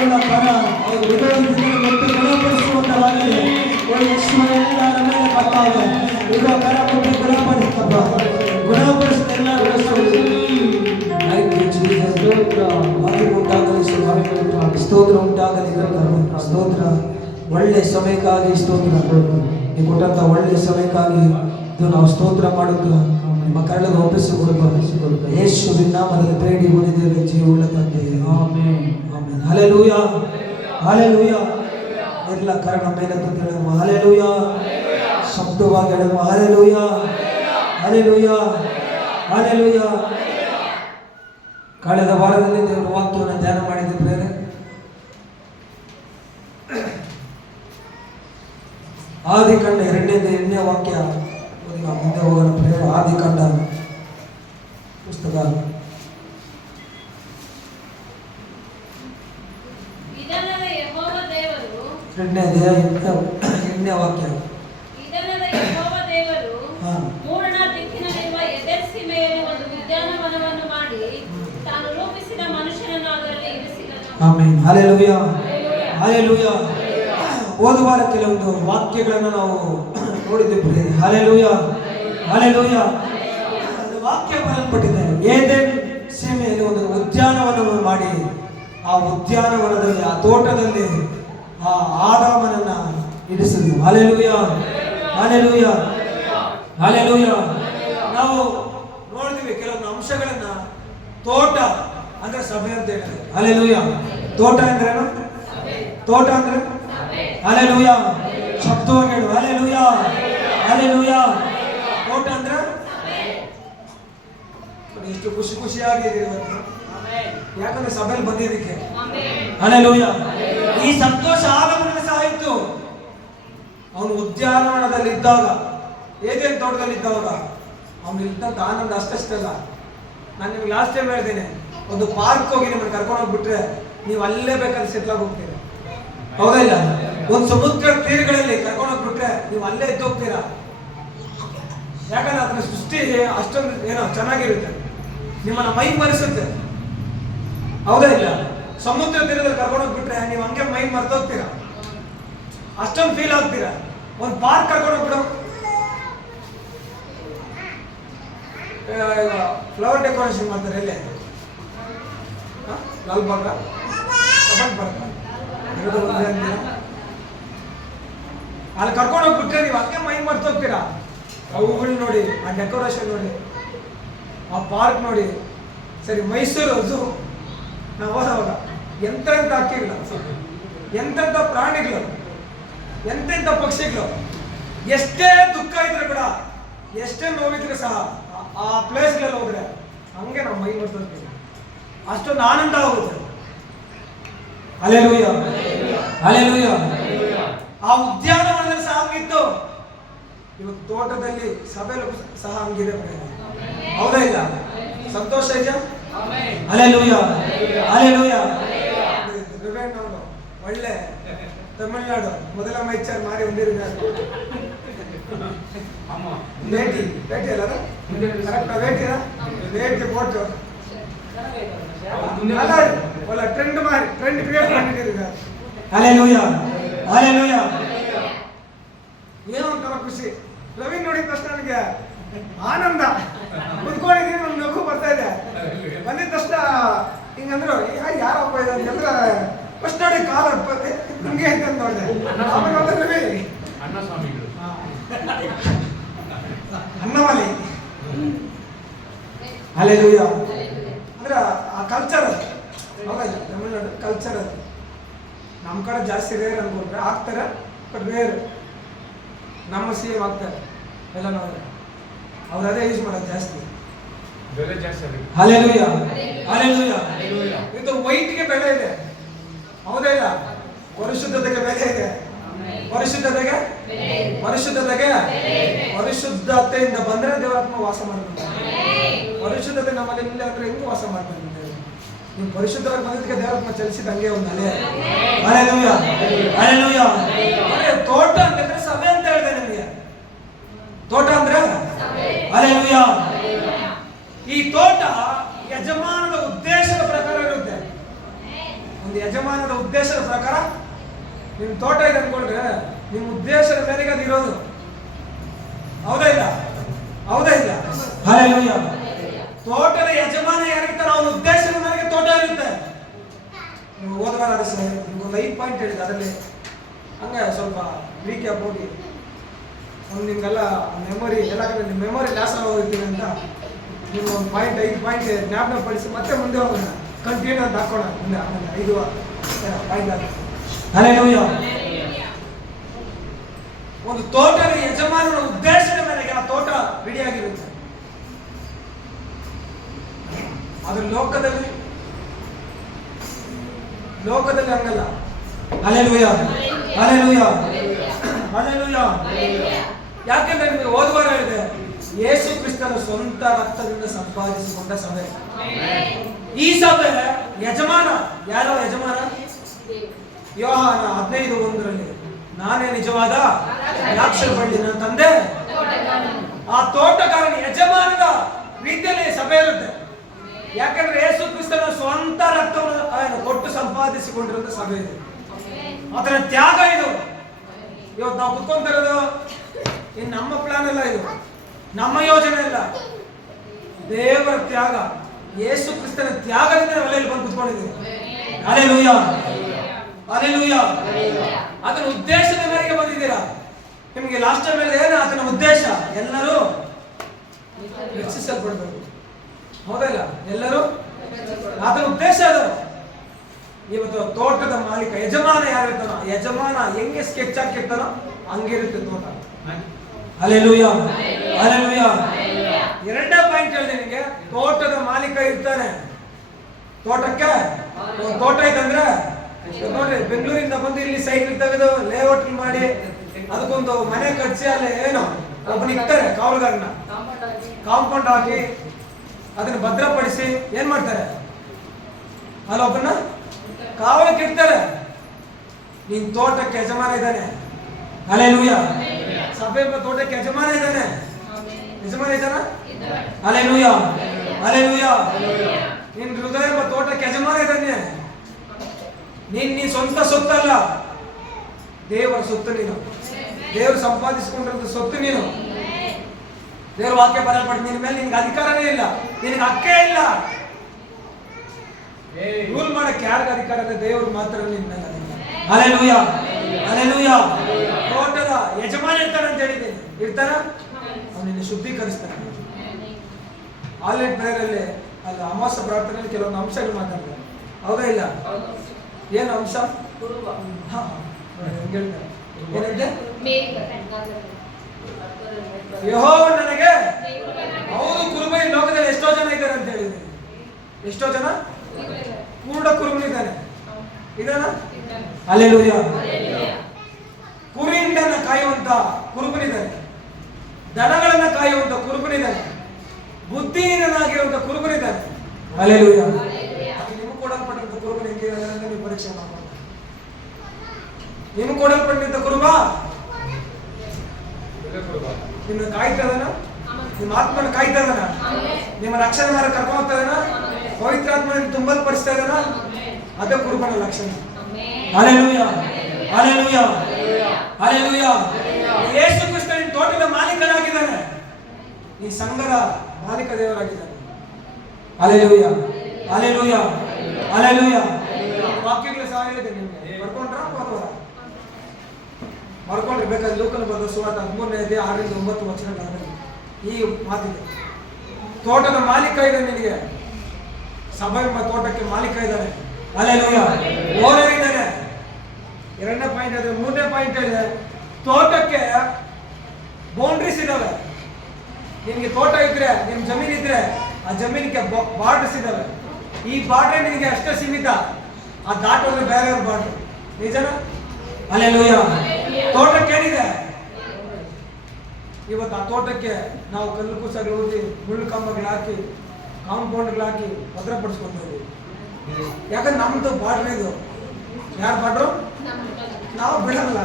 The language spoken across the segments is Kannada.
ದೇವರ ಕರ ಮತ್ತು ಗುಣಪಡಿಸುವಂತವಾಗಿದೆ. ಎಲ್ಲರ ಮೇಲೆ ಬರ್ತಾವೆ. ಈಗ ಕರ ಕೊಟ್ಟು ಗುಣಪಡಿಸ್ತಪ್ಪ, ಗುಣಪಡಿಸಿದ ಎಲ್ಲ ಸ್ತೋತ್ರ ಉಂಟಾಗಲಿ. ಸ್ತೋತ್ರ. ಒಳ್ಳೆ ಸಮಯಕ್ಕಾಗಿ ಸ್ತೋತ್ರ. ನೀವು ಕೊಟ್ಟಂತ ಒಳ್ಳೆ ಸಮಯಕ್ಕಾಗಿ ನಾವು ಸ್ತೋತ್ರ ಮಾಡುತ್ತಾ ನಿಮ್ಮ ಕರಳಿಗೆ ಒಪ್ಪಿಸಿಕೊಡುವ ಯೇಸುವಿನ ನಾಮದಲ್ಲಿ ಬೇಡಿ ಹೊಂದಿದ್ದೇವೆ ಜೀವವುಳ್ಳ ತಂದೆಯೇ. ಆಮೆನ್. ಆಮೆನ್. ಹಲ್ಲೆಲೂಯಾ. ಹಲ್ಲೆಲೂಯಾ. ಎಲ್ಲ ಕರಣ ಮೇಲೆ ಹೇಳುವ ಹಲ್ಲೆಲೂಯಾ. ಶಬ್ದವಾಗಿ ಹೇಳುವ ಹಲ್ಲೆಲೂಯಾ. ಹಲ್ಲೆಲೂಯಾ. ಹಲ್ಲೆಲೂಯಾ. ಕಳೆದ ವಾರದಲ್ಲಿ ದೇವರ ವಾಕ್ಯವನ್ನು ಧ್ಯಾನ ಮಾಡಿದ್ದೇವೆ. ಆದಿಕಾಂಡ 2ನೇ ವಾಕ್ಯ ಮುಂದೆ ಹೋಗೋಣ ಪ್ರೇರ. ಆದಿಕಾಂಡ ಪುಸ್ತಕ 2ನೇ ವಾಕ್ಯ. ಆಮೆನ್. ಹಲ್ಲೆಲೂಯಾ. ಹಲ್ಲೆಲೂಯಾ. ಹೋದ ವಾರ ಕೆಲವೊಂದು ವಾಕ್ಯಗಳನ್ನು ನಾವು ನೋಡಿದ್ದೇವೆ. ಹಲ್ಲೆಲೂಯಾ. ಹಲ್ಲೆಲೂಯಾ. ವಾಕ್ಯ ಬರೆಯಲ್ಪಟ್ಟಿದೆ. ಏದೆನ್ ಸೀಮೆಯಲ್ಲಿ ಒಂದು ಉದ್ಯಾನವನವನ್ನು ಮಾಡಿ ಆ ಉದ್ಯಾನವನದಲ್ಲಿ ಆ ತೋಟದಲ್ಲಿ ಆ ಆದಾಮನನ್ನ ಇಡಿಸಿದ್ವು. ಹಲ್ಲೆಲೂಯಾ. ಹಲ್ಲೆಲೂಯಾ. ಹಲ್ಲೆಲೂಯಾ. ನಾವು ನೋಡಿದ್ವಿ ಕೆಲವೊಂದು ಅಂಶಗಳನ್ನ. ತೋಟ ಅಂದ್ರೆ ಸಭೆ ಅಂತ ಹೇಳಿದ್ರೆ. ಹಲ್ಲೆಲೂಯಾ. ತೋಟ ಅಂದ್ರೇನು? ತೋಟ ಅಂದ್ರೆ ಹಲ್ಲೆಲೂಯಾ. ಶಬ್ದವಾಗಿ ಹೇಳು ಹಲ್ಲೆಲೂಯಾ. ಹಲ್ಲೆಲೂಯಾ. ತೋಟ ಅಂದ್ರೆ ಎಷ್ಟು ಖುಷಿ ಖುಷಿಯಾಗಿದೆ ಯಾಕಂದ್ರೆ ಸಭೆಯಲ್ಲಿ ಬಂದಿದ್ದಕ್ಕೆ. ಹಲ್ಲೆಲೂಯಾ. ಈ ಸಂತೋಷ ಆದಾಮನಿಗೆ ಸಹ ಇತ್ತು. ಅವನು ಉದ್ಯಾನವನದಲ್ಲಿ ಇದ್ದಾಗ, ಏದೇನ್ ತೋಟದಲ್ಲಿ ಇದ್ದಾಗ ಅವನು ಇದ್ದಂತ ಆನಂದ ಅಷ್ಟಲ್ಲ. ನಾನು ನಿಮ್ಗೆ ಲಾಸ್ಟ್ ಟೈಮ್ ಹೇಳ್ತೇನೆ, ಒಂದು ಪಾರ್ಕ್ ಹೋಗಿ ನಿಮ್ಮನ್ನು ಕರ್ಕೊಂಡು ಹೋಗ್ಬಿಟ್ರೆ ನೀವು ಅಲ್ಲೇ ಬೇಕಾದ್ರೆ ಸೆಟ್ಲ್ ಆಗಿ ಹೋಗ್ತೀರಾ. ಹೌದಾ ಇಲ್ಲ? ಒಂದು ಸಮುದ್ರ ತೀರಗಳಲ್ಲಿ ಕರ್ಕೊಂಡು ಹೋಗ್ಬಿಟ್ರೆ ನೀವು ಅಲ್ಲೇ ಇದ್ದು ಹೋಗ್ತೀರಾ. ಯಾಕಂದ್ರೆ ಅದನ್ನ ಸೃಷ್ಟಿ ಅಷ್ಟೊಂದು ಏನೋ ಚೆನ್ನಾಗಿರುತ್ತೆ, ನಿಮ್ಮನ್ನ ಮೈ ಮರೆಸುತ್ತೆ. ಹೌದಾ ಇಲ್ಲ? ಸಮುದ್ರ ತೀರದಲ್ಲಿ ಕರ್ಕೊಂಡು ಹೋಗ್ಬಿಟ್ರೆ ನೀವು ಹಂಗೆ ಮೈ ಮರ್ತೋಗ್ತೀರಾ, ಅಷ್ಟೊಂದು ಫೀಲ್ ಆಗ್ತೀರಾ. ಒಂದು ಪಾರ್ಕ್ ಕರ್ಕೊಂಡು ಹೋಗ್ಬಿಡೋ, ಫ್ಲವರ್ ಡೆಕೋರೇಷನ್ ಮಾಡ್ತಾರೆ ಎಲ್ಲೇ, ಲಾಲ್ಬಾಗ ಅಲ್ಲಿ ಕರ್ಕೊಂಡು ಹೋಗ್ಬಿಟ್ರೆ ನೀವು ಹಂಗೆ ಮೈ ಮರ್ತೋಗ್ತೀರಾ. ಅವುಗಳು ನೋಡಿ, ಆ ಡೆಕೋರೇಷನ್ ನೋಡಿ, ಆ ಪಾರ್ಕ್ ನೋಡಿ. ಸರಿ, ಮೈಸೂರು ಝೂ ನಾವು ಹೋದವಾಗ ಎಂತೆಂಥ ಹಕ್ಕಿಗಳು, ಎಂತೆಂಥ ಪ್ರಾಣಿಗಳು, ಎಂತೆಂಥ ಪಕ್ಷಿಗಳು, ಎಷ್ಟೇ ದುಃಖ ಇದ್ರೆ ಕೂಡ, ಎಷ್ಟೇ ನೋವಿದ್ರೆ ಸಹ ಆ ಪ್ಲೇಸ್ಗಳಲ್ಲಿ ಹೋದ್ರೆ ಹಂಗೆ ನಾವು ಮೈ ಮರ್ತೋಗ್ತೀವಿ. ಅಷ್ಟೊಂದು ಆನಂದ ಆಗುತ್ತೆ. ಹಲ್ಲೆಲೂಯಾ. ಹಲ್ಲೆಲೂಯಾ. ಆ ಉದ್ಯಾನವನದಲ್ಲಿ ಸಹ ಹಂಗಿತ್ತು. ಇವತ್ತು ತೋಟದಲ್ಲಿ ಸಭೆಯಲ್ಲಿ ಸಹ ಹಂಗಿದೆ. ಹೌದಾ ಇಲ್ಲ? ಸಂತೋಷ ಇದೆಯಾ? ಹಲ್ಲೆಲೂಯಾ. ಹಲ್ಲೆಲೂಯಾ. ಒಳ್ಳೆ ತಮಿಳುನಾಡು ಮೊದಲ ಮೈಚಾರ್ ಮಾರಿ ಹೊಂದಿರಿದ್ದಾರೆ. ಬೇಟಿ ಬೇಟಿ ಅಲ್ಲ ಕರೆಕ್ಟ್ ಬೇಟಿನ ಬೇಟಿ ಬೋಟು ಒಳ್ಳೆ ಟ್ರೆಂಡ್ ಮಾರಿ ಟ್ರೆಂಡ್ ಕ್ರಿಯೇಟ್ ಮಾಡಿಟ್ಟಿದ್ದಾರೆ. ಹಲ್ಲೆಲೂಯಾ. ಹಲ್ಲೆಲೂಯಾ. ಏನೋ ಒಂಥರ ಖುಷಿ. ರವಿ ನೋಡಿದ ತಕ್ಷಣ ನನಗೆ ಆನಂದ. ಕುತ್ಕೊಂಡಿದ್ದೀನಿ, ನಮ್ಗೆ ನಗು ಬರ್ತಾ ಇದೆ. ಬಂದಿದ ತಕ್ಷಣ ಹಿಂಗಂದ್ರು ಯಾರಪ್ಪ ಇದೆ ಅಂತಂದ್ರೆ ಫಸ್ಟ್ ನೋಡಿ ಕಾಲ ನಿಮ್ಗೆ ಅಂತ ನೋಡಿದೆ. ಆಮೇಲೆ ರವಿ ಅನ್ನಮಲಿ. ಹಲ್ಲೆಲೂಯಾ. ಅಂದ್ರೆ ಆ ಕಲ್ಚರ್ ಅದು. ಹೌದಲ್ಲ? ತಮಿಳ್ನಾಡು ಕಲ್ಚರ್ ಅದು. ನಮ್ಮ ಕಡೆ ಜಾಸ್ತಿ ರೇರ್ ಅನ್ಕೊಂಡ್ರೆ ಆಗ್ತಾರೆ, ಬಟ್ ರೇರ್. ನಮ್ಮ CM ಆಗ್ತಾರೆ ಎಲ್ಲ ನೋಡಿದ್ರೆ ಅವ್ರು ಅದೇ ಯೂಸ್ ಮಾಡೋದು ಜಾಸ್ತಿ. ಹಲ್ಲೆಲೂಯಾ. ಹಲ್ಲೆಲೂಯಾ. ಇದು ವೈಟ್ಗೆ ಬೆಲೆ ಇದೆ. ಹೌದಾ ಇಲ್ಲ? ಪರಿಶುದ್ಧತೆಗೆ ಬೆಲೆ ಇದೆ. ಪರಿಶುದ್ಧತೆಗೆ ಪರಿಶುದ್ಧತೆಯಿಂದ ಬಂದ್ರೆ ದೇವರಾತ್ಮ ವಾಸ ಮಾಡಬೇಕು. ಪರಿಶುದ್ಧತೆ ನಮ್ಮಲ್ಲಿ ಇಲ್ಲ ಅಂದ್ರೆ ಹೆಂಗ್ ವಾಸ ಮಾಡ್ಬೇಕು? ನೀವು ಪರಿಶುದ್ಧವಾಗಿ ಬಂದಿದ್ದಕ್ಕೆ ದೇವರಾತ್ಮ ಚಲಿಸಿದ ಹಂಗೆ ಒಂದು ಅಲೆ. ಹಲ್ಲೆಲೂಯಾ. ಹಲ್ಲೆಲೂಯಾ. ತೋಟ ಅಂತಂದ್ರೆ ಸಭೆ ಅಂತ ಹೇಳಿದೆ ನಿಮಗೆ. ತೋಟ ಅಂದ್ರೆ ಹಲ್ಲೆಲೂಯಾ. ಈ ತೋಟ ಯಜಮಾನದ ಉದ್ದೇಶದ ಪ್ರಕಾರ ಇರುತ್ತೆ. ಒಂದು ಯಜಮಾನದ ಉದ್ದೇಶದ ಪ್ರಕಾರ ನಿಮ್ ತೋಟ ಇದೆ ಅನ್ಕೊಂಡ್ರೆ ನಿಮ್ ಉದ್ದೇಶದ ಮೇರೆಗೆ ಅದು ಇರೋದು. ಹೌದಾ ಇಲ್ಲ? ಹೌದಾ ಇಲ್ಲ? ಹಲ್ಲೆಲೂಯಾ. ತೋಟದ ಯಜಮಾನ ಯಾರಿರ್ತಾನೆ ಅವನ ಉದ್ದೇಶದ ಮೇರೆಗೆ ತೋಟ ಇರುತ್ತೆ. ನೀವು ಹೋದವಾರ ಅದೇ ಸರ್ ನಿಮ್ಗೊಂದು 5 ಪಾಯಿಂಟ್ ಹೇಳಿದೆ, ಅದರಲ್ಲಿ ಹಂಗೆ ಸ್ವಲ್ಪ ರೀಕ್ಯಾಪ್ ಹೋಗಿ ಒಂದು ನಿಮ್ಗೆಲ್ಲ ಮೆಮೊರಿ ಎಲ್ಲ ನಿಮ್ಮ ಮೆಮೊರಿ ಲಾಸ್ ಆಗೋಗಿರ್ತೀವಿ ಅಂತ ನೀವು ಒಂದು 5 ಪಾಯಿಂಟ್ ಜ್ಞಾಪನ ಪಡಿಸಿ ಮತ್ತೆ ಮುಂದೆ ಹೋಗೋಣ, ಕಂಟಿನ್ಯೂ ಅಂತ ಹಾಕೋಣ ಮುಂದೆ. ಆಮೇಲೆ 5 ಪಾಯಿಂಟ್ ಆಗ. ಹಲ್ಲೆಲೂಯಾ. ಒಂದು ತೋಟದ ಯಜಮಾನನ ಉದ್ದೇಶದ ಮೇರೆಗೆ ಆ ತೋಟ ರೆಡಿಯಾಗಿರುತ್ತೆ. ಆದ್ರೆ ಲೋಕದಲ್ಲಿ ಹಂಗಲ್ಲ. Hallelujah, hallelujah, hallelujah. ಯಾಕೆಂದ್ರೆ ನಿಮಗೆ ಹೋದವಾರ ಹೇಳಿದೆ, ಯೇಸು ಕ್ರಿಸ್ತನ ಸ್ವಂತ ರಕ್ತದಿಂದ ಸಂಪಾದಿಸಿಕೊಂಡ ಸಭೆ. ಈ ಸಭೆ ಯಜಮಾನ ಯಾರೋ ಯಜಮಾನ? ಯೋಹಾನ 15:1 ನಾನೇ ನಿಜವಾದ ದ್ರಾಕ್ಷಿ ಬಳ್ಳಿ, ನನ್ನ ತಂದೆ ಆ ತೋಟಗಾರನ ಯಜಮಾನದ ರೀತಿಯಲ್ಲಿ ಸಭೆ ಇರುತ್ತೆ. ಯಾಕಂದ್ರೆ ಯೇಸು ಕ್ರಿಸ್ತನ ಸ್ವಂತ ರಕ್ತವನ್ನು ಕೊಟ್ಟು ಸಂಪಾದಿಸಿಕೊಂಡಿರುವಂತ ಸಭೆ ಇದೆ. ಅದರ ತ್ಯಾಗ ಇದು. ಇವತ್ತು ನಾವು ಕುತ್ಕೊಂತಿರೋದು ಇನ್ನು ನಮ್ಮ ಪ್ಲಾನ್ ಎಲ್ಲ, ಇದು ನಮ್ಮ ಯೋಜನೆ ಇಲ್ಲ, ದೇವರ ತ್ಯಾಗ, ಯೇಸು ಕ್ರಿಸ್ತನ ತ್ಯಾಗದಿಂದ ನಾವೆಲ್ಲ ಬಂದು ಕುತ್ಕೊಂಡಿದ್ದೀವಿ. Hallelujah, hallelujah. ಅದರ ಉದ್ದೇಶದ ಮೇರೆಗೆ ಬಂದಿದ್ದೀರಾ. ನಿಮಗೆ ಲಾಸ್ಟ್ ಟೈಮ್ ಹೇಳಿದೆ ಏನು ಅದರ ಉದ್ದೇಶ? ಎಲ್ಲರೂ ರಕ್ಷಿಸಲ್ಪಡಬೇಕು. ಹೌದಲ್ಲ? ಎಲ್ಲರೂ ಅದರ ಉದ್ದೇಶ ಅದು. ಇವತ್ತು ತೋಟದ ಮಾಲೀಕ ಯಜಮಾನ ಯಾರಿರ್ತಾನೋ, ಯಜಮಾನ ಹೆಂಗೆ ಸ್ಕೆಚ್ ಹಾಕಿರ್ತಾನೋ ಹಂಗಿರುತ್ತೆ ತೋಟ. Hallelujah, hallelujah. 2ನೇ ಪಾಯಿಂಟ್ ಹೇಳಿದೆ ನಿಮಗೆ, ತೋಟದ ಮಾಲೀಕ ಇರ್ತಾನೆ. ತೋಟಕ್ಕೆ ಒಂದು ತೋಟ ಐತಂದ್ರೆ ನೋಡ್ರಿ, ಬೆಂಗಳೂರಿಂದ ಬಂದು ಇಲ್ಲಿ ಸೈಕಲ್ ತೆಗೆದು ಲೇಔಟ್ ಮಾಡಿ ಅದಕ್ಕೊಂದು ಮನೆ ಕಟ್ಸಿ ಅಲ್ಲಿ ಏನು ಒಬ್ಬನ ಇರ್ತಾರೆ ಕಾವಲುಗಾರನ, ಕಾಂಪೌಂಡ್ ಹಾಕಿ ಅದನ್ನ ಭದ್ರಪಡಿಸಿ ಏನ್ ಮಾಡ್ತಾರೆ, ಅಲ್ಲೊಬ್ಬನ ಕಾವಲಕ್ಕೆ ಇಡ್ತಾರೆ. ನಿನ್ ತೋಟಕ್ಕೆ ಯಜಮಾನ ಇದ್ದಾನೆ. ಹಲ್ಲೆಲೂಯಾ. ಸಭೆ ತೋಟಕ್ಕೆ ಯಜಮಾನ ಇದ್ದಾನೆ. ಯಜಮಾನ ಇದ್ದಾನ? Hallelujah, hallelujah. ನಿನ್ ಹೃದಯ ಎಂಬ ತೋಟಕ್ಕೆ ಯಜಮಾನ ಇದ್ದಾನೆ. ನೀನ್ ಸ್ವಂತ ಸೊತ್ತಲ್ಲ, ದೇವರ ಸೊತ್ತು ನೀನು. ದೇವರು ಸಂಪಾದಿಸಿಕೊಂಡಿರೋ ಸೊತ್ತು ನೀನು. ದೇವ್ರ ವಾಕ್ಯ ಬರಲ್ಪಟ್ಟು ನಿನ್ನ ಮೇಲೆ ನಿನ್ಗೆ ಅಧಿಕಾರನೇ ಇಲ್ಲ, ನಿನಗೆ ಹಕ್ಕೇ ಇಲ್ಲ. ರೂಲ್ ಮಾಡಕ್ಕೆ ಯಾರಿಗೆ ಅಧಿಕಾರ ಇದೆ? ದೇವರು ಮಾತ್ರ ನಿನ್ನ ಮೇಲೆ ಅಧಿಕಾರ. Hallelujah, hallelujah. ತೋಟದ ಯಜಮಾನ ಇರ್ತಾನೆ ಅಂತ ಹೇಳಿದ್ದೀನಿ, ಇರ್ತಾನ? ಅವನು ನಿನ್ನ ಶುದ್ಧೀಕರಿಸ್ತಾನೆ. ಆನ್ಲೈನ್ ಪ್ರೇಯರ್ ಅಲ್ಲಿ ಅಲ್ಲಿ ಅಮಾವಾಸ ಪ್ರಾರ್ಥನೆಯಲ್ಲಿ ಕೆಲವೊಂದು ಅಂಶಗಳು ಮಾತಾಡ್ತಾರೆ. ಹೌದಾ ಇಲ್ಲ? ಏನು ಅಂಶ? ಏನಂತೆ? ಯೆಹೋವ ನನಗೆ ಹೌದು ಕುರುಬ. ಈ ಲೋಕದಲ್ಲಿ ಎಷ್ಟೋ ಜನ ಇದ್ದಾರೆ ಅಂತ ಹೇಳಿದ್ದೀನಿ. ಎಷ್ಟೋ ಜನ ಪೂರ್ಣ ಕುರುಬನಿದ್ದಾನೆ. ಇದಾನ? ಹಲ್ಲೆಲೂಯಾ. ಕುರಿಗಳನ್ನ ಕಾಯುವಂತ ಕುರುಬನಿದ್ದಾನೆ, ದನಗಳನ್ನ ಕಾಯುವಂತ ಕುರುಬನಿದ್ದಾನೆ, ಬುದ್ಧಿಹೀನನಾಗಿರುವಂತ ಕುರುಬನಿದ್ದಾನೆ. ಹಲ್ಲೆಲೂಯಾ. ನಿಮಗೆ ಕೊಡಲ್ಪಟ್ಟಂತ ಕುರುಬನ ಹೆಂಗಿದ್ದಾರೆ ಅಂತ ನೀವು ಪರೀಕ್ಷೆ ಮಾಡ್ಕೊಂಡು, ನಿಮಗೆ ಕೊಡಲ್ಪಟ್ಟಂತ ಕುರುಬ ನಿಮ್ಮನ್ನ ಕಾಯ್ತಾ ಇದಾನ, ನಿಮ್ಮ ಆತ್ಮನ ಕಾಯ್ತಾ ಇದಾನ, ನಿಮ್ಮ ರಕ್ಷಣೆ ಮಾರ ಕರ್ಕೊಂಡು ಹೋಗ್ತಾ ಇದಾನ, ಪವಿತ್ರಾತ್ಮನ ತುಂಬಲ್ಪಡಿಸ್ತಾ ಇದಾನ. ಅದೇ ಕುರುಬನ ಲಕ್ಷಣ. Hallelujah, hallelujah, hallelujah. ಯೇಸು ಕ್ರಿಸ್ತ ನಿನ್ನ ತೋಟದ ಮಾಲೀಕನಾಗಿದ್ದಾನೆ, ಈ ಸಂಘದ ಮಾಲೀಕ ದೇವರಾಗಿದ್ದಾನೆ. Hallelujah, hallelujah, hallelujah. ವಾಕ್ಯಗಳ ಸಹ ಹೇಳಿದೆ ನಿಮಗೆ, ಬರ್ಕೊಂಡ್ರೆ ಬೇಕಾದ್ರೆ ಲೂಕನ ಬರೆದ ಸುವಾರ್ತೆ 13ನೇ ಅಧ್ಯಾಯ 6-9 ವಚನಗಳಲ್ಲಿ ಈ ಮಾತಿದೆ. ತೋಟದ ಮಾಲೀಕ ಇದೆ ನಿನಗೆ, ಸಭೆ ಎಂಬ ತೋಟಕ್ಕೆ ಮಾಲೀಕ ಇದ್ದಾನೆ. ಹಲ್ಲೆಲೂಯಾ. ಓನರ್ ಇದ್ದಾನೆ. 2ನೇ ಪಾಯಿಂಟ್ ಇದೆ. 3ನೇ ಪಾಯಿಂಟ್ ಇದೆ, ತೋಟಕ್ಕೆ ಬೌಂಡ್ರೀಸ್ ಇದಾವೆ. ನಿನಗೆ ತೋಟ ಇದ್ರೆ, ನಿಮ್ ಜಮೀನ್ ಇದ್ರೆ ಆ ಜಮೀನಿಗೆ ಬಾರ್ಡರ್ಸ್ ಇದಾವೆ. ಈ ಬಾರ್ಡರ್ ನಿನಗೆ ಅಷ್ಟೇ ಸೀಮಿತ, ಆ ದಾಟೋದ್ರೆ ಬೇರೆ ಬಾರ್ಡರ್. ನಿಜನಾ? ಹಲ್ಲೆಲೂಯಾ. ತೋಟಕ್ಕೆ ಏನಿದೆ ಇವತ್ತು? ಆ ತೋಟಕ್ಕೆ ನಾವು ಕಲ್ಲು ಕೂಸಗಳು ಊದಿ, ಮುಳ್ಳು ಕಂಬಗಳು ಹಾಕಿ, ಕಾಂಪೌಂಡ್ಗಳು ಹಾಕಿ ಭದ್ರಪಡಿಸ್ಕೊಂತೀವಿ. ಯಾಕಂದ್ರೆ ನಮ್ದು ಬಾರ್ಡರ್ ಇದು. ಯಾರು ಬಾರ್ಡ್ರು? ನಾವು ಬಿಡಲ್ಲ,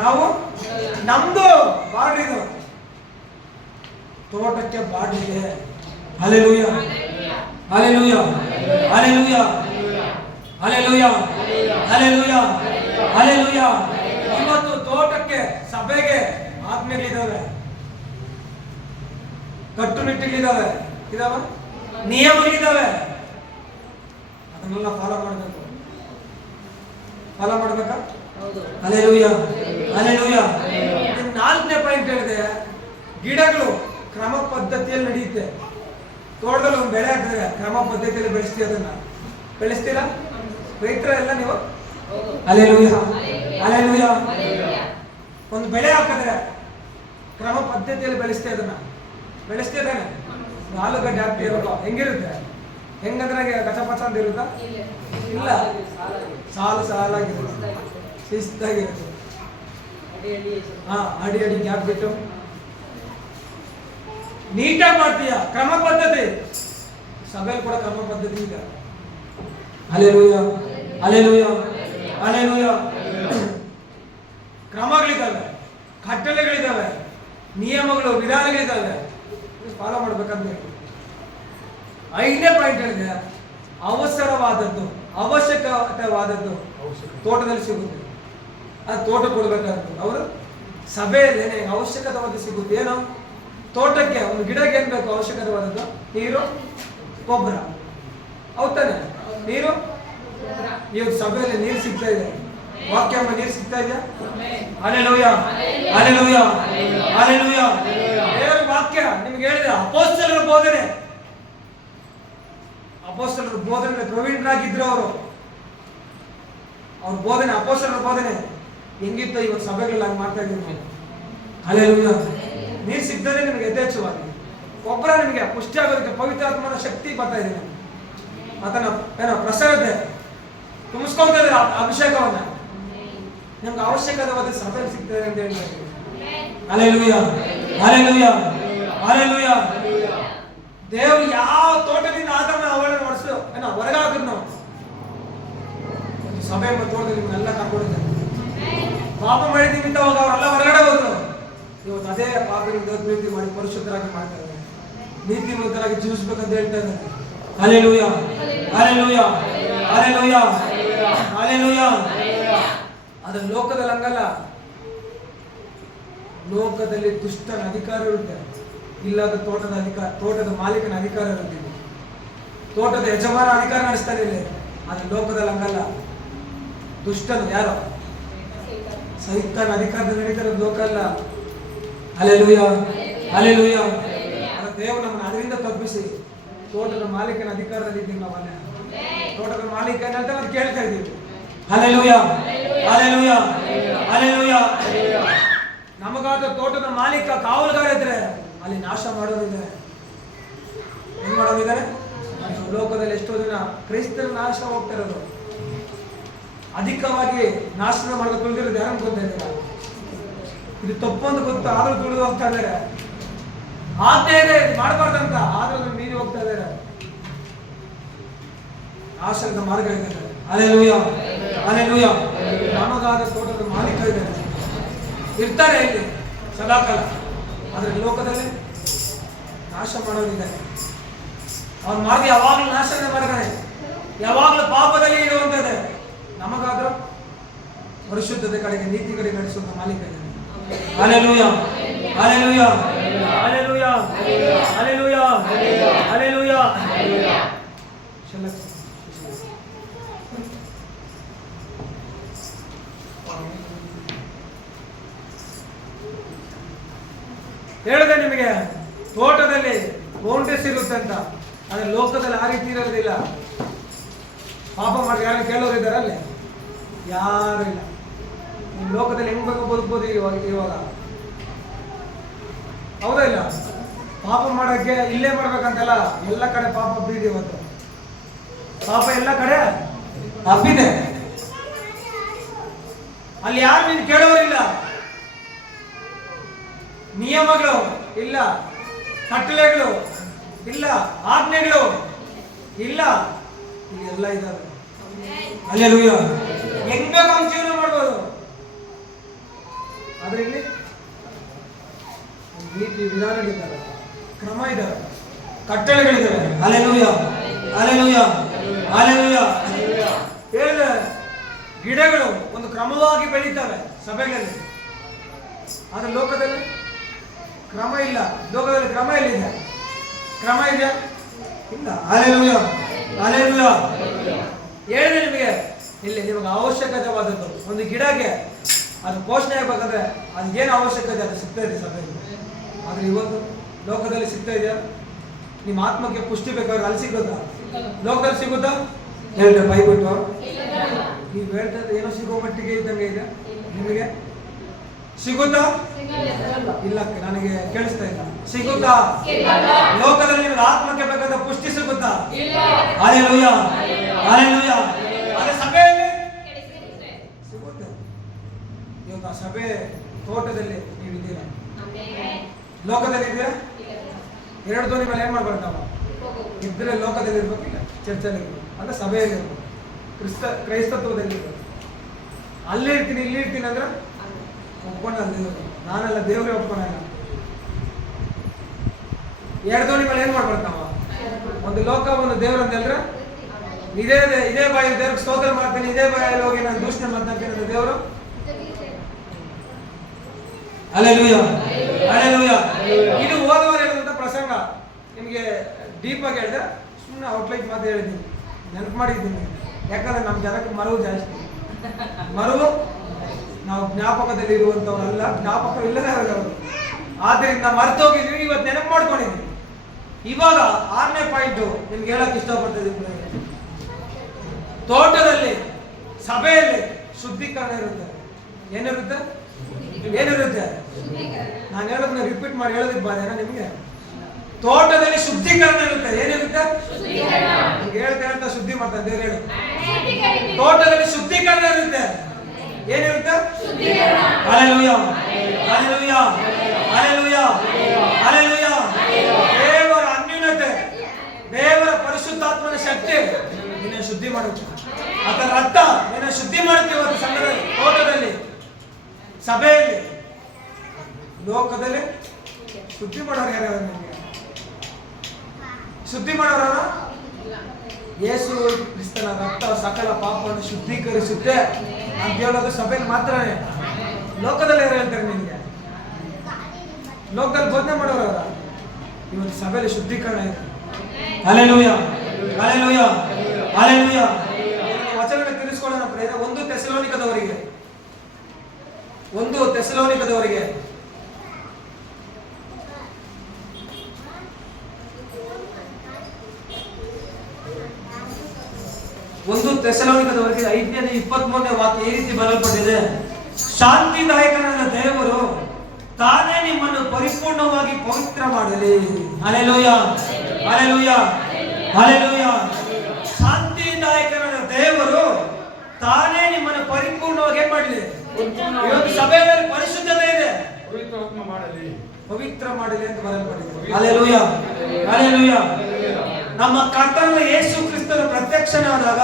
ನಾವು ನಮ್ದು ಬಾರ್ಡರ್ ಇದು. ತೋಟಕ್ಕೆ ಬಾರ್ಡರ್ ಇದೆ. Hallelujah, hallelujah, hallelujah. Hallelujah, hallelujah, hallelujah. ಇವತ್ತು ತೋಟಕ್ಕೆ, ಸಭೆಗೆ ಆಜ್ಞೆಗಳಿದ್ದಾವೆ, ಕಟ್ಟುನಿಟ್ಟುಗಳಿದ್ದಾವೆ, ಇದಾವ ನಿಯಮಗಳಿದ್ದಾವೆ. ಅದನ್ನೆಲ್ಲ ಫಾಲೋ ಮಾಡಬೇಕು. ಫಾಲೋ ಮಾಡ್ಬೇಕಾ? Hallelujah, hallelujah. 4ನೇ ಪಾಯಿಂಟ್ ಹೇಳಿದೆ, ಗಿಡಗಳು ಕ್ರಮ ಪದ್ಧತಿಯಲ್ಲಿ ನಡೆಯುತ್ತೆ. ತೋಟದಲ್ಲಿ ಒಂದು ಬೆಳೆ ಹಾಕಿದ್ರೆ ಕ್ರಮ ಪದ್ಧತಿಯಲ್ಲಿ ಬೆಳೆಸ್ತೀವಿ, ಅದನ್ನ ಬೆಳೆಸ್ತೀರಾ ರೈತರ ಎಲ್ಲ ನೀವು? Hallelujah, hallelujah. ಒಂದು ಬೆಳೆ ಹಾಕಿದ್ರೆ ಕ್ರಮ ಪದ್ಧತಿಯಲ್ಲಿ ಬೆಳೆಸ್ತೀವಿ, ಅದನ್ನ ಬೆಳೆಸ್ತೀದಾನೆ. ಆಲೂಗಡ್ಡೆ ಹಾಕ್ತಿ ಇರೋದು ಹೆಂಗಿರುತ್ತೆ? ಹೆಂಗಂದ್ರೆ ಕಚಪಚ ಅಂತ ಇರುತ್ತಾ? ಇಲ್ಲ, ಸಾಲು ಸಾಲಾಗಿರುತ್ತೆ, ಶಿಸ್ತಾಗಿರುತ್ತೆ. ಅಡಿ ಅಡಿ ಗ್ಯಾಪ್ ಬಿಟ್ಟು ನೀಟಾಗಿ ಮಾಡ್ತೀಯ. ಕ್ರಮ ಪದ್ಧತಿ ಸಭೆಯಲ್ಲಿ ಕೂಡ ಕ್ರಮ ಪದ್ಧತಿ ಈಗ. Hallelujah, hallelujah, hallelujah. ಕ್ರಮಗಳಿದ್ದಾವೆ, ಕಟ್ಟಳೆಗಳಿದ್ದಾವೆ, ನಿಯಮಗಳು, ವಿಧಾನಗಳಿದ್ದಾವೆ, ಫಾಲೋ ಮಾಡ್ಬೇಕಂತ ಹೇಳಿ. 5ನೇ ಪಾಯಿಂಟ್ ಹೇಳಿದೆ, ಅವಸರವಾದದ್ದು, ಅವಶ್ಯಕವಾದದ್ದು ತೋಟದಲ್ಲಿ ಸಿಗುತ್ತೆ. ಅದು ತೋಟ ಕೊಡ್ಬೇಕಾದ್ದು. ಅವರು ಸಭೆಯಲ್ಲಿ ಅವಶ್ಯಕವಾದ ಸಿಗುತ್ತೆ. ಏನೋ ತೋಟಕ್ಕೆ, ಒಂದು ಗಿಡಕ್ಕೆ ಏನ್ ಬೇಕು? ಅವಶ್ಯಕವಾದದ್ದು ನೀರು, ಗೊಬ್ಬರ. ಹೌದಾನೆ? ನೀರು. ಇವಾಗ ಸಭೆಯಲ್ಲಿ ನೀರು ಸಿಗ್ತಾ ಇದೆ, ವಾಕ್ಯ ನೀರು ಸಿಗ್ತಾ ಇದೆಯಾ? Hallelujah, hallelujah, hallelujah. ದೇವರ ವಾಕ್ಯ ನಿಮ್ಗೆ ಹೇಳಿದೆ, ಅಪೊಸ್ತಲರ ಬೋಧನೆ, ಅಪೊಸ್ತಲರ ಬೋಧನೆ ಪ್ರವೀಣರಾಗಿದ್ರು ಅವರು. ಅವ್ರ ಬೋಧನೆ, ಅಪೊಸ್ತಲರ ಬೋಧನೆ ಹೆಂಗಿತ್ತು? ಇವತ್ತು ಸಭೆಗಳಲ್ಲಿ ಹಂಗೆ ಮಾಡ್ತಾ ಇದ್ದೀವಿ ನಾವು. ಹಲ್ಲೆಲೂಯಾ. ನೀರು ಸಿಗ್ತದೆ ನಿಮಗೆ ಯಥೇಚ್ಛವಾಗಿ. ಗೊಬ್ಬರ ನಿಮಗೆ ಪುಷ್ಟಿ ಆಗೋದಕ್ಕೆ ಪವಿತ್ರಾತ್ಮನ ಶಕ್ತಿ ಬರ್ತಾ ಇದೆ. ಅದನ್ನ ಏನೋ ಪ್ರಸರತೆ ತುಂಬಿಸ್ಕೊಳ್ತಾ ಇದ್ದಾರೆ, ಅಭಿಷೇಕವನ್ನ. ನಮ್ಗೆ ಅವಶ್ಯಕವಾದ ಸಭೆಯಲ್ಲಿ ಸಿಗ್ತದೆ ಅಂತ ಹೇಳ್ತಾ ಇದ್ದೀವಿ. Hallelujah, hallelujah, hallelujah. ದೇವರು ಯಾವ ತೋಟದಿಂದ ಆದರನ್ನ ಅವಳನ್ನು ಹೊಡೆಸು ಏನೋ ಹೊರಗಾಕಿದ್ ನಾವು ಸಭೆ ಮತ್ತು ತೋಟದಲ್ಲಿ ನಿಮ್ಮನ್ನೆಲ್ಲ ಕರ್ಕೊಂಡಿದ್ದಾರೆ. ಪಾಪ ಮಾಡಿದ್ದೀವಿ ಅಂತ ಹೋಗ ಅವರೆಲ್ಲ ಹೊರಗಡೆ ಹೋದ್ರು. ಇವತ್ತು ಅದೇ ಪಾಪದಿಂದ ಪ್ರೀತಿ ಮಾಡಿ ಪರಿಶುದ್ಧರಾಗಿ ಮಾಡ್ತಾ ಇದ್ದಾರೆ, ನೀತಿವಂತರಾಗಿ ಜೀವಿಸ್ಬೇಕಂತ ಹೇಳ್ತಾ ಇದ್ದಾರೆ. Hallelujah, hallelujah, hallelujah, hallelujah. ಆದ್ರೆ ಲೋಕದಲ್ಲಿ ಹಂಗಲ್ಲ. ಲೋಕದಲ್ಲಿ ದುಷ್ಟನ ಅಧಿಕಾರ ಇರುತ್ತೆ, ಇಲ್ಲದ ತೋಟದ ಅಧಿಕಾರ, ತೋಟದ ಮಾಲೀಕನ ಅಧಿಕಾರ ಇರುತ್ತೆ, ತೋಟದ ಯಜಮಾನ ಅಧಿಕಾರ ನಡೆಸ್ತಾನೆ ಇಲ್ಲಿ. ಆದ್ರೆ ಲೋಕದಲ್ಲಿ ಹಂಗಲ್ಲ. ದುಷ್ಟನು ಯಾರು? ಸೈತಾನ ಅಧಿಕಾರದಲ್ಲಿ ನಡೀತಾರೆ, ಲೋಕ ಅಲ್ಲ. Hallelujah, hallelujah. ದೇವರು ನಮ್ಮನ್ನು ಅದರಿಂದ ತಪ್ಪಿಸಿ ತೋಟದ ಮಾಲೀಕನ ಅಧಿಕಾರದಲ್ಲಿ ಇದ್ದೀವಿ ನಾವು. ಅಲ್ಲೇ ತೋಟದ ಮಾಲೀಕ ಅಂತ ನಾವು ಕೇಳ್ತಾ ಇದ್ದೀವಿ. Hallelujah, hallelujah, hallelujah. ನಮಗಾದ ತೋಟದ ಮಾಲೀಕ, ಕಾವಲುಗಾರ ಇದ್ರೆ ಅಲ್ಲಿ ನಾಶ ಮಾಡೋರಿದ್ದಾರೆ. ಏನ್ ಮಾಡೋರಿದ್ದಾರೆ? ಲೋಕದಲ್ಲಿ ಎಷ್ಟೋ ದಿನ ಕ್ರೈಸ್ತರ ನಾಶ ಹೋಗ್ತಾ ಇರೋದು, ಅಧಿಕವಾಗಿ ನಾಶನ ಮಾಡೋದು ತುಳಿದಿರೋದು ಯಾರು ಗೊತ್ತಾ ಇದ್ದಾರೆ? ಇದು ತಪ್ಪು ಅಂತ ಗೊತ್ತು, ಆದ್ರೂ ತುಳಿದು ಹೋಗ್ತಾ ಇದ್ದಾರೆ. ಆಜ್ಞೆ ಇದೆ ಮಾಡಬಾರ್ದಂತ, ಆದ್ರೂ ಮೀರಿ ಹೋಗ್ತಾ ಇದ್ದಾರೆ. ನಾಶದ ಮಾರ್ಗ ಇದೆ. Hallelujah, hallelujah. ನಮಗಾದ ತೋಟದ ಮಾಲೀಕ ಇದ್ದಾರೆ, ಇರ್ತಾರೆ ಇಲ್ಲಿ ಸದಾಕಾಲ. ಆದ್ರೆ ಲೋಕದಲ್ಲಿ ನಾಶ ಮಾಡೋದಿದ್ದಾರೆ. ಅವನ ಮಾರ್ಗ ಯಾವಾಗಲೂ ನಾಶನೇ ಮಾಡ್ತಾನೆ, ಯಾವಾಗಲೂ ಪಾಪದಲ್ಲಿ ಇರುವಂತದೆ. ನಮಗಾದ್ರೂ ಪರಿಶುದ್ಧತೆ ಕಡೆಗೆ, ನೀತಿ ಕಡೆಗೆ ನಡೆಸುವಂತ ಮಾಲೀಕ ಇದ್ದಾನೆ. Hallelujah, hallelujah, hallelujah, hallelujah, hallelujah. ಹೇಳಿದೆ ನಿಮಗೆ, ತೋಟದಲ್ಲಿ ಬೌಂಡ್ರೀಸ್ ಇರುತ್ತೆ ಅಂತ. ಆದ್ರೆ ಲೋಕದಲ್ಲಿ ಆ ರೀತಿ ಇರೋದಿಲ್ಲ. ಪಾಪ ಮಾಡಿ ಯಾರು ಕೇಳೋರು ಇದ್ದಾರೆ ಅಲ್ಲಿ? ಯಾರು ಇಲ್ಲ. ನಿಮ್ಮ ಲೋಕದಲ್ಲಿ ಹೆಂಗ್ ಬೇಕು ಬದುಕ್ಬೋದು ಇವಾಗ, ಹೌದಾ ಇಲ್ಲ? ಪಾಪ ಮಾಡೋಕ್ಕೆ ಇಲ್ಲೇ ಮಾಡ್ಬೇಕಂತಲ್ಲ, ಎಲ್ಲ ಕಡೆ ಪಾಪ ಹಬ್ಬಿದೆ ಇವತ್ತು. ಪಾಪ ಎಲ್ಲ ಕಡೆ ಹಬ್ಬಿದೆ. ಅಲ್ಲಿ ಯಾರು ನೀನು ಕೇಳೋರಿಲ್ಲ. ನಿಯಮಗಳು ಇಲ್ಲ, ಕಟ್ಟಳೆಗಳು ಇಲ್ಲ, ಆಜ್ಞೆಗಳು ಇಲ್ಲ, ಇವೆಲ್ಲ ಇದಾವೆ. ಹಲ್ಲೆಲೂಯಾ. ಹೆಂಗ್ ಬೇಕು ಹಂಗ್ ಜೀವನ ಮಾಡ್ಬೋದು. ಆದ್ರೆ ಇಲ್ಲಿ ನೀತಿ ವಿಧಾನಗಳಿದ್ದಾವೆ, ಕ್ರಮ ಇದ್ದಾವೆ, ಕಟ್ಟಳೆಗಳಿದ್ದಾವೆ. Hallelujah, hallelujah, hallelujah. ಗಿಡಗಳು ಒಂದು ಕ್ರಮವಾಗಿ ಬೆಳೀತವೆ ಸಭೆಗಳಲ್ಲಿ, ಆದ್ರೆ ಲೋಕದಲ್ಲಿ ಕ್ರಮ ಇಲ್ಲ. ಲೋಕದಲ್ಲಿ ಕ್ರಮ ಎಲ್ಲಿದೆ? ಕ್ರಮ ಇದೆಯಾ? ಇಲ್ಲ. Hallelujah, hallelujah. ಹೇಳಿದೆ ನಿಮಗೆ, ಇಲ್ಲಿ ನಿಮಗೆ ಅವಶ್ಯಕತೆವಾದದ್ದು ಒಂದು ಗಿಡಕ್ಕೆ ಅದು ಪೋಷಣೆ ಆಗ್ಬೇಕಂದ್ರೆ ಅದಕ್ಕೇನು ಅವಶ್ಯಕತೆ ಅದು ಸಿಗ್ತಾ ಇದೆ ಸಭೆಯಲ್ಲಿ. ಆದ್ರೆ ಇವತ್ತು ಲೋಕದಲ್ಲಿ ಸಿಗ್ತಾ ಇದೆಯಾ? ನಿಮ್ಮ ಆತ್ಮಕ್ಕೆ ಪುಷ್ಟಿ ಬೇಕಾದ್ರೆ ಅಲ್ಲಿ ಸಿಗುತ್ತಾ? ಲೋಕದಲ್ಲಿ ಸಿಗುತ್ತಾ? ಹೇಳ್ರಿ ಬೈಬಿಟ್ಟು. ನೀವು ಹೇಳ್ತಾ ಏನೋ ಸಿಗೋ ಮಟ್ಟಿಗೆ ಇದ್ದಂಗೆ ಇದೆ. ನಿಮಗೆ ಸಿಗುತ್ತಾ? ಇಲ್ಲ, ನನಗೆ ಕೇಳಿಸ್ತಾ ಇಲ್ಲ. ಸಿಗುತ್ತಾ? ಲೋಕದಲ್ಲಿ ನಿಮಗೆ ಆತ್ಮಕ್ಕೆ ಬೇಕಾದ ಪುಷ್ಟಿ ಸಿಗುತ್ತಾ? Hallelujah, hallelujah. ಆದ್ರೆ ಸಭೆಯಲ್ಲಿ ಸಿಗುತ್ತೆ. ಇವತ್ತು ಆ ಸಭೆ ತೋಟದಲ್ಲಿ ನೀವಿದ್ದೀರಾ, ಲೋಕದಲ್ಲಿ ಇದ್ದೀರಾ? ಎರಡು ದೋಣಿ ಮೇಲೆ ಏನ್ ಮಾಡ್ಬಾರ್ದು ನಾವು? ಇದ್ರೆ ಲೋಕದಲ್ಲಿ ಇರ್ಬೇಕಿಲ್ಲ, ಚರ್ಚಲ್ಲಿ ಇರ್ಬೇಕು, ಅಂದ್ರೆ ಸಭೆಯಲ್ಲಿ ಇರ್ಬೇಕು, ಕ್ರೈಸ್ತತ್ವದಲ್ಲಿ ಇರ್ಬೇಕು. ಅಲ್ಲೇ ಇರ್ತೀನಿ ಇಲ್ಲಿ ಇರ್ತೀನಿ ಅಂದ್ರೆ ಒಪ್ಕೊಂಡ ದೇವರು, ನಾನಲ್ಲ ದೇವರೇ ಒಪ್ಕೊಂಡಲ್ಲ. ಎರಡು ದೋಣಿ ಮೇಲೆ ಏನ್ ಮಾಡ್ಬಾರ್ದು ನಾವು? ಒಂದು ಲೋಕ ಒಂದು ದೇವ್ರ ಅಂತ ಹೇಳಿದ್ರೆ ಇದೇ ಬಾಯಲ್ಲಿ ದೇವ್ರಿಗೆ ಸ್ತೋತ್ರ ಮಾಡ್ತೀನಿ, ಇದೇ ಬಾಯಲ್ಲಿ ಹೋಗಿ ನಾನು ದೂಷಣೆ ಮಾಡ್ತೀನಿ ದೇವರು. Hallelujah, hallelujah. ಇದು ಹೋದವರು ಹೇಳಿದಂತ ಪ್ರಸಂಗ ನಿಮಗೆ ಡೀಪ್ ಆಗಿ ಹೇಳಿದ್ರೆ, ಸುಮ್ಮನೆ ಔಟ್ಲೈಟ್ ಮಾತು ಹೇಳಿದ್ದೀನಿ, ನೆನಪು ಮಾಡಿದ್ದೀನಿ. ಯಾಕಂದ್ರೆ ನಮ್ಮ ಜನಕ್ಕೆ ಮರವು ಜಾಸ್ತಿ. ಮರವು ನಾವು ಜ್ಞಾಪಕದಲ್ಲಿ ಇರುವಂತವರಲ್ಲ, ಜ್ಞಾಪಕ ಇಲ್ಲದೆ ಅವರು. ಆದ್ರಿಂದ ಮರ್ತೋಗಿದ್ವಿ, ಇವತ್ತು ನೆನಪು ಮಾಡ್ಕೊಂಡಿದ್ವಿ. ಇವಾಗ 6ನೇ ಪಾಯಿಂಟ್ ನಿಮ್ಗೆ ಹೇಳಕ್ ಇಷ್ಟಪಡ್ತಿದ್ದೀನಿ. ತೋಟದಲ್ಲಿ ಸಭೆಯಲ್ಲಿ ಶುದ್ಧೀಕರಣ ಇರುತ್ತೆ. ಏನಿರುತ್ತೆ? ಏನಿರುತ್ತೆ? ನಾನು ಹೇಳೋದನ್ನ ರಿಪೀಟ್ ಮಾಡಿ ಹೇಳೋದಕ್ಕೆ ಬಾದೇನ ನಿಮ್ಗೆ? ತೋಟದಲ್ಲಿ ಶುದ್ಧೀಕರಣ ಇರುತ್ತೆ. ಏನಿರುತ್ತೆ? ಹೇಳ್ತಾ ಶುದ್ಧಿ ಮಾಡ್ತಾರೆ ದೇವ್ರು. ಹೇಳು, ತೋಟದಲ್ಲಿ ಶುದ್ಧೀಕರಣ ಇರುತ್ತೆ. ಏನಿರುತ್ತೆ? Hallelujah, hallelujah, hallelujah, hallelujah. ದೇವರ ಅನ್ಯೂನ್ಯತೆ, ದೇವರ ಪರಿಶುದ್ಧಾತ್ಮನ ಶಕ್ತಿ ನಿನ್ನ ಶುದ್ಧಿ ಮಾಡುತ್ತೆ. ಅದರ ರಕ್ತ ನಿನ್ನ ಶುದ್ಧಿ ಮಾಡುತ್ತೆ. ಇವತ್ತು ಸಂಘದಲ್ಲಿ, ತೋಟದಲ್ಲಿ, ಸಭೆಯಲ್ಲಿ, ಲೋಕದಲ್ಲಿ ಶುದ್ಧಿ ಮಾಡೋರು ಯಾರು? ನಿಮಗೆ ಶುದ್ಧಿ ಮಾಡೋರ? ಯೇಸು ಕ್ರಿಸ್ತನ ರಕ್ತ ಸಕಲ ಪಾಪವನ್ನು ಶುದ್ಧೀಕರಿಸುತ್ತೆ ಅಂತ ಹೇಳೋದು ಸಭೆಯಲ್ಲಿ ಮಾತ್ರನೇ. ಲೋಕದಲ್ಲಿ ಯಾರು ಹೇಳ್ತಾರೆ ನಿಮಗೆ? ಲೋಕದಲ್ಲಿ ಬೋಧನೆ ಮಾಡೋರವರ? ಇವತ್ತು ಸಭೆಯಲ್ಲಿ ಶುದ್ಧೀಕರಣ ಇದೆ. Hallelujah, hallelujah, hallelujah. ವಚನ ತಿಳಿಸ್ಕೊಳ್ಳೋಣ ಪ್ರೇರಣೆ. 1 ಥೆಸಲೋನಿಕದವರಿಗೆ 1 ಥೆಸಲೋನಿಕದವರಿಗೆ 5ನೇ 23ನೇ ವಾಕ್ಯ ಈ ರೀತಿ ಬರೆಯಲ್ಪಟ್ಟಿದೆ. ಶಾಂತಿದಾಯಕನಾದ ದೇವರು ತಾನೇ ನಿಮ್ಮನ್ನು ಪರಿಪೂರ್ಣವಾಗಿ ಪವಿತ್ರ ಮಾಡಲಿ. Hallelujah, hallelujah, hallelujah. ಶಾಂತಿದಾಯಕನಾದ ದೇವರು ತಾನೇ ನಿಮ್ಮನ್ನು ಪರಿಪೂರ್ಣವಾಗಿ ಏನ್ ಮಾಡಲಿ? ಇವತ್ತು ಸಭೆಯಲ್ಲಿ ಪರಿಶುದ್ಧತೆ ಇದೆ, ಪವಿತ್ರ ಮಾಡಲಿ ಅಂತ ಬರೆಯಲ್ಪಟ್ಟಿದೆ. Hallelujah, hallelujah. ನಮ್ಮ ಕರ್ತನಾದ ಯೇಸು ಕ್ರಿಸ್ತನ ಪ್ರತ್ಯಕ್ಷನಾದಾಗ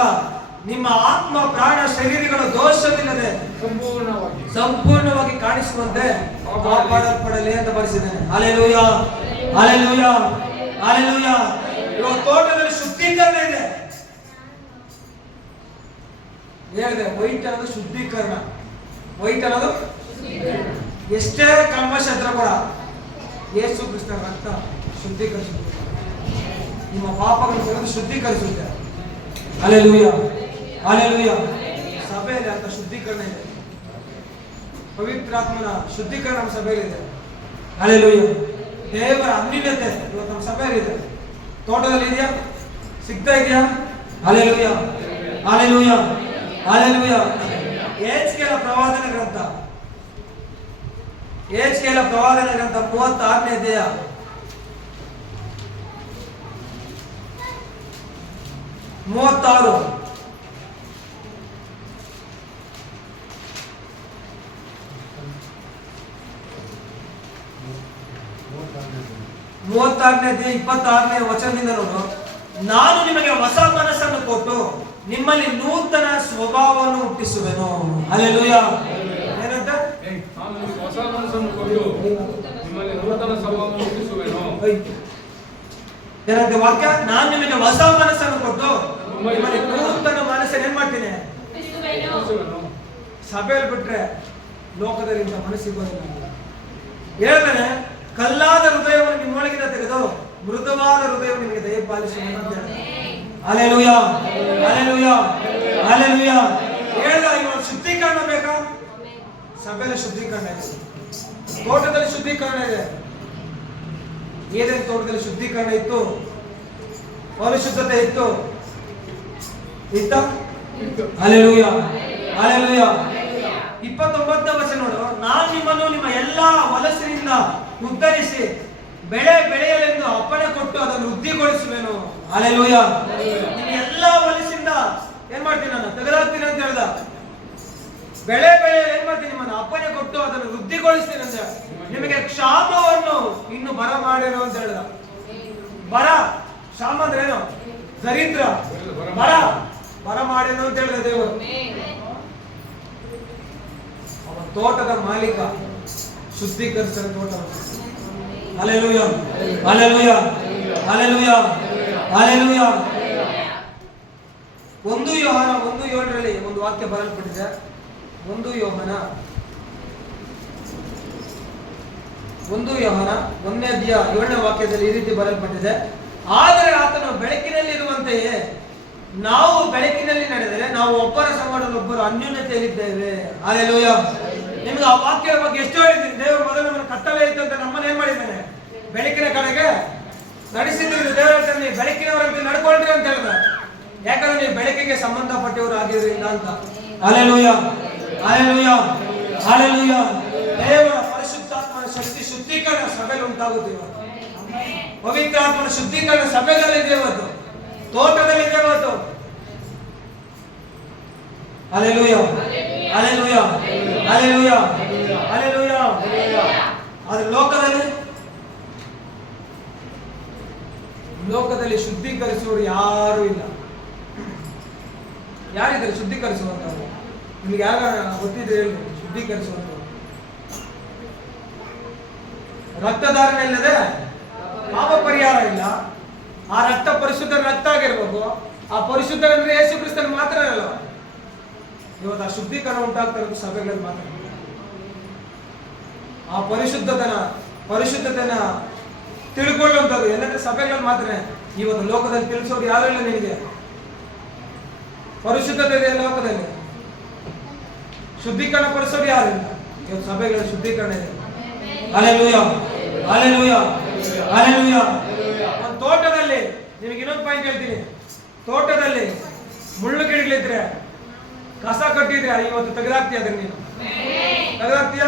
ನಿಮ್ಮ ಆತ್ಮ ಪ್ರಾಣ ಶರೀರಗಳು ದೋಷವಿಲ್ಲದೆ ಸಂಪೂರ್ಣವಾಗಿ ಕಾಣಿಸುವಂತೆ ಕಾಪಾಡಲ್ಪಡಲಿ ಅಂತ ಬರೆಸಿದ್ದೇನೆ. Hallelujah, hallelujah, hallelujah. ಇವಾಗ ತೋಟದಲ್ಲಿ ಶುದ್ಧೀಕರಣ ಇದೆ. ಹೇಳಿದೆ ವೈಟ್ ಅನ್ನೋದು ಶುದ್ಧೀಕರಣ. ವೈಟ್ ಅನ್ನೋದು ಎಷ್ಟೇ ಕಲ್ಮಶ ಇದ್ರೂ ಕೂಡ ಯೇಸು ಕ್ರಿಸ್ತನ ರಕ್ತ ಶುದ್ಧೀಕರಿಸುತ್ತೆ. ನಿಮ್ಮ ಪಾಪಗಳನ್ನು ತೆಗೆದು ಶುದ್ಧೀಕರಿಸುತ್ತೆ. Hallelujah, hallelujah. ಸಭೆಯಲ್ಲಿ ಅಂತ ಶುದ್ಧೀಕರಣ ಇದೆ. ಪವಿತ್ರಾತ್ಮನ ಶುದ್ಧೀಕರಣ ನಮ್ಮ ಸಭೆಯಲ್ಲಿ ಇದೆ. ಹಲ್ಲೆಲೂಯಾ. ದೇವರ ಅನ್ಯೂನ್ಯತೆ ಇವತ್ತು ನಮ್ಮ ಸಭೆಯಲ್ಲಿ ಇದೆ. ತೋಟದಲ್ಲಿ ಇದೆಯಾ? ಸಿಗ್ತಾ ಇದೆಯಾ? Hallelujah, hallelujah, hallelujah. ಯೆಹೆಜ್ಕೇಲ ಪ್ರವಾದನ ಗ್ರಂಥ 36ನೇ ಅಧ್ಯಾಯ 36. ಅಧ್ಯಾಯ 26ನೇ ವಚನದಿಂದ ನೋಡು. ನಾನು ನಿಮಗೆ ಹೊಸ ಮನಸ್ಸನ್ನು ಕೊಟ್ಟು ನಿಮ್ಮಲ್ಲಿ ನೂತನ ಸ್ವಭಾವವನ್ನು ಹುಟ್ಟಿಸುವೆನು. ಹಲ್ಲೆಲೂಯಾ. ಏನಂತ? ನಾನು ನಿಮಗೆ ಹೊಸ ಮನಸ್ಸನ್ನು ಕೊಟ್ಟು ನಿಮ್ಮಲ್ಲಿ ನೂತನ ಸ್ವಭಾವವನ್ನು ಹುಟ್ಟಿಸುವೆನು. ಏನಂತ ವಾಕ್ಯ? ನಾನು ನಿಮಗೆ ಹೊಸ ಮನಸ್ಸನ್ನು ಕೊಟ್ಟು ನಿಮ್ಮಲ್ಲಿ ನೂತನ ಮನಸ್ಸನ್ನು ಏನ್ ಮಾಡ್ತೀನಿ? ಎಬ್ಬಿಸುವೆನು. ಸಭೆಯಲ್ಲಿ ಬಿಟ್ರೆ ಲೋಕದಲ್ಲಿ ಇಂಥ ಮನಸ್ಸು ಸಿಗೋದಿಲ್ಲ. ಹೇಳ್ತಾನೆ, ಕಲ್ಲಾದ ಹೃದಯವನ್ನು ನಿಮ್ಮೊಳಗಿಂದ ತೆಗೆದು ಮೃದುವಾದ ಹೃದಯವನ್ನು ನಿಮಗೆ ದಯಪಾಲಿಸುವೆನು ಅಂತ ಹೇಳ್ತಾನೆ. Hallelujah, hallelujah, hallelujah. ಹೇಳ್ದ, ಇವಾಗ ಶುದ್ಧೀಕರಣ ಬೇಕಾ? ಸಭೆಯಲ್ಲಿ ಶುದ್ಧೀಕರಣ ಇದೆ, ತೋಟದಲ್ಲಿ ಶುದ್ಧೀಕರಣ ಇದೆ. ಏನೇನು ತೋಟದಲ್ಲಿ ಶುದ್ಧೀಕರಣ ಇತ್ತು, ಪರಿಶುದ್ಧತೆ ಇತ್ತು, ಇತ್ತ? Hallelujah, hallelujah. 29ನೇ ವಚನ ನೋಡು. ನಾನು ನಿಮ್ಮನ್ನು ನಿಮ್ಮ ಎಲ್ಲಾ ವಲಸಿನಿಂದ ಉದ್ಧರಿಸಿ ಬೆಳೆ ಬೆಳೆಯಲೆಂದು ಅಪ್ಪಣೆ ಕೊಟ್ಟು ಅದನ್ನು ವೃದ್ಧಿಗೊಳಿಸುವೆನು. ಹಲ್ಲೆಲೂಯಾ. ನಿಮ್ಮ ಎಲ್ಲಾ ವಲಸಿಂದ ಏನ್ ಮಾಡ್ತೀನಿ, ನಾನು ತೆಗೆದಾಕ್ತೀನಿ ಅಂತ ಹೇಳ್ದ. ಬೆಳೆ ಬೆಳೆಯಲು ಏನ್ ಮಾಡ್ತೀನಿ, ನಿಮ್ಮನ್ನು ಅಪ್ಪಣೆ ಕೊಟ್ಟು ಅದನ್ನು ವೃದ್ಧಿಗೊಳಿಸ್ತೀನಿ ಅಂತ. ನಿಮಗೆ ಕ್ಷಾಮವನ್ನು ಇನ್ನು ಬರ ಮಾಡೇನು ಅಂತ ಹೇಳ್ದ. ಬರ, ಕ್ಷಾಮ ಅಂದ್ರೆ ಏನು? ದರಿದ್ರ. ಬರ ಮಾಡೇನು ಅಂತ ಹೇಳಿದ ದೇವರು. ಅವನ ತೋಟದ ಮಾಲೀಕ ಶುದ್ಧೀಕರಿಸಿದ ತೋಟವನ್ನು. Hallelujah, hallelujah, hallelujah, hallelujah. 1 ಯೋಹಾನ 1:7 ಒಂದು ವಾಕ್ಯ ಬರೆಯಲ್ಪಟ್ಟಿದೆ. 1 ಯೋಹಾನ 1ನೇ ಅಧ್ಯಾಯ 7ನೇ ವಾಕ್ಯದಲ್ಲಿ ಈ ರೀತಿ ಬರೆಯಲ್ಪಟ್ಟಿದೆ. ಆದರೆ ಆತನು ಬೆಳಕಿನಲ್ಲಿ ಇರುವಂತೆಯೇ ನಾವು ಬೆಳಕಿನಲ್ಲಿ ನಡೆದರೆ ನಾವು ಒಬ್ಬರ ಸಂಗಡೊಬ್ಬರು ಅನ್ಯೋನ್ಯತೆಯಲ್ಲಿದ್ದೇವೆ. ಹಲ್ಲೆಲೂಯಾ. ನಿಮ್ಗೆ ಆ ವಾಕ್ಯದ ಬಗ್ಗೆ ಎಷ್ಟು ಹೇಳಿದ್ದೀನಿ. ದೇವರು ಮೊದಲು ನಮ್ಮನ್ನು ಕತ್ತಲೆ ಇತ್ತು ಅಂತ ನಮ್ಮನ್ನು ಏನ್ ಮಾಡಿದ್ದಾನೆ, ಬೆಳಕಿನ ಕಡೆಗೆ ನಡೆಸಿದ್ರು. ದೇವರಲ್ಲಿ ಬೆಳಕಿನವರಂತೆ ನಡ್ಕೊಳ್ರಿ ಅಂತ ಹೇಳಿದ. ಯಾಕಂದ್ರೆ ನೀವು ಬೆಳಕಿಗೆ ಸಂಬಂಧಪಟ್ಟವರು ಆಗಿದ್ರಿಂದ ಅಂತ. Hallelujah, hallelujah, hallelujah. ದೇವರ ಪರಿಶುದ್ಧಾತ್ಮನ ಶಕ್ತಿ ಶುದ್ಧೀಕರಣ ಸಭೆಯಲ್ಲಿ ಉಂಟಾಗುತ್ತೆ. ಪವಿತ್ರಾತ್ಮನ ಶುದ್ಧೀಕರಣ ಸಭೆಗಳಲ್ಲಿ ಇದೆ ಇವತ್ತು, ತೋಟದಲ್ಲಿ ಇದೆ ಇವತ್ತು. Hallelujah, hallelujah, hallelujah, hallelujah. ಆದ್ರೆ ಲೋಕದಲ್ಲಿ ಶುದ್ಧೀಕರಿಸುವವರು ಯಾರು ಇಲ್ಲ. ಯಾರಿದ್ದಾರೆ ಶುದ್ಧೀಕರಿಸುವಂತವರು? ನಿಮ್ಗೆ ಯಾರ ಗೊತ್ತಿದ್ರೆ ಹೇಳಿ. ಶುದ್ಧೀಕರಿಸುವಂತವರು ರಕ್ತಧಾರಣೆ ಇಲ್ಲದೆ ಪಾಪ ಪರಿಹಾರ ಇಲ್ಲ. ಆ ರಕ್ತ ಪರಿಶುದ್ಧ ರಕ್ತ ಆಗಿರ್ಬೇಕು. ಆ ಪರಿಶುದ್ಧ ಅಂದ್ರೆ ಯೇಸು ಕ್ರಿಸ್ತನ ಮಾತ್ರ ಅಲ್ಲ. ಇವತ್ತು ಆ ಶುದ್ಧೀಕರಣ ಉಂಟಾಗ್ತಾ ಇರೋದು ಸಭೆಗಳಲ್ಲಿ ಮಾತ್ರ. ಆ ಪರಿಶುದ್ಧತೆನ ತಿಳ್ಕೊಳ್ಳುವಂಥದ್ದು ಎಲ್ಲಂದ್ರೆ ಸಭೆಗಳಲ್ಲಿ ಮಾತ್ರ. ಇವತ್ತು ಲೋಕದಲ್ಲಿ ತಿಳಿಸೋರು ಯಾರು ಇಲ್ಲ ನಿನಗೆ. ಪರಿಶುದ್ಧತೆ ಇದೆ ಲೋಕದಲ್ಲಿ, ಶುದ್ಧೀಕರಣ ಪಡಿಸೋರು ಯಾರು ಇಲ್ಲ. ಇವತ್ತು ಸಭೆಗಳಲ್ಲಿ ಶುದ್ಧೀಕರಣ ಇದೆ. Hallelujah, hallelujah, hallelujah. ಒಂದು ತೋಟದಲ್ಲಿ ನಿಮಗೆ ಇನ್ನೊಂದು ಪಾಯಿಂಟ್ ಹೇಳ್ತೀನಿ. ತೋಟದಲ್ಲಿ ಮುಳ್ಳು ಗಿಡಗಳಿದ್ರೆ, ಕಸ ಕಟ್ಟಿದ್ರೆ ಇವತ್ತು ತೆಗೆದಾಕ್ತೀಯ. ಅದನ್ನ ನೀನು ತೆಗೆದಾಕ್ತೀಯ?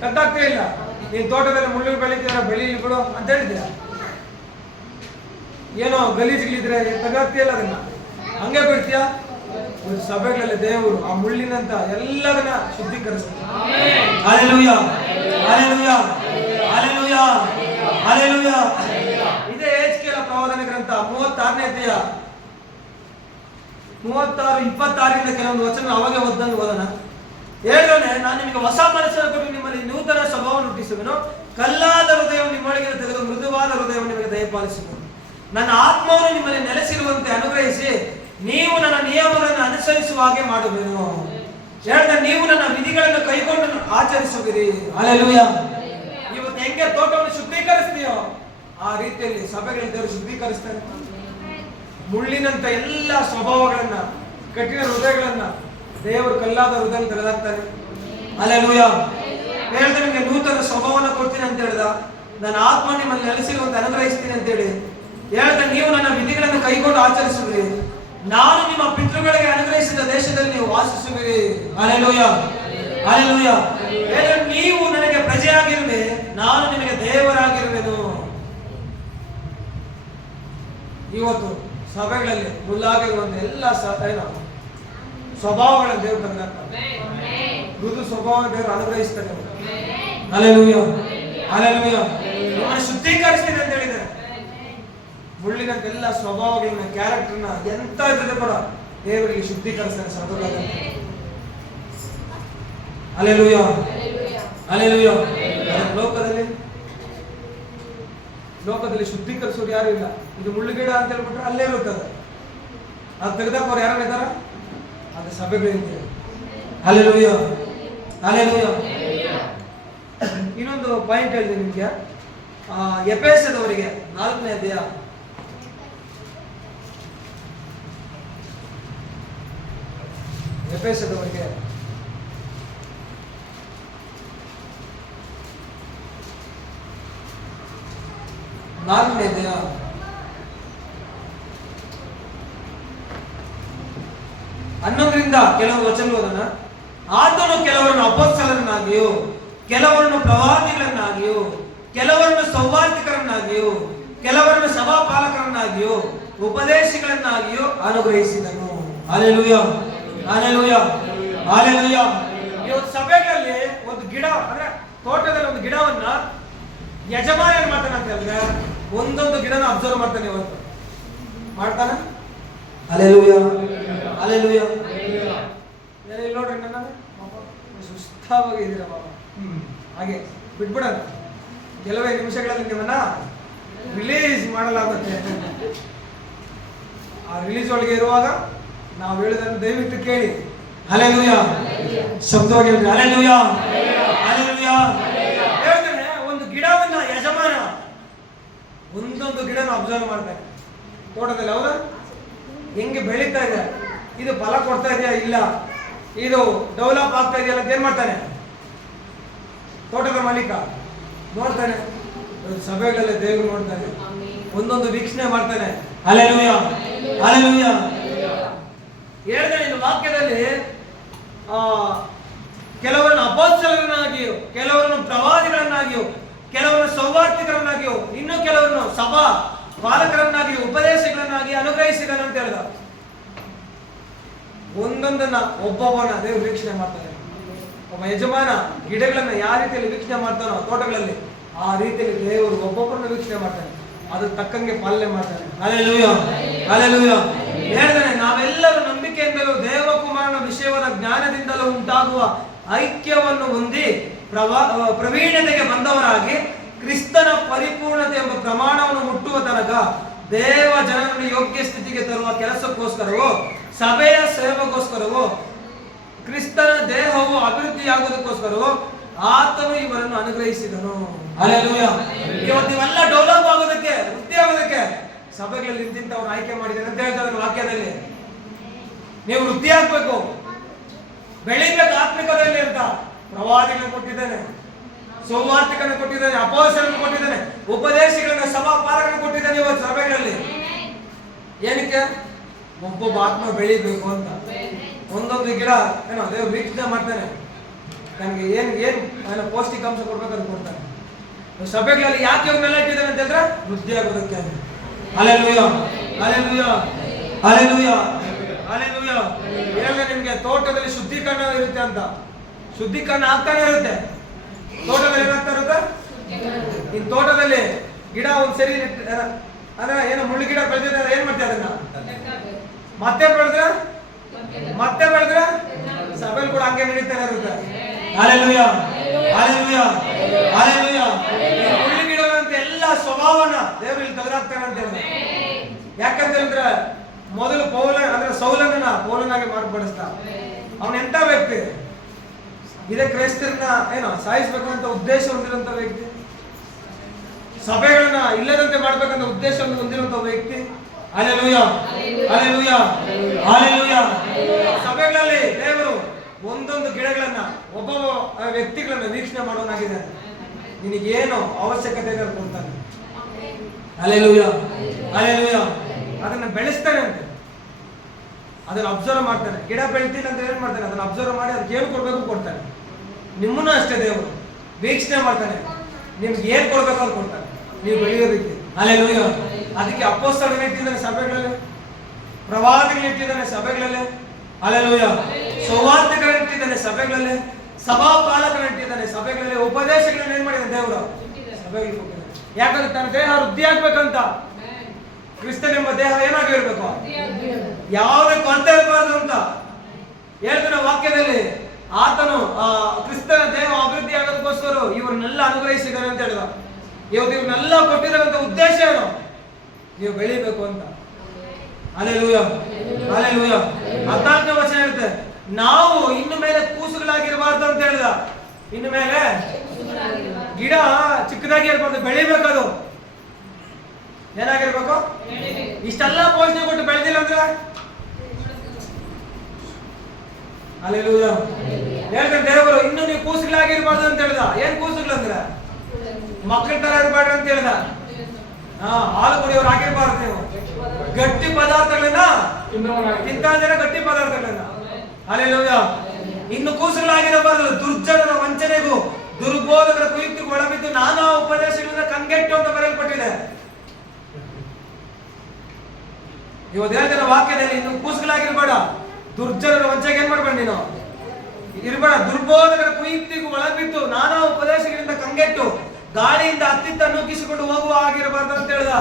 ತೆಗ್ದಾಕ್ತೀಯ ಇಲ್ಲ. ನೀನ್ ತೋಟದಲ್ಲಿ ಮುಳ್ಳು ಬೆಳೀತೀರ, ಬೆಳೀಲಿ ಬಿಡು ಅಂತ ಹೇಳಿದ್ಯಾ? ಏನೋ ಗಲೀಜುಗಳಿದ್ರೆ ತೆಗೆದಾಕ್ತೀಯಲ್ಲ, ಅದನ್ನ ಹಂಗೆ ಬಿಡ್ತೀಯ? ಸಭೆಗಳಲ್ಲಿ ದೇವರು ಆ ಮುಳ್ಳಿನಂತ ಎಲ್ಲದನ್ನ ಶುದ್ಧೀಕರಿಸ್ತಾರೆ. Hallelujah, hallelujah, hallelujah, hallelujah. ಇದೇ ಯೆಹೆಜ್ಕೇಲ ಪ್ರವಾದನ ಗ್ರಂಥ 36ನೇ ಅಧ್ಯಾಯ 36-26 ಕೆಲವೊಂದು ವಚನ ಅವಾಗೆ ಓದೋಣ. ಹೇಳಿದ್ರೆ, ನಾನು ನಿಮಗೆ ಹೊಸ ಮನಸ್ಸನ್ನು ಕೊಟ್ಟು ನಿಮ್ಮಲ್ಲಿ ನೂತನ ಸ್ವಭಾವವನ್ನು ಹುಟ್ಟಿಸುವೆನು. ಕಲ್ಲಾದ ಹೃದಯವನ್ನು ನಿಮ್ಮೊಳಗೆ ತೆಗೆದು ಮೃದುವಾದ ಹೃದಯವನ್ನು ನಿಮಗೆ ದಯಪಾಲಿಸುವೆನು. ನನ್ನ ಆತ್ಮವನ್ನು ನಿಮ್ಮಲ್ಲಿ ನೆಲೆಸಿರುವಂತೆ ಅನುಗ್ರಹಿಸಿ ನೀವು ನನ್ನ ನಿಯಮಗಳನ್ನು ಅನುಸರಿಸುವ ಹಾಗೆ ಮಾಡುವೆನು. ಹೇಳಿದ್ರೆ, ನೀವು ನನ್ನ ವಿಧಿಗಳನ್ನು ಕೈಗೊಂಡು ಆಚರಿಸುವಿರಿ. ಹಲ್ಲೆಲೂಯಾ. ಇವತ್ತು ಹೆಂಗೆ ತೋಟವನ್ನು ಶುದ್ಧೀಕರಿಸ್ತೀಯೋ ಆ ರೀತಿಯಲ್ಲಿ ಸಭೆಗಳಲ್ಲಿ ದೇವರು ಶುದ್ಧೀಕರಿಸ್ತಾನೆ. ಮುಳ್ಳಿನಂತ ಎಲ್ಲ ಸ್ವಭಾವಗಳನ್ನ, ಕಠಿಣ ಹೃದಯಗಳನ್ನ ದೇವರು ಕಲ್ಲಾದ ಹೃದಯ ತೆಗೆದಾಕ್ತಾನೆ. ಹಲ್ಲೆಲೂಯಾ. ಹೇಳಿದ್ರೆ, ನಿಮಗೆ ನೂತನ ಸ್ವಭಾವವನ್ನು ಕೊಡ್ತೀನಿ ಅಂತ ಹೇಳ್ದ. ನನ್ನ ಆತ್ಮ ನಿಮ್ಮಲ್ಲಿ ನೆಲೆಸಿರುವಂತೆ ಅನುಗ್ರಹಿಸ್ತೀನಿ ಅಂತ ಹೇಳಿ ಹೇಳ್ದ. ನೀವು ನನ್ನ ವಿಧಿಗಳನ್ನು ಕೈಗೊಂಡು ಆಚರಿಸುವಿರಿ. ನಾನು ನಿಮ್ಮ ಪಿತೃಗಳಿಗೆ ಅನುಗ್ರಹಿಸಿದ ದೇಶದಲ್ಲಿ ನೀವು ವಾಸಿಸುವಿರಿ. Hallelujah, hallelujah. ನೀವು ನನಗೆ ಪ್ರಜೆಯಾಗಿರುವೆ, ನಾನು ನಿಮಗೆ ದೇವರಾಗಿರುವೆನು. ಇವತ್ತು ಸಭೆಗಳಲ್ಲಿ ಮುಲ್ಲಾಗಿರುವಂತ ಎಲ್ಲ ಸ್ವಭಾವಗಳನ್ನು ದೇವರು ತೆಗೆದಾಕ್ತಾರೆ. ಮೃದು ಸ್ವಭಾವ ದೇವರು ಅನುಗ್ರಹಿಸ್ತಾರೆ. Hallelujah, hallelujah. ನಿಮ್ಮನ್ನು ಶುದ್ಧೀಕರಿಸ್ತೀನಿ ಅಂತ ಹೇಳಿದ್ದಾರೆ. ಮುಳ್ಳಿನಂತೆಲ್ಲ ಸ್ವಭಾವಗಳನ್ನ, ಕ್ಯಾರೆಕ್ಟರ್ನ ಎಂತ ಇದ್ರೆ ಕೂಡ ದೇವರಿಗೆ ಶುದ್ಧೀಕರಿಸ್ತಾರೆ ಸಭೆಗಳಲ್ಲಿ. Hallelujah, hallelujah. ಲೋಕದಲ್ಲಿ ಶುದ್ಧೀಕರಿಸೋರು ಯಾರು ಇಲ್ಲ. ಇದು ಮುಳ್ಳುಗಿಡ ಅಂತ ಹೇಳ್ಬಿಟ್ರೆ ಅಲ್ಲೇ ಇರುತ್ತದೆ. ಅದು ತೆಗೆದಾಕೋರು ಯಾರು ಇದ್ದಾರ? ಅದು ಸಭೆಗಳಿಂದ. Hallelujah, hallelujah. ಇನ್ನೊಂದು ಪಾಯಿಂಟ್ ಹೇಳಿದೆ ನಿಮಗೆ. ಎಫೆಸದವರಿಗೆ 4ನೇ ಅಧ್ಯಾಯ, ಎಫೆಸದವರಿಗೆ 4ನೇ ಅಧ್ಯಾಯ 11ರಿಂದ ಕೆಲವು ವಚನ ಓದೋಣ. ಆತನು ಕೆಲವರನ್ನು ಅಪೊಸ್ತಲರನ್ನಾಗಿಯೂ, ಕೆಲವರನ್ನು ಪ್ರವಾದಿಗಳನ್ನಾಗಿಯೂ, ಕೆಲವರನ್ನು ಸೌವಾರ್ತಿಕರನ್ನಾಗಿಯೂ, ಕೆಲವರನ್ನು ಸಭಾಪಾಲಕರನ್ನಾಗಿಯೂ, ಉಪದೇಶಗಳನ್ನಾಗಿಯೂ ಅನುಗ್ರಹಿಸಿದನು. Hallelujah, hallelujah, hallelujah. ಇವತ್ತು ಸಭೆಗಳಲ್ಲಿ ಒಂದು ಗಿಡ, ಅಂದ್ರೆ ತೋಟದಲ್ಲಿ ಒಂದು ಗಿಡವನ್ನ ಯಜಮಾನ ಏನ್ ಮಾಡ್ತಾನೆ ಅಂತ ಹೇಳಿದ್ರೆ ಒಂದೊಂದು ಗಿಡನ ಅಬ್ಸರ್ವ್ ಮಾಡ್ತಾನೆ. ಇವತ್ತು ಮಾಡ್ತಾನೆ. Hallelujah, hallelujah. ಇಲ್ಲಿ ನೋಡ್ರಿ, ನನ್ನ ಸುಸ್ಥವಾಗಿದ್ದೀರ ಬಾಬಾ. ಹಾಗೆ ಬಿಟ್ಬಿಡೋಣ. ಕೆಲವೇ ನಿಮಿಷಗಳಲ್ಲಿ ನಿಮ್ಮನ್ನ ರಿಲೀಸ್ ಮಾಡಲಾಗುತ್ತೆ. ಆ ರಿಲೀಸ್ ಒಳಗೆ ಇರುವಾಗ ನಾವು ಹೇಳೋದನ್ನು ದಯವಿಟ್ಟು ಕೇಳಿ. ಹಲ್ಲೆಲೂಯಾ, ಶಬ್ದವಾಗಿ ಹೇಳ್ರಿ. Hallelujah, hallelujah. ಹೇಳ್ತಾನೆ, ಒಂದು ಗಿಡವನ್ನ ಯಜಮಾನ ಒಂದೊಂದು ಗಿಡನ ಅಬ್ಸರ್ವ್ ಮಾಡ್ತಾನೆ ತೋಟದಲ್ಲಿ. ಹೌದಾ? ಹೆಂಗೆ ಬೆಳೀತಾ ಇದೆ, ಇದು ಫಲ ಕೊಡ್ತಾ ಇದೆಯಾ ಇಲ್ಲ, ಇದು ಡೆವಲಪ್ ಆಗ್ತಾ ಇದೆಯಲ್ಲ ಅಂತ ಏನ್ ಮಾಡ್ತಾನೆ ತೋಟದ ಮಾಲೀಕ ನೋಡ್ತಾನೆ. ಸಭೆಗಳಲ್ಲಿ ದೇವರು ನೋಡ್ತಾನೆ, ಒಂದೊಂದು ವೀಕ್ಷಣೆ ಮಾಡ್ತಾನೆ. Hallelujah, hallelujah. ಹೇಳ್ತಾನೆ ಇನ್ನು ವಾಕ್ಯದಲ್ಲಿ, ಕೆಲವರನ್ನು ಅಪೊಸ್ತಲರನ್ನಾಗಿಯೂ, ಕೆಲವರನ್ನು ಪ್ರವಾದಿಗಳನ್ನಾಗಿಯೂ, ಕೆಲವರನ್ನು ಸೌವಾರ್ತಿಕರನ್ನಾಗಿಯೂ, ಇನ್ನು ಕೆಲವರನ್ನು ಸಭಾ ಪಾಲಕರನ್ನಾಗಿಯೂ, ಉಪದೇಶಗಳನ್ನಾಗಿ ಅನುಗ್ರಹಿಸಿದನು ಅಂತ ಹೇಳಿದ. ಒಂದೊಂದನ್ನ ಒಬ್ಬೊಬ್ಬನ ದೇವರು ವೀಕ್ಷಣೆ ಮಾಡ್ತಾನೆ. ಒಬ್ಬ ಯಜಮಾನ ಗಿಡಗಳನ್ನ ಯಾವ ರೀತಿಯಲ್ಲಿ ವೀಕ್ಷಣೆ ಮಾಡ್ತಾನೋ ತೋಟಗಳಲ್ಲಿ, ಆ ರೀತಿಯಲ್ಲಿ ದೇವರು ಒಬ್ಬೊಬ್ಬರನ್ನ ವೀಕ್ಷಣೆ ಮಾಡ್ತಾನೆ. ಅದು ತಕ್ಕಂಗೆ ಪಾಲನೆ ಮಾಡ್ತಾನೆ. Hallelujah, hallelujah. ಹೇಳ್ತಾನೆ, ನಾವೆಲ್ಲರೂ ನಂಬಿಕೆಯಿಂದಲೂ ದೇವಕುಮಾರನ ವಿಷಯವಾದ ಜ್ಞಾನದಿಂದಲೂ ಉಂಟಾಗುವ ಐಕ್ಯವನ್ನು ಹೊಂದಿ ಪ್ರವೀಣತೆಗೆ ಬಂದವರಾಗಿ ಕ್ರಿಸ್ತನ ಪರಿಪೂರ್ಣತೆ ಎಂಬ ಪ್ರಮಾಣವನ್ನು ಮುಟ್ಟುವ ತನಕ ದೇವ ಜನರನ್ನು ಯೋಗ್ಯ ಸ್ಥಿತಿಗೆ ತರುವ ಕೆಲಸಕ್ಕೋಸ್ಕರವೋ, ಸಭೆಯ ಸೇವೆಗೋಸ್ಕರವೋ, ಕ್ರಿಸ್ತನ ದೇಹವು ಅಭಿವೃದ್ಧಿಯಾಗುವುದಕ್ಕೋಸ್ಕರವೋ ಆತನು ಇವರನ್ನು ಅನುಗ್ರಹಿಸಿದನು. ಹಲ್ಲೆಲೂಯಾ. ಇವತ್ತು ಇವೆಲ್ಲ ಡೆವಲಪ್ ಆಗೋದಕ್ಕೆ, ವೃದ್ಧಿ ಆಗೋದಕ್ಕೆ ಸಭೆಗಳಲ್ಲಿ ನಿಂತಿಂತವ್ರು ಆಯ್ಕೆ ಮಾಡಿದ್ದಾರೆ ಅಂತ ಹೇಳ್ತಾರೆ ವಾಕ್ಯದಲ್ಲಿ. ನೀವು ವೃದ್ಧಿ ಆಗ್ಬೇಕು, ಬೆಳಿಬೇಕು ಆತ್ಮಿಕದಲ್ಲಿ ಅಂತ ಪ್ರವಾದಿಗಳನ್ನು ಕೊಟ್ಟಿದ್ದಾನೆ, ಸೌವಾರ್ತಿಕನ ಕೊಟ್ಟಿದ್ದಾನೆ, ಅಪೊಸ್ತಲರನ್ನು ಕೊಟ್ಟಿದ್ದಾನೆ, ಉಪದೇಶಗಳನ್ನ ಸಭಾಪಾಲಕರನ್ನು ಕೊಟ್ಟಿದ್ದಾನೆ. ಇವತ್ತು ಸಭೆಗಳಲ್ಲಿ ಏನಕ್ಕೆ? ಒಬ್ಬೊಬ್ಬ ಆತ್ಮ ಬೆಳಿಬೇಕು ಅಂತ. ಒಂದೊಂದು ಗಿಡ ಏನೋ ದೇವ್ರು ವೀಕ್ಷಣೆ ಮಾಡ್ತಾನೆ. ನನಗೆ ಏನು ಪೌಷ್ಟಿಕಾಂಶ ಕೊಡ್ಬೇಕಂತ ಕೊಡ್ತಾನೆ. ಸಭೆಗಳಲ್ಲಿ ಯಾಕೆ ಇವನ್ನೆಲ್ಲ ಇಟ್ಟಿದ್ದಾನೆ ಅಂತ ಹೇಳಿದ್ರೆ ವೃದ್ಧಿ ಆಗೋದಕ್ಕೆ. Hallelujah, hallelujah, hallelujah, hallelujah. ಹೇಳಿದ್ರೆ ನಿಮ್ಗೆ ತೋಟದಲ್ಲಿ ಶುದ್ಧೀಕರಣ ಇರುತ್ತೆ ಅಂತ, ಶುದ್ಧೀಕರಣ ಆಗ್ತಾನೆ ಇರುತ್ತೆ. ತೋಟದಲ್ಲಿ ಏನಾಗ್ತಾ ಇರುತ್ತೆ? ಇನ್ ತೋಟದಲ್ಲಿ ಗಿಡ ಒಂದ್ ಸರಿ ಅಂದ್ರೆ ಏನೋ ಮುಳ್ಳು ಗಿಡ ಬೆಳೆದಿದ್ರೆ ಏನ್ ಮಾಡ್ತಾರೆ ಅದನ್ನ ಮತ್ತೆ ಬೆಳೆದ್ರೆ ಸಭೆಯಲ್ಲಿ ಕೂಡ ಹಂಗೆ ನಡೀತಾನೆ ಇರುತ್ತೆ. Hallelujah, hallelujah, hallelujah. ಮುಳ್ಳು ಗಿಡದಂತ ಎಲ್ಲ ಸ್ವಭಾವನ ದೇವರು ಇಲ್ಲಿ ತೆಗೆದಾಕ್ತಾನೆ ಅಂತ ಹೇಳಿದ್ರೆ, ಯಾಕಂತ ಹೇಳಿದ್ರೆ ಮೊದಲು ಸೌಲನನ್ನ ಪೌಲನಾಗಿ ಮಾರ್ಪಡಿಸ್ತಾ. ಅವನ ಎಂತ ವ್ಯಕ್ತಿ? ಇದೇ ಕ್ರೈಸ್ತರನ್ನ ಸಾಯಿಸ್ಬೇಕಂತ ಉದ್ದೇಶ ಹೊಂದಿರುವಂತ ವ್ಯಕ್ತಿ, ಸಭೆಗಳನ್ನ ಇಲ್ಲದಂತೆ ಮಾಡ್ಬೇಕಂತ ಉದ್ದೇಶ ಹೊಂದಿರುವಂತ ವ್ಯಕ್ತಿ. Hallelujah, hallelujah, hallelujah. ಸಭೆಗಳಲ್ಲಿ ದೇವರು ಒಂದೊಂದು ಗಿಡಗಳನ್ನ, ಒಬ್ಬೊಬ್ಬ ವ್ಯಕ್ತಿಗಳನ್ನ ವೀಕ್ಷಣೆ ಮಾಡೋನಾಗಿದ್ದಾನೆ. ನಿನಗೇನು ಅವಶ್ಯಕತೆ ಇದೆ ಕೊಡ್ತಾನೆ. Hallelujah, hallelujah. ಅದನ್ನ ಬೆಳೆಸ್ತಾನೆ ಅಂತ, ಅದನ್ನ ಅಬ್ಸರ್ವ್ ಮಾಡ್ತಾನೆ. ಗಿಡ ಬೆಳಿತೀನಿ ಅಂತ ಏನ್ ಮಾಡ್ತಾನೆ? ಅದನ್ನ ಅಬ್ಸರ್ವ್ ಮಾಡಿ ಅದಕ್ಕೆ ಏನು ಕೊಡ್ಬೇಕು ಕೊಡ್ತಾನೆ. ನಿಮ್ಮನ್ನ ಅಷ್ಟೇ ದೇವರು ವೀಕ್ಷಣೆ ಮಾಡ್ತಾನೆ. ನಿಮ್ಗೆ ಏನ್ ಕೊಡ್ಬೇಕು ಅಂತ ಕೊಡ್ತಾನೆ, ನೀವು ಬೆಳೆಯೋದಕ್ಕೆ. ಹಲ್ಲೆಲೂಯಾ. ಅದಕ್ಕೆ ಅಪೊಸ್ತಲರನ್ನು ಇಟ್ಟಿದ್ದಾನೆ ಸಭೆಗಳಲ್ಲಿ, ಪ್ರವಾದಿಗಳನ್ನು ಇಟ್ಟಿದ್ದಾನೆ ಸಭೆಗಳಲ್ಲಿ. ಹಲ್ಲೆಲೂಯಾ. ಸೌವಾರ್ತಿಕರನ್ನು ಇಟ್ಟಿದ್ದಾನೆ ಸಭೆಗಳಲ್ಲಿ, ಸಭಾಪಾಲಕರನ್ನು ಇಟ್ಟಿದ್ದಾನೆ ಸಭೆಗಳಲ್ಲಿ, ಉಪದೇಶಗಳನ್ನ ಏನ್ ಮಾಡಿದ್ದಾನೆ ದೇವರು ಸಭೆಗಳಿಗೆ ಕೊಟ್ಟಿದ್ದಾನೆ. ಯಾಕಂದ್ರೆ ತನ್ನ ದೇಹ ವೃದ್ಧಿ ಆಗ್ಬೇಕಂತ. ಕ್ರಿಸ್ತನೆಂಬ ದೇಹ ಏನಾಗಿರ್ಬೇಕು? ಯಾವುದೇ ಕೊರತೆ ಇರಬಾರ್ದು ಅಂತ ಹೇಳ್ತಾನೆ ವಾಕ್ಯದಲ್ಲಿ. ಆತನು ಕ್ರಿಸ್ತನ ದೇಹ ಅಭಿವೃದ್ಧಿ ಆಗೋದಕ್ಕೋಸ್ಕರ ಇವ್ರನ್ನೆಲ್ಲ ಅನುಗ್ರಹಿಸಿದ್ದಾನೆ ಅಂತ ಹೇಳಿದ. ಇವತ್ತು ಇವ್ರನ್ನೆಲ್ಲ ಕೊಟ್ಟಿದ್ದಾರಂತ ಉದ್ದೇಶ ಏನು? ನೀವು ಬೆಳಿಬೇಕು ಅಂತ. Hallelujah, hallelujah. 14ನೇ ವಚನ ಹೇಳುತ್ತೆ, ನಾವು ಇನ್ನು ಮೇಲೆ ಕೂಸುಗಳಾಗಿರಬಾರ್ದು ಅಂತ ಹೇಳ್ದ. ಇನ್ನು ಮೇಲೆ ಗಿಡ ಚಿಕ್ಕದಾಗಿ ಇರ್ಬಾರ್ದು, ಬೆಳಿಬೇಕದು. ಏನಾಗಿರ್ಬೇಕು? ಇಷ್ಟೆಲ್ಲ ಪೋಷಣೆ ಕೊಟ್ಟು ಬೆಳೆದಿಲ್ಲ ಅಂದ್ರೆ ಹಲ್ಲೆಲೂಯಾ. ಹೇಳ್ತಾನೆ ದೇವರು, ಇನ್ನು ನೀವು ಕೂಸುಗಳಾಗಿರ್ಬಾರ್ದು ಅಂತ ಹೇಳ್ದ. ಏನ್ ಕೂಸುಗಳಂದ್ರೆ ಮಕ್ಕಳ ತರ ಇರಬಾರ್ದು ಅಂತ ಹೇಳ್ದ. ಹಾಲು ಕುಡಿಯೋರು ಆಗಿರ್ಬಾರ್ದು. ನೀವು ಗಟ್ಟಿ ಪದಾರ್ಥಗಳನ್ನ ತಿಂತಾಂದ್ರೆ ಗಟ್ಟಿ ಪದಾರ್ಥಗಳನ್ನ. ಹಲ್ಲೆಲೂಯಾ. ಇನ್ನು ಕೂಸುಗಳಾಗಿರಬಾರದು, ದುರ್ಜನರ ವಂಚನೆಗೂ ದುರ್ಬೋಧಕರ ಕುಯುಕ್ತಿಗೂ ಒಳಬಿದ್ದು ನಾನಾ ಉಪದೇಶಗಳಿಂದ ಕಂಗೆಟ್ಟು ಅಂತ ಬರೆಯಲ್ಪಟ್ಟಿದೆ. ಇವತ್ತು ಹೇಳ್ತಾನೆ ವಾಕ್ಯದಲ್ಲಿ, ಇನ್ನು ಕೂಸುಗಳಾಗಿರ್ಬೇಡ, ದುರ್ಜನರ ವಂಚನೆಗೆ ಏನ್ ಮಾಡ್ಬೇಡ, ನೀನು ಇರ್ಬೇಡ. ದುರ್ಬೋಧಕರ ಕುಯುಕ್ತಿಗೂ ಒಳಬಿದ್ದು ನಾನಾ ಉಪದೇಶಗಳಿಂದ ಕಂಗೆಟ್ಟು ಗಾಳಿಯಿಂದ ಅತ್ತಿತ್ತ ನುಗ್ಗಿಸಿಕೊಂಡು ಹೋಗುವ ಆಗಿರಬಾರ್ದು ಅಂತ ಹೇಳ್ದ.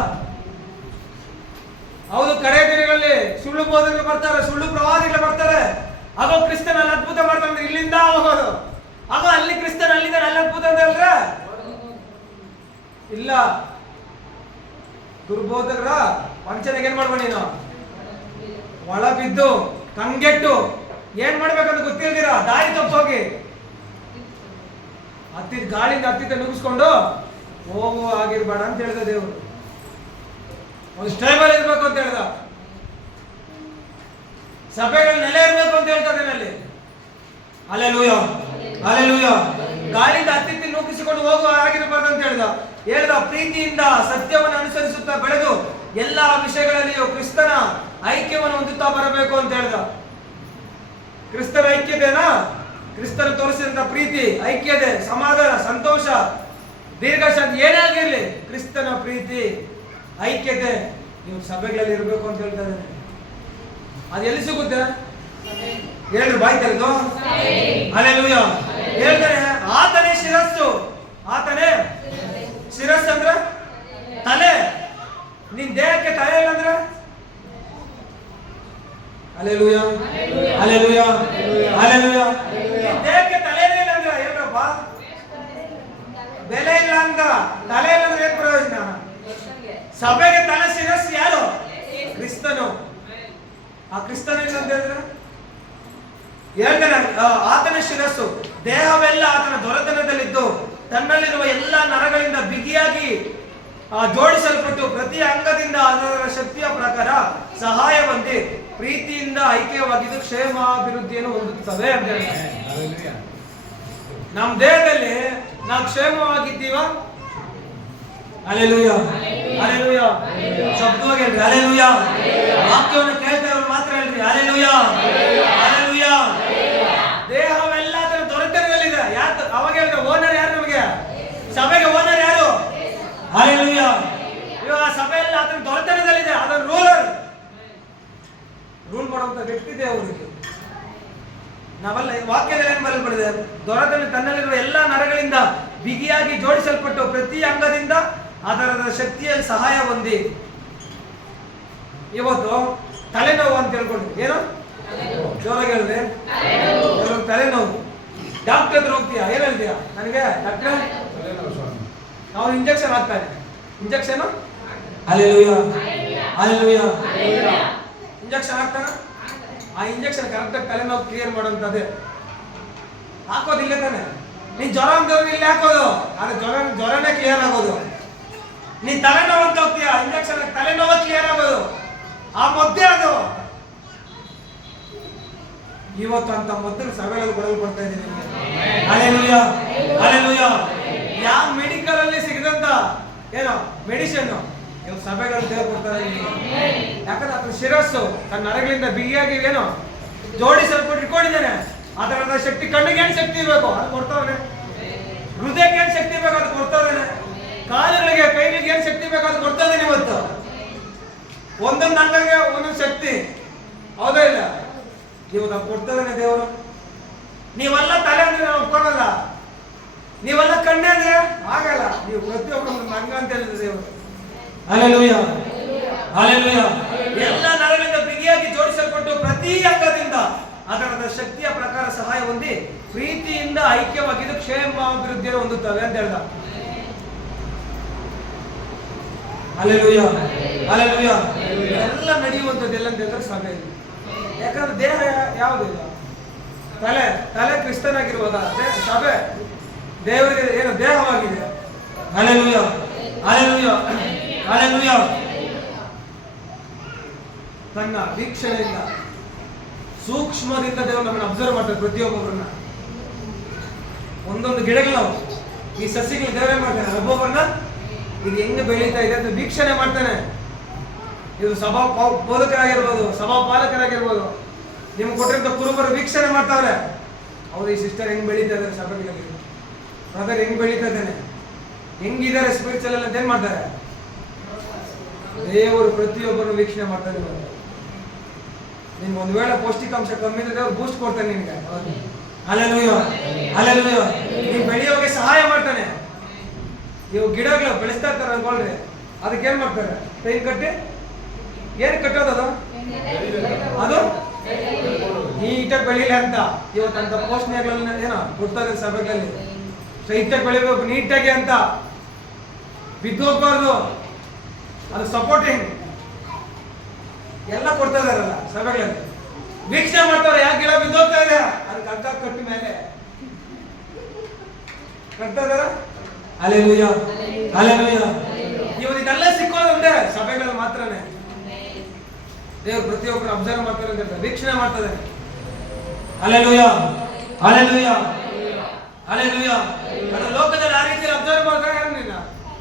ಹೌದು, ಕಡೆ ದಿನಗಳಲ್ಲಿ ಸುಳ್ಳು ಬೋಧಕರು ಬರ್ತಾರೆ, ಸುಳ್ಳು ಪ್ರವಾದಿಗಳು ಬರ್ತಾರೆ. ಆಗ ಕ್ರಿಸ್ತನ ಅಲ್ಲಿ ಅದ್ಭುತ ಮಾಡ್ತಾರೆ, ಇಲ್ಲಿಂದ ಹೋಗೋದು. ಆಗ ಅಲ್ಲಿ ಕ್ರಿಸ್ತನ ಅಲ್ಲಿಂದ ಅಲ್ಲಿ ಅದ್ಭುತ ಅಂತ ಹೇಳಿದ್ರೆ ಇಲ್ಲ. ದುರ್ಬೋಧಕರ ವಂಚನೆಗೆ ಏನ್ ಮಾಡ್ಬೇಡ, ನೀನು ಒಳ ಬಿದ್ದು ಕಂಗೆಟ್ಟು ಏನ್ ಮಾಡ್ಬೇಕಂತ ಗೊತ್ತಿಲ್ದಿರ ದಾರಿ ತಪ್ಪೋಗಿ ಗಾಳಿಯಿಂದ ಹತ್ತಿತ್ತ ನುಗ್ಗಿಸ್ಕೊಂಡು ಹೋಗುವ ಆಗಿರ್ಬೇಡ ಅಂತ ಹೇಳಿದ ದೇವರು. ಒಂದು ಸ್ಟೇಬಲ್ ಇರ್ಬೇಕು ಅಂತ ಹೇಳ್ದ. ಸಭೆಗಳ ನೆಲೆ ಇರ್ಬೇಕು ಅಂತ ಹೇಳ್ತಾರೆ ಅಲ್ಲಿ. Hallelujah, hallelujah. ಗಾಳಿಯಿಂದ ಹತ್ತಿತ್ತ ನುಗ್ಗಿಸಿಕೊಂಡು ಹೋಗುವ ಆಗಿರಬಾರ್ದು ಅಂತ ಹೇಳ್ದ. ಪ್ರೀತಿಯಿಂದ ಸತ್ಯವನ್ನು ಅನುಸರಿಸುತ್ತಾ ಬೆಳೆದು ಎಲ್ಲಾ ವಿಷಯಗಳಲ್ಲಿಯೂ ಕ್ರಿಸ್ತನ ಐಕ್ಯವನ್ನು ಹೊಂದುತ್ತಾ ಬರಬೇಕು ಅಂತ ಹೇಳ್ದ. ಕ್ರಿಸ್ತನ ಐಕ್ಯತೆನಾ, ಕ್ರಿಸ್ತನ ತೋರಿಸಿದಂತ ಪ್ರೀತಿ, ಐಕ್ಯತೆ, ಸಮಾಧಾನ, ಸಂತೋಷ, ದೀರ್ಘಶಾಂತಿ ಏನೇ ಆಗಿರ್ಲಿ, ಕ್ರಿಸ್ತನ ಪ್ರೀತಿ, ಐಕ್ಯತೆ ನೀವು ಸಭೆಗಳಲ್ಲಿ ಇರಬೇಕು ಅಂತ ಹೇಳ್ತಾ ಇದ್ದಾನೆ. ಅದು ಎಲ್ಲಿ ಸಿಗುತ್ತೆ ಹೇಳ್ರಿ, ಬಾಯ್ ತೆರೆದು. ಹಲ್ಲೆಲೂಯಾ. ಹೇಳ್ತಾನೆ, ಆತನೇ ಶಿರಸ್ಸು. ಆತನೇ ಶಿರಸ್ಸು ಅಂದ್ರೆ ತಲೆ. ನಿನ್ ದೇಹಕ್ಕೆ ತಲೆ ಇಲ್ಲ ಅಂದ್ರೆ ಹಲ್ಲೆಲೂಯಾ, ಹಲ್ಲೆಲೂಯಾ, ಹಲ್ಲೆಲೂಯಾ. ದೇಹಕ್ಕೆ ತಲೆ ಇಲ್ಲ ಅಂದ್ರೆ ಹೇಳ್ರಪ್ಪ, ಬೆಲೆ ಇಲ್ಲ ಅಂತ. ತಲೆ ಇಲ್ಲ ಅಂದ್ರೆ ಏನ್ ಪ್ರಯೋಜನ? ಸಭೆಗೆ ತಲೆ ಶಿರಸ್ಸು ಯಾರು? ಕ್ರಿಸ್ತನು. ಆ ಕ್ರಿಸ್ತನ ಇಲ್ಲ ಅಂತ ಹೇಳಿದ್ರೆ ಹೇಳ್ತಾನೆ, ಆತನ ಶಿರಸ್ಸು. ದೇಹವೆಲ್ಲ ಆತನ ದೊರೆತನದಲ್ಲಿದ್ದು ತನ್ನಲ್ಲಿರುವ ಎಲ್ಲ ನರಗಳಿಂದ ಬಿಗಿಯಾಗಿ ಜೋಡಿಸಲ್ಪಟ್ಟು ಪ್ರತಿ ಅಂಗದಿಂದ ಅದರ ಶಕ್ತಿಯ ಪ್ರಕಾರ ಸಹಾಯ ಹೊಂದಿ ಪ್ರೀತಿಯಿಂದ ಐಕ್ಯವಾಗಿದ್ದು ಕ್ಷೇಮಾಭಿವೃದ್ಧಿಯನ್ನು ಹೊಂದುತ್ತವೆ ಅಂತ ಹೇಳ್ತಾರೆ. ನಮ್ಮ ದೇಹದಲ್ಲಿ ನಾವು ಕ್ಷೇಮವಾಗಿದ್ದೀವ? Hallelujah, hallelujah. ಶಬ್ದವಾಗಿ ಹೇಳ್ರಿ ಹಲ್ಲೆಲೂಯಾ. ವಾಕ್ಯವನ್ನು ಕೇಳ್ತಾ ಇರೋರು ಮಾತ್ರ ಹೇಳ್ರಿ ಹಲ್ಲೆಲೂಯಾ, ಹಲ್ಲೆಲೂಯಾ. ದೇಹವೆಲ್ಲ ಅದರ ದೊರೆತನದಲ್ಲಿದೆ. ಯಾರು ಅವಾಗ ಹೇಳಿದ್ರೆ ಓನರ್ ಯಾರು? ನಮಗೆ ಸಭೆಗೆ ಓನರ್ ಯಾರು? ಹಲ್ಲೆಲೂಯಾ. ಇವಾಗ ಸಭೆಯಲ್ಲಿ ಅದರ ದೊರೆತನದಲ್ಲಿದೆ. ಅದರ ರೂಲ್ ಮಾಡುವಂತ ವ್ಯಕ್ತಿ ದೇವರಿಗೆ. ನಾವೆಲ್ಲ ವಾಕ್ಯದಲ್ಲಿ ಏನ್ ಬರೆಯಲ್ಪಟ್ಟಿದೆ? ದೊರೆತನ ತನ್ನಲ್ಲಿರುವ ಎಲ್ಲ ನರಗಳಿಂದ ಬಿಗಿಯಾಗಿ ಜೋಡಿಸಲ್ಪಟ್ಟು ಪ್ರತಿ ಅಂಗದಿಂದ ಅದರ ಶಕ್ತಿಯಲ್ಲಿ ಸಹಾಯ ಹೊಂದಿ. ಇವತ್ತು ತಲೆನೋವು ಅಂತ ಹೇಳ್ಕೊಂಡು ಏನು ಜೋರಾಗಿ ಹೇಳಿದ್ರೆ ತಲೆನೋವು. ಡಾಕ್ಟರ್ ಹತ್ರ ಹೋಗ್ತೀಯಾ, ಏನ್ ಹೇಳ್ತೀಯ? ನನಗೆ ಡಾಕ್ಟರ್ ಅವ್ನು ಇಂಜೆಕ್ಷನ್ ಹಾಕ್ತಾನೆ. Injection hallelujah, hallelujah. ಇಂಜೆಕ್ಷನ್ ಹಾಕ್ತಾನ. ಆ ಇಂಜೆಕ್ಷನ್ ಕರೆಕ್ಟಾಗಿ ತಲೆನೋವು ಕ್ಲಿಯರ್ ಮಾಡೋಂಥದ್ದೇ ಹಾಕೋದಿಲ್ಲ ತಾನೆ. ನೀನ್ ಜ್ವರ ಅಂತ ಇಲ್ಲಿ ಹಾಕೋದು, ಆದ್ರೆ ಜ್ವರನೇ ಕ್ಲಿಯರ್ ಆಗೋದು. ನೀನ್ ತಲೆನೋವು ಅಂತ ಹೋಗ್ತೀಯ, ಇಂಜೆಕ್ಷನ್ ತಲೆನೋವು ಕ್ಲಿಯರ್ ಆಗೋದು. ಆ ಮದ್ದೆ ಅದು. ಇವತ್ತು ಅಂತ ಮದ್ದು ಸಭೆಗಳಲ್ಲಿ ಕೊಡಲ್ಪಡ್ತಾ ಇದ್ದೀನಿ. Hallelujah, hallelujah. ಯಾವ ಮೆಡಿಕಲ್ ಅಲ್ಲಿ ಸಿಗದಂತ ಏನೋ ಮೆಡಿಸಿನ್ ಇವತ್ತು ಸಭೆಗಳಲ್ಲಿ ಕೊಡ್ತಾರೆ. ಯಾಕಂದ್ರೆ ಅದ್ರ ಶಿರಸ್ಸು ತನ್ನ ನರಗಳಿಂದ ಬಿಗಿಯಾಗಿ ಏನೋ ಜೋಡಿಸಲ್ಪಟ್ಟು ಇಟ್ಕೊಂಡಿದ್ದಾನೆ. ಅದರ ಶಕ್ತಿ, ಕಣ್ಣಿಗೆ ಏನ್ ಶಕ್ತಿ ಇರಬೇಕು ಅದು ಕೊಡ್ತಾವನೆ. ಹೃದಯಕ್ಕೆ ಏನ್ ಶಕ್ತಿ ಬೇಕು ಅದು ಕೊಡ್ತಾವೇನೆ. ಕಾಲುಗಳಿಗೆ, ಕೈಗಳಿಗೆ ಏನ್ ಶಕ್ತಿ ಬೇಕು ಅದು ಕೊಡ್ತಾ ಇದ್ದೇನೆ. ಇವತ್ತು ಒಂದೊಂದು ಅಂಗಕ್ಕೆ ಒಂದೊಂದು ಶಕ್ತಿ, ಹೌದಾ ಇಲ್ಲ? ಇವತ್ತು ಅದು ಕೊಡ್ತಾ ಇದ್ದಾನೆ ದೇವರು. ನೀವೆಲ್ಲ ತಲೆ ಅಂದ್ರೆ ನಾವು ಒಪ್ಕೊಳ್ಳಲ್ಲ, ನೀವೆಲ್ಲ ಕಣ್ಣೆ ಅಂದ್ರೆ ಆಗಲ್ಲ. ನೀವು ಪ್ರತಿಯೊಬ್ಬರು ಅಂಗ ಅಂತ ಹೇಳಿದ್ರೆ ದೇವರು. Hallelujah, hallelujah. ಎಲ್ಲ ನರಗಳಿಂದ ಬಿಗಿಯಾಗಿ ಜೋಡಿಸಲ್ಪಟ್ಟು ಪ್ರತಿ ಅಂಗದಿಂದ ಅದರ ಶಕ್ತಿಯ ಪ್ರಕಾರ ಸಹಾಯ ಹೊಂದಿ ಪ್ರೀತಿಯಿಂದ ಐಕ್ಯವಾಗಿದ್ದು ಕ್ಷೇಮಾಭಿವೃದ್ಧಿಯನ್ನು ಹೊಂದುತ್ತವೆ ಅಂತ ಹೇಳ್ದ. Hallelujah, hallelujah. ಎಲ್ಲ ನಡೆಯುವಂಥದ್ದು ಎಲ್ಲ ಅಂತ ಹೇಳಿದ್ರೆ ಸಭೆಯಲ್ಲಿ. ಯಾಕಂದ್ರೆ ದೇಹ ಯಾವುದಿಲ್ಲ, ತಲೆ ತಲೆ ಕ್ರಿಸ್ತನಾಗಿರುವಾಗ ಸಭೆ ದೇವರಿಗೆ ಏನು ದೇಹವಾಗಿದೆ. Hallelujah, hallelujah, hallelujah. ತನ್ನ ವೀಕ್ಷಣೆಯಿಂದ ಸೂಕ್ಷ್ಮದಿಂದ ದೇವರು ನಮ್ಮನ್ನು ಅಬ್ಸರ್ವ್ ಮಾಡ್ತಾರೆ. ಪ್ರತಿಯೊಬ್ಬೊಬ್ಬರನ್ನ ಒಂದೊಂದು ಗಿಡಗಳು ನಾವು ಈ ಸಸಿಗಳು ದೇವರೇ ಮಾಡ್ತಾನೆ. ಒಬ್ಬೊಬ್ಬರನ್ನ ಇದು ಹೆಂಗೆ ಬೆಳೀತಾ ಇದೆ ಅಂತ ವೀಕ್ಷಣೆ ಮಾಡ್ತಾನೆ. ಇದು ಸಭಾ ಬೋಧಕರಾಗಿರ್ಬೋದು, ಸಭಾ ಪಾಲಕರಾಗಿರ್ಬೋದು, ನಿಮ್ಗೆ ಕೊಟ್ಟಿರೋ ಕುರುಬರು ವೀಕ್ಷಣೆ ಮಾಡ್ತಾವ್ರೆ. ಹೌದು, ಈ ಸಿಸ್ಟರ್ ಹೆಂಗ್ ಬೆಳೀತಾ ಇದ್ದಾರೆ, ಸಭೆಗಳಲ್ಲಿ ಬ್ರದರ್ ಹೆಂಗ್ ಬೆಳೀತಾ ಇದ್ದಾನೆ, ಹೆಂಗಿದ್ದಾರೆ ಸ್ಪಿರಿಚುವಲ್ ಅಂತ ಏನ್ ಮಾಡ್ತಾರೆ? ದೇವರು ಪ್ರತಿಯೊಬ್ಬರನ್ನು ವೀಕ್ಷಣೆ ಮಾಡ್ತಾನೆ. ನಿನ್ಗೆ ಒಂದ್ ವೇಳೆ ಪೌಷ್ಟಿಕಾಂಶ ಕಮ್ಮಿ ಇದ್ರೆ ದೇವ್ರು ಬೂಸ್ಟ್ ಕೊಡ್ತಾನೆ ನಿನ್ಗೆ. Hallelujah, hallelujah. ನೀನ್ ಬೆಳೆಯೋಕೆ ಸಹಾಯ ಮಾಡ್ತಾನೆ. ಇವು ಗಿಡಗಳು ಬೆಳೆಸ್ತಾ ಇರ್ತಾರೆ ಅನ್ಕೊಳ್ರಿ, ಅದಕ್ಕೆ ಏನ್ ಮಾಡ್ತಾರೆ? ಟೈಮ್ ಕಟ್ಟಿ ಏನ್ ಕಟ್ಟೋದು? ಅದು ನೀಟಾಗಿ ಬೆಳೀಲಿ ಅಂತ ಇವತ್ತಂತ ಪೋಷಣೆಗಳನ್ನ ಏನೋ ಕೊಡ್ತಾರೆ ಸಭೆಗಳಲ್ಲಿ. ಸ್ಟ್ರೈಟಾಗಿ ಬೆಳಿಬೇಕು ನೀಟಾಗಿ ಅಂತ, ಬಿದ್ದೋಗ್ಬಾರ್ದು. ಅದು ಸಪೋರ್ಟಿಂಗ್ ಎಲ್ಲ ಕೊಡ್ತಾ ಇದಾರಲ್ಲ ಸಭೆಗಳಲ್ಲಿ. ವೀಕ್ಷಣೆ ಮಾಡ್ತಾರೆ, ಯಾಕೆ ಗಿಡ ಬಿದ್ದೋಗ್ತಾ ಇದೆ, ಅದಕ್ಕೆ ಅರ್ಧ ಕಟ್ಟಿ ಮೇಲೆ ಕಟ್ತಾ ಇದಾರ. Hallelujah, hallelujah. ಇವತ್ತು ಇದೆಲ್ಲ ಸಿಕ್ಕೋದು ಒಂದೇ ಸಭೆಗಳಲ್ಲಿ ಮಾತ್ರನೇ. ದೇವರು ಪ್ರತಿಯೊಬ್ಬರು ಅಬ್ಸರ್ವ್ ಮಾಡ್ತಾರೆ ಅಂತ ವೀಕ್ಷಣೆ ಮಾಡ್ತದೆ. Hallelujah, hallelujah, hallelujah. ಅದು ಲೋಕದಲ್ಲಿ ಆ ರೀತಿ ಅಬ್ಸರ್ವ್ ಮಾಡ್ತಾರೆ.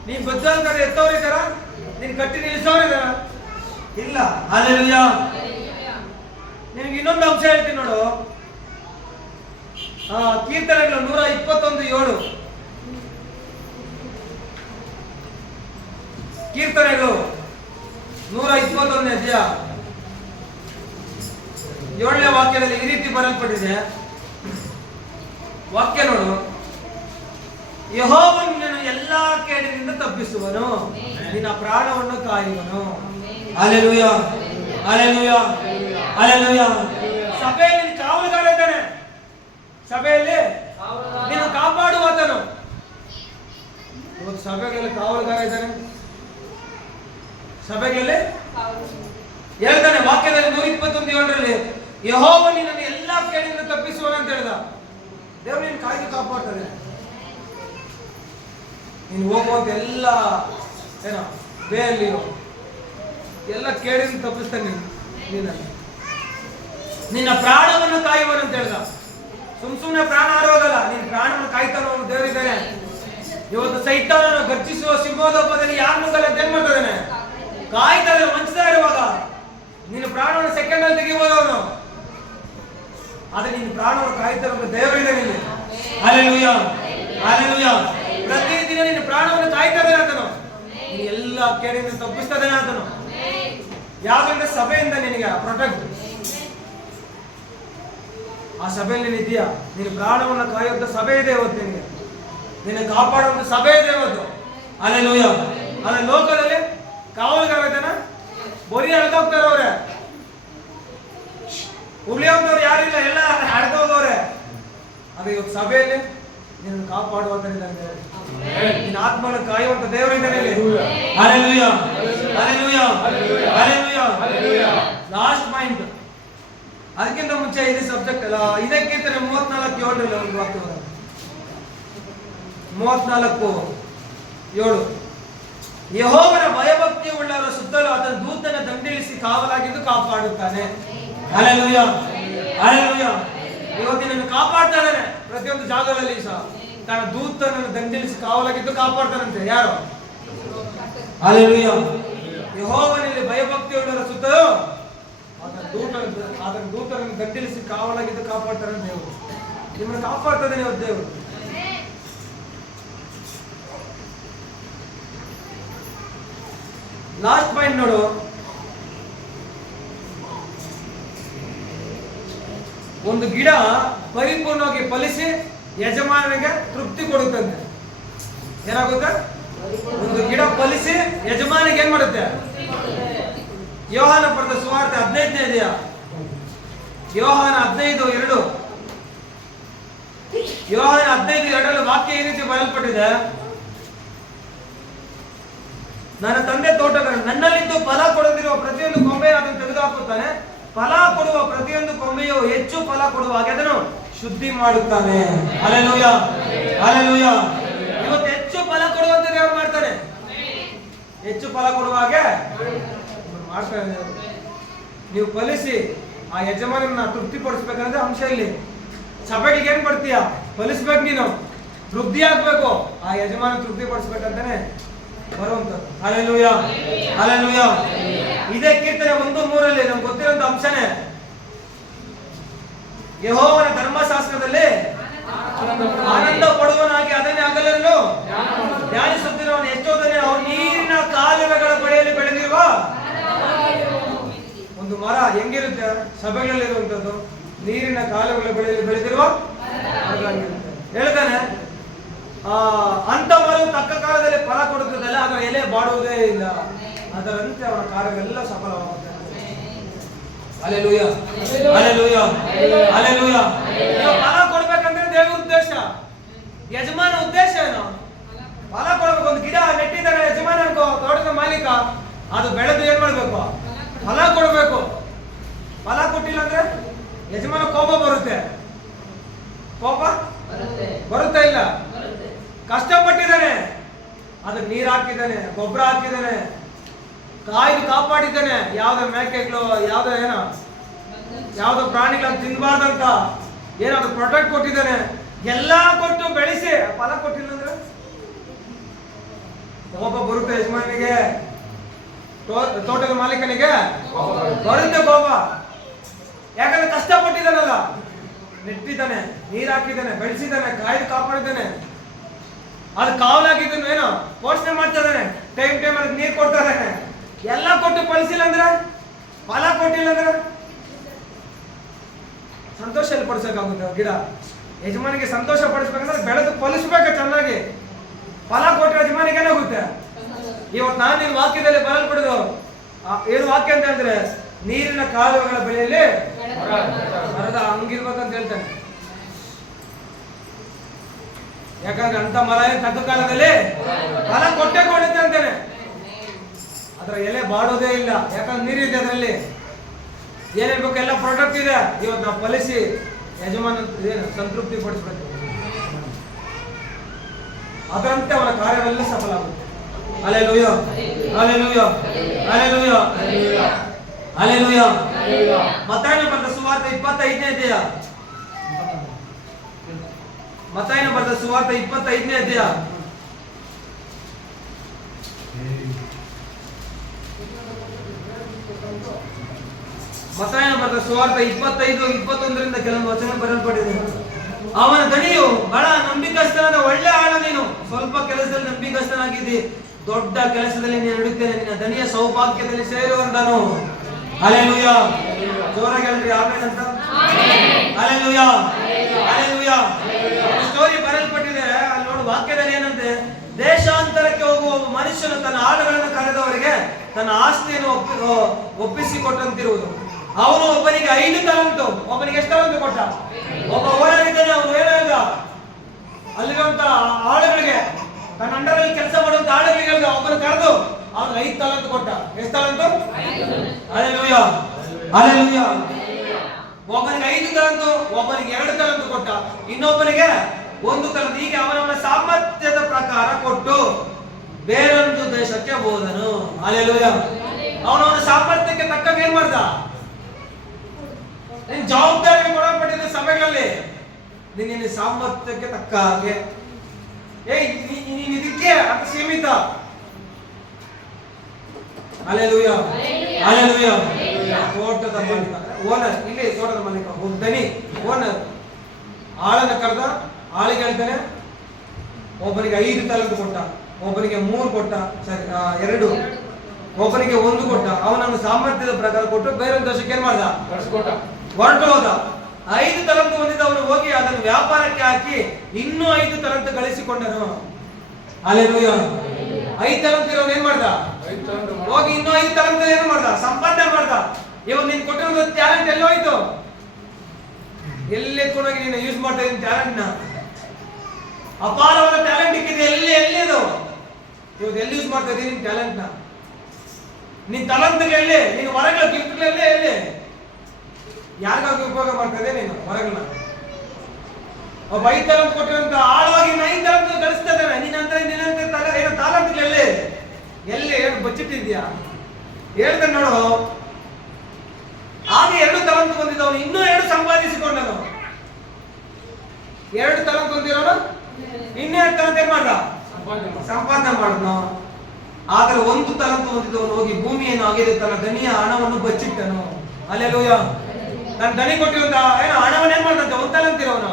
ನೀನ್ ಬದ್ಧಂತಾರೆ ಎತ್ತವ್ರು ಇದ್ದಾರ, ನೀನ್ ಕಟ್ಟಿ ನಿಲ್ಲಿಸೋರು ಇದ್ದಾರ? ಇಲ್ಲ. ಹಲ್ಲೆಲೂಯಾ. ನಿಮ್ಗೆ ಇನ್ನೊಂದು ಅಂಶ ಹೇಳ್ತೀನಿ ನೋಡು. ಕೀರ್ತನೆಗಳು 121:7. ಕೀರ್ತನೆಗಳು 121ನೇ ಅಧ್ಯಾಯ 7ನೇ ವಾಕ್ಯದಲ್ಲಿ ಈ ರೀತಿ ಬರೆಯಲ್ಪಟ್ಟಿದೆ. ವಾಕ್ಯ ನೋಡು. ಯೆಹೋವನು ನಿನ್ನನ್ನು ಎಲ್ಲಾ ಕೇಡಿನಿಂದ ತಪ್ಪಿಸುವನು, ನಿನ್ನ ಪ್ರಾಣವನ್ನು ಕಾಯುವನು. Hallelujah, hallelujah, hallelujah. ಸಭೆಯಲ್ಲಿ ನಿನ್ನ ಕಾವಲುಗಾರ ಇದ್ದಾನೆ. ಸಭೆಯಲ್ಲಿ ನಿನ್ನ ಕಾಪಾಡುವಾತನು. ಇವತ್ತು ಸಭೆಗಳಲ್ಲಿ ಕಾವಲುಗಾರ ಇದ್ದಾನೆ. ಸಭೆಗಳಲ್ಲಿ ಹೇಳ್ತಾನೆ ವಾಕ್ಯದಲ್ಲಿ 121:7 ಯೆಹೋವನು ನಿನ್ನನ್ನು ಎಲ್ಲಾ ಕೇಡಿನಿಂದ ತಪ್ಪಿಸುವನು ಅಂತ ಹೇಳ್ದ. ದೇವರು ನಿನ್ನ ಕಾಯ್ದು ಕಾಪಾಡ್ತಾನೆ. ನೀನು ಹೋಗುವಂತ ಎಲ್ಲ ಏನೋ ಬೇಯಲ್ಲಿ ಎಲ್ಲ ಕೇಳಿನ ತಪ್ಪಿಸ್ತಾನೆ. ನಿನ್ನ ಪ್ರಾಣವನ್ನು ಕಾಯುವನು ಅಂತ ಹೇಳ್ದ. ಸುಮ್ನೆ ಪ್ರಾಣ ಆರೋಗಲ್ಲ, ನಿನ್ನ ಪ್ರಾಣವನ್ನು ಕಾಯ್ತಾನೋ ಅವನು ದೇವರಿದ್ದಾನೆ. ಇವತ್ತು ಸೈತಾನನು ಗರ್ಜಿಸುವ ಸಿಂಹೋದೋಪದಲ್ಲಿ ಯಾರ ಮುಖಲ್ಲ ಏನ್ ಮಾಡ್ತಾನೆ? ಕಾಯ್ತಾ ಇದ್ದಾನೆ. ಮಂಚ್ತಾ ಇರುವಾಗ ನಿನ್ನ ಪ್ರಾಣವನ್ನು ಸೆಕೆಂಡ್ ಅಲ್ಲಿ ತೆಗಿಬಹುದು ಅವನು. ಆದ್ರೆ ನಿನ್ನ ಪ್ರಾಣವನ್ನು ಕಾಯ್ತಾ ಇರೋ ದೇವರಿದ್ದಾನೆ ಇಲ್ಲಿ. Hallelujah, hallelujah. ಪ್ರತಿದಿನ ನಿನ್ನ ಪ್ರಾಣವನ್ನು ಕಾಯ್ತಾ ಇದ್ದಾನೆ ಆತನು. ನೀನು ಎಲ್ಲ ಕೇಳಿಂದ ತಪ್ಪಿಸ್ತಾ ಇದ್ದಾನೆ ಆತನು. ಯಾವ್ದಂದ್ರೆ ಸಭೆಯಿಂದ ನಿನಗೆ ಪ್ರೊಟೆಕ್ಟ್. ಆ ಸಭೆಯಲ್ಲಿ ನೀನು ಇದೆಯಾ? ನಿನ್ನ ಪ್ರಾಣವನ್ನು ಕಾಯುವಂತ ಸಭೆ ಇದೆ ಇವತ್ತು. ನಿನ್ನ ಕಾಪಾಡುವಂತ ಸಭೆ ಇದೆ ಇವತ್ತು. ಹಲ್ಲೆಲೂಯಾ. ಆದ್ರೆ ಲೋಕದಲ್ಲಿ ಕಾವಲುಗಾರ ಇದ್ದಾನ, ಬರೀ ಅಳ್ದೋಗ್ತಾರೆ ಅವ್ರೆ. ಉಳಿಯೋದವ್ರು ಯಾರಿಲ್ಲ, ಎಲ್ಲ ಅಡ್ದೋಗವ್ರೆ. ಅದೇ ಇವತ್ತು ಸಭೆಯಲ್ಲಿ ನಿನ್ನ ಕಾಪಾಡುವಂತ ನಿನ್ನ ಆತ್ಮನ ಕಾಯುವಂತ ದೇವರಿದ್ದಾನೆ. Hallelujah, hallelujah, hallelujah. Last point, ಅದಕ್ಕಿಂತ ಮುಂಚೆ ಇದೇ ಸಬ್ಜೆಕ್ಟ್ ಅಲ್ಲ. ಇದಕ್ಕಿಂತ 34:7 ಒಂದು ವಾಕ್ಯ 34:7 ಯೆಹೋವನ ಭಯಭಕ್ತಿ ಉಳ್ಳವರ ಸುತ್ತಲೂ ಆತನ ದೂತನ ದಂಡಿಳಿಸಿ ಕಾವಲಾಗಿದ್ದು ಕಾಪಾಡುತ್ತಾನೆ. Hallelujah, hallelujah. ಇವತ್ತಿನ ಕಾಪಾಡ್ತಾ ಇದ್ದಾನೆ. ಪ್ರತಿಯೊಂದು ಜಾಗದಲ್ಲಿ ಸಹ ತನ್ನ ದೂತನನ್ನು ದಂಡಿಳಿಸಿ ಕಾವಲಾಗಿದ್ದು ಕಾಪಾಡ್ತಾನಂತೆ. ಯಾರು? ಹಲ್ಲೆಲೂಯಾ. ಯೆಹೋವನಲ್ಲಿ ಭಯಭಕ್ತಿ ಉಳ್ಳವರ ಸುತ್ತಲೂ ಆತನ ದೂತನನ್ನು ದಂಡಿಳಿಸಿ ಕಾವಲಾಗಿದ್ದು ಕಾಪಾಡ್ತಾನೆ ದೇವರು. ನಿಮ್ಮನ್ನು ಕಾಪಾಡ್ತಾನೆ ಇವತ್ತು ದೇವರು. ಲಾಸ್ಟ್ ಪಾಯಿಂಟ್ ನೋಡು. ಒಂದು ಗಿಡ ಪರಿಪೂರ್ಣವಾಗಿ ಫಲಿಸಿ ಯಜಮಾನನಿಗೆ ತೃಪ್ತಿ ಕೊಡುತ್ತಂತೆ. ಏನಾಗುತ್ತೆ? ಒಂದು ಗಿಡ ಫಲಿಸಿ ಯಜಮಾನಿಗೆ ಏನ್ ಮಾಡುತ್ತೆ? ಯೋಹಾನ ಬರೆದ ಸುವಾರ್ತೆ 15ನೇ ಅಧ್ಯಾಯ, ಯೋಹಾನ 15:2. ಯೋಹಾನ 15:2 ವಾಕ್ಯ ಈ ರೀತಿ ಬರೆಯಲ್ಪಟ್ಟಿದೆ. ನನ್ನ ತಂದೆ ತೋಟಗಾರ, ನನ್ನಲ್ಲಿದ್ದು ಫಲ ಕೊಡದಿರುವ ಪ್ರತಿಯೊಂದು ಕೊಂಬೆಯನ್ನು ಅದನ್ನು ತೆಗೆದುಹಾಕುತ್ತಾನೆ. ಫಲ ಕೊಡುವ ಪ್ರತಿಯೊಂದು ಕೊಂಬೆಯು ಹೆಚ್ಚು ಫಲ ಕೊಡುವ ಹಾಗೆ ಅದನ್ನು ಶುದ್ಧಿ ಮಾಡುತ್ತಾನೆ. Hallelujah, hallelujah. ಇವತ್ತು ಹೆಚ್ಚು ಫಲ ಕೊಡುವಂತೆ ದೇವರು ಮಾಡ್ತಾನೆ. ಹೆಚ್ಚು ಫಲ ಕೊಡುವ ಹಾಗೆ ಮಾಡ್ತಾನೆ. ನೀವು ಫಲಿಸಿ ಆ ಯಜಮಾನನ್ನ ತೃಪ್ತಿಪಡಿಸ್ಬೇಕಂದ್ರೆ ಅಂಶ ಇಲ್ಲಿ ಸಭೆಗೆ ಏನ್ ಬರ್ತೀಯ, ಫಲಿಸ್ಬೇಕು, ನೀನು ವೃದ್ಧಿ ಆಗ್ಬೇಕು, ಆ ಯಜಮಾನ ತೃಪ್ತಿಪಡಿಸ್ಬೇಕಂತಾನೆ ಬರುವಂತದ್ದು. Hallelujah, hallelujah. ಇದೇ ಕೀರ್ತನೆ 1:3 ನಮ್ಗೆ ಗೊತ್ತಿರೋಂಥ ಅಂಶನೇ. ಯೆಹೋವನ ಧರ್ಮಶಾಸ್ತ್ರದಲ್ಲಿ ಆನಂದ ಪಡುವನಾಗಿ ಅದನ್ನೇ ಹಗಲಲ್ಲೂ ಧ್ಯಾನಿಸುತ್ತಿರುವವನು ಎಷ್ಟೋದನೆ ಅವನು ನೀರಿನ ಕಾಲುವೆಗಳ ಬಳಿಯಲ್ಲಿ ಬೆಳೆದಿರುವ ಒಂದು ಮರ. ಹೆಂಗಿರುತ್ತೆ ಸಭೆಗಳಲ್ಲಿ ಇರುವಂತದ್ದು? ನೀರಿನ ಕಾಲುವೆಗಳ ಬಳಿಯಲ್ಲಿ ಬೆಳೆದಿರುವ ಹೇಳ್ತಾನೆ. ಅಂತ ಮರವು ತಕ್ಕ ಕಾಲದಲ್ಲಿ ಫಲ ಕೊಡುತ್ತದಲ್ಲ, ಅದರ ಎಲೆ ಬಾಡುವುದೇ ಇಲ್ಲ, ಅದರಂತೆ ಅವನ ಕಾರ್ಯವೆಲ್ಲ ಸಫಲವಾಗುತ್ತೆ. Hallelujah, hallelujah, hallelujah. ಫಲ ಕೊಡ್ಬೇಕಂದ್ರೆ ದೇವರ ಉದ್ದೇಶ, ಯಜಮಾನ ಉದ್ದೇಶ ಏನು? ಫಲ ಕೊಡ್ಬೇಕು. ಒಂದು ಗಿಡ ನೆಟ್ಟಿದ್ದಾರೆ ಯಜಮಾನ ಅನ್ಕೋ, ತೋಟದ ಮಾಲೀಕ, ಅದು ಬೆಳೆದು ಏನ್ ಮಾಡ್ಬೇಕು? ಫಲ ಕೊಡ್ಬೇಕು. ಫಲ ಕೊಟ್ಟಿಲ್ಲ ಅಂದ್ರೆ ಯಜಮಾನ ಕೋಪ ಬರುತ್ತೆ. ಕೋಪ ಬರುತ್ತೆ ಇಲ್ಲ? ಕಷ್ಟಪಟ್ಟಿದ್ದಾನೆ, ಅದಕ್ಕೆ ನೀರು ಹಾಕಿದ್ದಾನೆ, ಗೊಬ್ಬರ ಹಾಕಿದ್ದಾನೆ, ಕಾಯ್ದು ಕಾಪಾಡಿದ್ದಾನೆ, ಯಾವ್ದೋ ಮೇಕೆಗಳು ಯಾವ್ದೋ ಪ್ರಾಣಿಗಳನ್ನ ತಿನ್ಬಾರ್ದಂತ ಏನಾದ್ರು ಪ್ರೊಟೆಕ್ಟ್ ಕೊಟ್ಟಿದ್ದಾನೆ, ಎಲ್ಲಾ ಕೊಟ್ಟು ಬೆಳೆಸಿ ಫಲ ಕೊಟ್ಟಿಲ್ಲ ಅಂದ್ರೆ ಕೋಪ ಬರುತ್ತೆ ಯಜಮಾನಿಗೆ, ತೋಟದ ಮಾಲೀಕನಿಗೆ ಬರುತ್ತೆ ಕೋಪ. ಯಾಕಂದ್ರೆ ಕಷ್ಟಪಟ್ಟಿದ್ದಾನಲ್ಲ, ನೆಟ್ಟಿದ್ದಾನೆ, ನೀರ್ ಹಾಕಿದ್ದಾನೆ, ಬೆಳೆಸಿದ್ದಾನೆ, ಕಾಯ್ದು ಕಾಪಾಡಿದ್ದಾನೆ, ಅದು ಕಾವಲಾಗಿದ್ದನು ಏನೋ ಪೋಷಣೆ ಮಾಡ್ತಾ ಇದ್ದಾನೆ, ಟೈಮ್ ಅದಕ್ಕೆ ನೀರು ಕೊಡ್ತಾ ಇದ್ದಾನೆ, ಎಲ್ಲ ಕೊಟ್ಟು ಫಲಿಸಿಲ್ಲ ಅಂದ್ರೆ, ಫಲ ಕೊಟ್ಟಿಲ್ಲ ಅಂದ್ರೆ ಸಂತೋಷ ಎಲ್ಲಿ ಪಡಿಸೋಕ್ಕಾಗುತ್ತೆ? ಗಿಡ ಯಜಮಾನಿಗೆ ಸಂತೋಷ ಪಡಿಸ್ಬೇಕಂದ್ರೆ ಬೆಳೆದು ಫಲಿಸ್ಬೇಕು ಚೆನ್ನಾಗಿ. ಫಲ ಕೊಟ್ಟರೆ ಯಜಮಾನಿಗೆ ಏನಾಗುತ್ತೆ? ಇವತ್ತು ನಾನು ನಿನ್ನ ವಾಕ್ಯದಲ್ಲಿ ಬರಲ್ಪಡುದು ಏನು ವಾಕ್ಯ ಅಂತ ಹೇಳಿದ್ರೆ, ನೀರಿನ ಕಾಲುವೆಗಳ ಬಳಿಯಲ್ಲಿ ಮರದ ಹಂಗಿರ್ಬೇಕಂತ ಹೇಳ್ತಾನೆ. ಯಾಕಂದ್ರೆ ಅಂತ ಮರ ತಕ್ಕ ಕಾಲದಲ್ಲಿ ಫಲ ಕೊಟ್ಟೆ ಕೊಡುತ್ತೆ ಅಂತಾನೆ. ಅದರ ಎಲೆ ಬಾಡೋದೇ ಇಲ್ಲ, ಯಾಕಂದ್ರೆ ನೀರಿದೆ, ಅದರಲ್ಲಿ ಏನಿರ್ಬೇಕು ಎಲ್ಲ ಪ್ರಾಡಕ್ಟ್ ಇದೆ. ಇವತ್ತು ನಾವು ಫಲಿಸಿ ಯಜಮಾನ ಏನು ಸಂತೃಪ್ತಿ ಪಡಿಸ್ಬೇಕು, ಅದರಂತೆ ಅವನ ಕಾರ್ಯವೆಲ್ಲ ಸಫಲ ಆಗುತ್ತೆ. Hallelujah, hallelujah, hallelujah, hallelujah. ಮತ್ತಾಯನ ಬರೆದ ಸುವಾರ್ತೆ 25ನೇ ಅಧ್ಯಾಯ, ಮತ್ತಾಯನ ಬರೆದ ಸುವಾರ್ತೆ 25ನೇ ಅಧ್ಯಾಯ ಮತ್ತಾಯನ ಬರೆದ ಸುವಾರ್ತೆ 25-21 ಕೆಲವೊಂದು ವಚನ ಬರೆಯಲ್ಪಟ್ಟಿದೆ. ಅವನ ದಣಿಯು ಬಹಳ ನಂಬಿಕಸ್ಥನಾದ ಒಳ್ಳೆ ಆಳ, ನೀನು ಸ್ವಲ್ಪ ಕೆಲಸದಲ್ಲಿ ನಂಬಿಕಸ್ಥನಾಗಿದ್ದಿ, ದೊಡ್ಡ ಕೆಲಸದಲ್ಲಿ ನೀನು ನಡುತ್ತೇನೆ, ನಿನ್ನ ದಣಿಯ ಸೌಭಾಗ್ಯದಲ್ಲಿ ಸೇರುವಂತನು. ಹಲ್ಲೆಲೂಯಾ, ಜೋರಾಗಿ ಹೇಳ್ರಿ ಆಮೆನ್ ಅಂತ. Hallelujah, hallelujah. ಸ್ಟೋರಿ ಬರೆಯಲ್ಪಟ್ಟಿದೆ, ಅಲ್ಲಿ ನೋಡು ವಾಕ್ಯದಲ್ಲಿ ಏನಂತೆ, ದೇಶಾಂತರಕ್ಕೆ ಹೋಗುವ ಒಬ್ಬ ಮನುಷ್ಯನು ತನ್ನ ಆಳುಗಳನ್ನು ಕರೆದವರಿಗೆ ತನ್ನ ಆಸ್ತಿಯನ್ನು ಒಪ್ಪಿಸಿಕೊಟ್ಟಂತಿರುವುದು. ಅವನು ಒಬ್ಬನಿಗೆ 5 ತಲಂತು, ಒಬ್ಬನಿಗೆ ಎಷ್ಟು ತಲಂತು ಕೊಟ್ಟ? ಒಬ್ಬ ಓನರಿದ್ದಾನೆ, ಅವನು ಏನೋ ಇಲ್ಲ, ಅಲ್ಲಿರುವಂತ ಆಳುಗಳಿಗೆ, ತನ್ನ ಅಂಡರಲ್ಲಿ ಕೆಲಸ ಮಾಡುವಂತ ಆಳುಗಳಿಗೆ ಒಬ್ಬನು ಕರೆದು ಅವನಿಗೆ 5 ತಲಂತು ಕೊಟ್ಟ. ಎಷ್ಟು ತಲಂತು? Hallelujah, hallelujah. ಒಬ್ಬನಿಗೆ 5 ತಲಂತು, ಒಬ್ಬನಿಗೆ 2 ತಲಂತು ಕೊಟ್ಟ, ಇನ್ನೊಬ್ಬನಿಗೆ 1 ತಲಂತು. ಹೀಗೆ ಅವನವನ ಸಾಮರ್ಥ್ಯದ ಪ್ರಕಾರ ಕೊಟ್ಟು ಬೇರೊಂದು ದೇಶಕ್ಕೆ ಹೋದನು. ಹಲ್ಲೆಲೂಯಾ. ಅವನವನ ಸಾಮರ್ಥ್ಯಕ್ಕೆ ತಕ್ಕಂಗೆ ಏನ್ ಮಾಡ್ದ? ನಿನ್ ಜವಾಬ್ದಾರಿ ಕೊಡಲ್ಪಟ್ಟಿದೆ ಸಭೆಗಳಲ್ಲಿ, ನಿನ್ನ ಸಾಮರ್ಥ್ಯಕ್ಕೆ ತಕ್ಕ ಹಾಗೆ. ನೀನ್ ಇದಕ್ಕೆ ಅಂತ ಸೀಮಿತ. Hallelujah, hallelujah. ತೋಟದ ಮಾಲೀಕ ಓನರ್, ಇಲ್ಲಿ ತೋಟದ ಮಾಲೀಕ ಒಬ್ಬನಿ ಓನರ್ ಆಳನ್ನ ಕರೆದ, ಆಳಿಗೆ ಹೇಳ್ತಾನೆ ಒಬ್ಬನಿಗೆ 5 ತಲಂತು ಕೊಟ್ಟ, ಒಬ್ಬನಿಗೆ 3 ಕೊಟ್ಟ, ಸರಿ 2, ಒಬ್ಬನಿಗೆ 1 ಕೊಟ್ಟ. ಅವನನ್ನು ಸಾಮರ್ಥ್ಯದ ಪ್ರಕಾರ ಕೊಟ್ಟು ಬೇರೆ ದೇಶಕ್ಕೆ ಏನ್ ಮಾಡ್ದ? ಹೊರಟು ಹೋದ. 5 ತಲಂತು ಹೊಂದಿದವನು ಹೋಗಿ ಅದನ್ನು ವ್ಯಾಪಾರಕ್ಕೆ ಹಾಕಿ ಇನ್ನೂ 5 ತಲಂತು ಗಳಿಸಿಕೊಂಡನು. ಹಲ್ಲೆಲೂಯಾ. 5 ತಲಂತು ಇರೋನು ಏನ್ ಮಾಡ್ದ? ಹೋಗಿ ಇನ್ನೂ 5 ತಲಂತು ಏನ್ ಮಾಡ್ದ? ಸಂಪಾದನೆ ಮಾಡ್ದ. ಇವಾಗ ನೀನ್ ಕೊಟ್ಟಿರೋದು ಟ್ಯಾಲೆಂಟ್ ಎಲ್ಲಿ ಹೋಯ್ತು? ಎಲ್ಲಿ ಎತ್ಕೊಂಡೋಗಿ ನೀನು ಯೂಸ್ ಮಾಡ್ತಾ ಇದ್ದೀನಿ ಟ್ಯಾಲೆಂಟ್ ನ? ಅಪಾರವಾದ ಟ್ಯಾಲೆಂಟ್ ಇಕ್ಕಿದೆ, ಎಲ್ಲಿ ಅದು ಇವತ್ತು ಎಲ್ಲಿ ಯೂಸ್ ಮಾಡ್ತಾ ಇದ್ದೀನಿ ಟ್ಯಾಲೆಂಟ್ ನ? ನಿನ್ ತಲಂತುಗಳಲ್ಲಿ, ನೀನು ಹೊರಗಳ ಗಿಫ್ಟ್ಗಳಲ್ಲಿ ಎಲ್ಲಿ ಯಾರಿಗಾಗಿ ಉಪಯೋಗ ಮಾಡ್ತಾ ಇದೆ ನೀನು ಹೊರಗಳನ್ನ? ಒಬ್ಬ 5 ತಲಾಂತು ಕೊಟ್ಟಿರುವಂತ ಆಳವಾಗಿ 5 ತಲಾಂತು ಗಳಿಸ್ತಾ ಇದ್ದಾನೆ. ನಿನ್ನಂತರ ಏನೋ ತಾಲಂತುಗಳು ಎಲ್ಲಿ ಏನು ಬಚ್ಚಿಟ್ಟಿದ್ಯಾ ಹೇಳ್ತಾನೆ ನೋಡು. ಆಗ 2 ತಲಾಂತು ಬಂದಿದ್ದವನು ಇನ್ನೂ 2 ಸಂಪಾದಿಸಿಕೊಂಡನು. 2 ತಲಾಂತು ಹೊಂದಿರೋನು ಇನ್ನೂ 2 ತಲಾಂತು ಏನ್ ಮಾಡ್ದ? ಸಂಪಾದನೆ ಮಾಡಿದ್ನು. ಆದರೆ 1 ತಲಾಂತು ಹೊಂದಿದ್ದವನು ಹೋಗಿ ಭೂಮಿಯನ್ನು ಅಗೆದು ತನ್ನ ದಣಿಯ ಹಣವನ್ನು ಬಚ್ಚಿಟ್ಟನು. ಹಲ್ಲೆಲೂಯಾ. ನನ್ನ ದಣಿ ಕೊಟ್ಟಿರುವಂತ ಏನೋ ಹಣವನ್ನು ಏನ್ ಮಾಡ್ದಂತೆ? 1 ತಲಾಂತು ಇರೋನು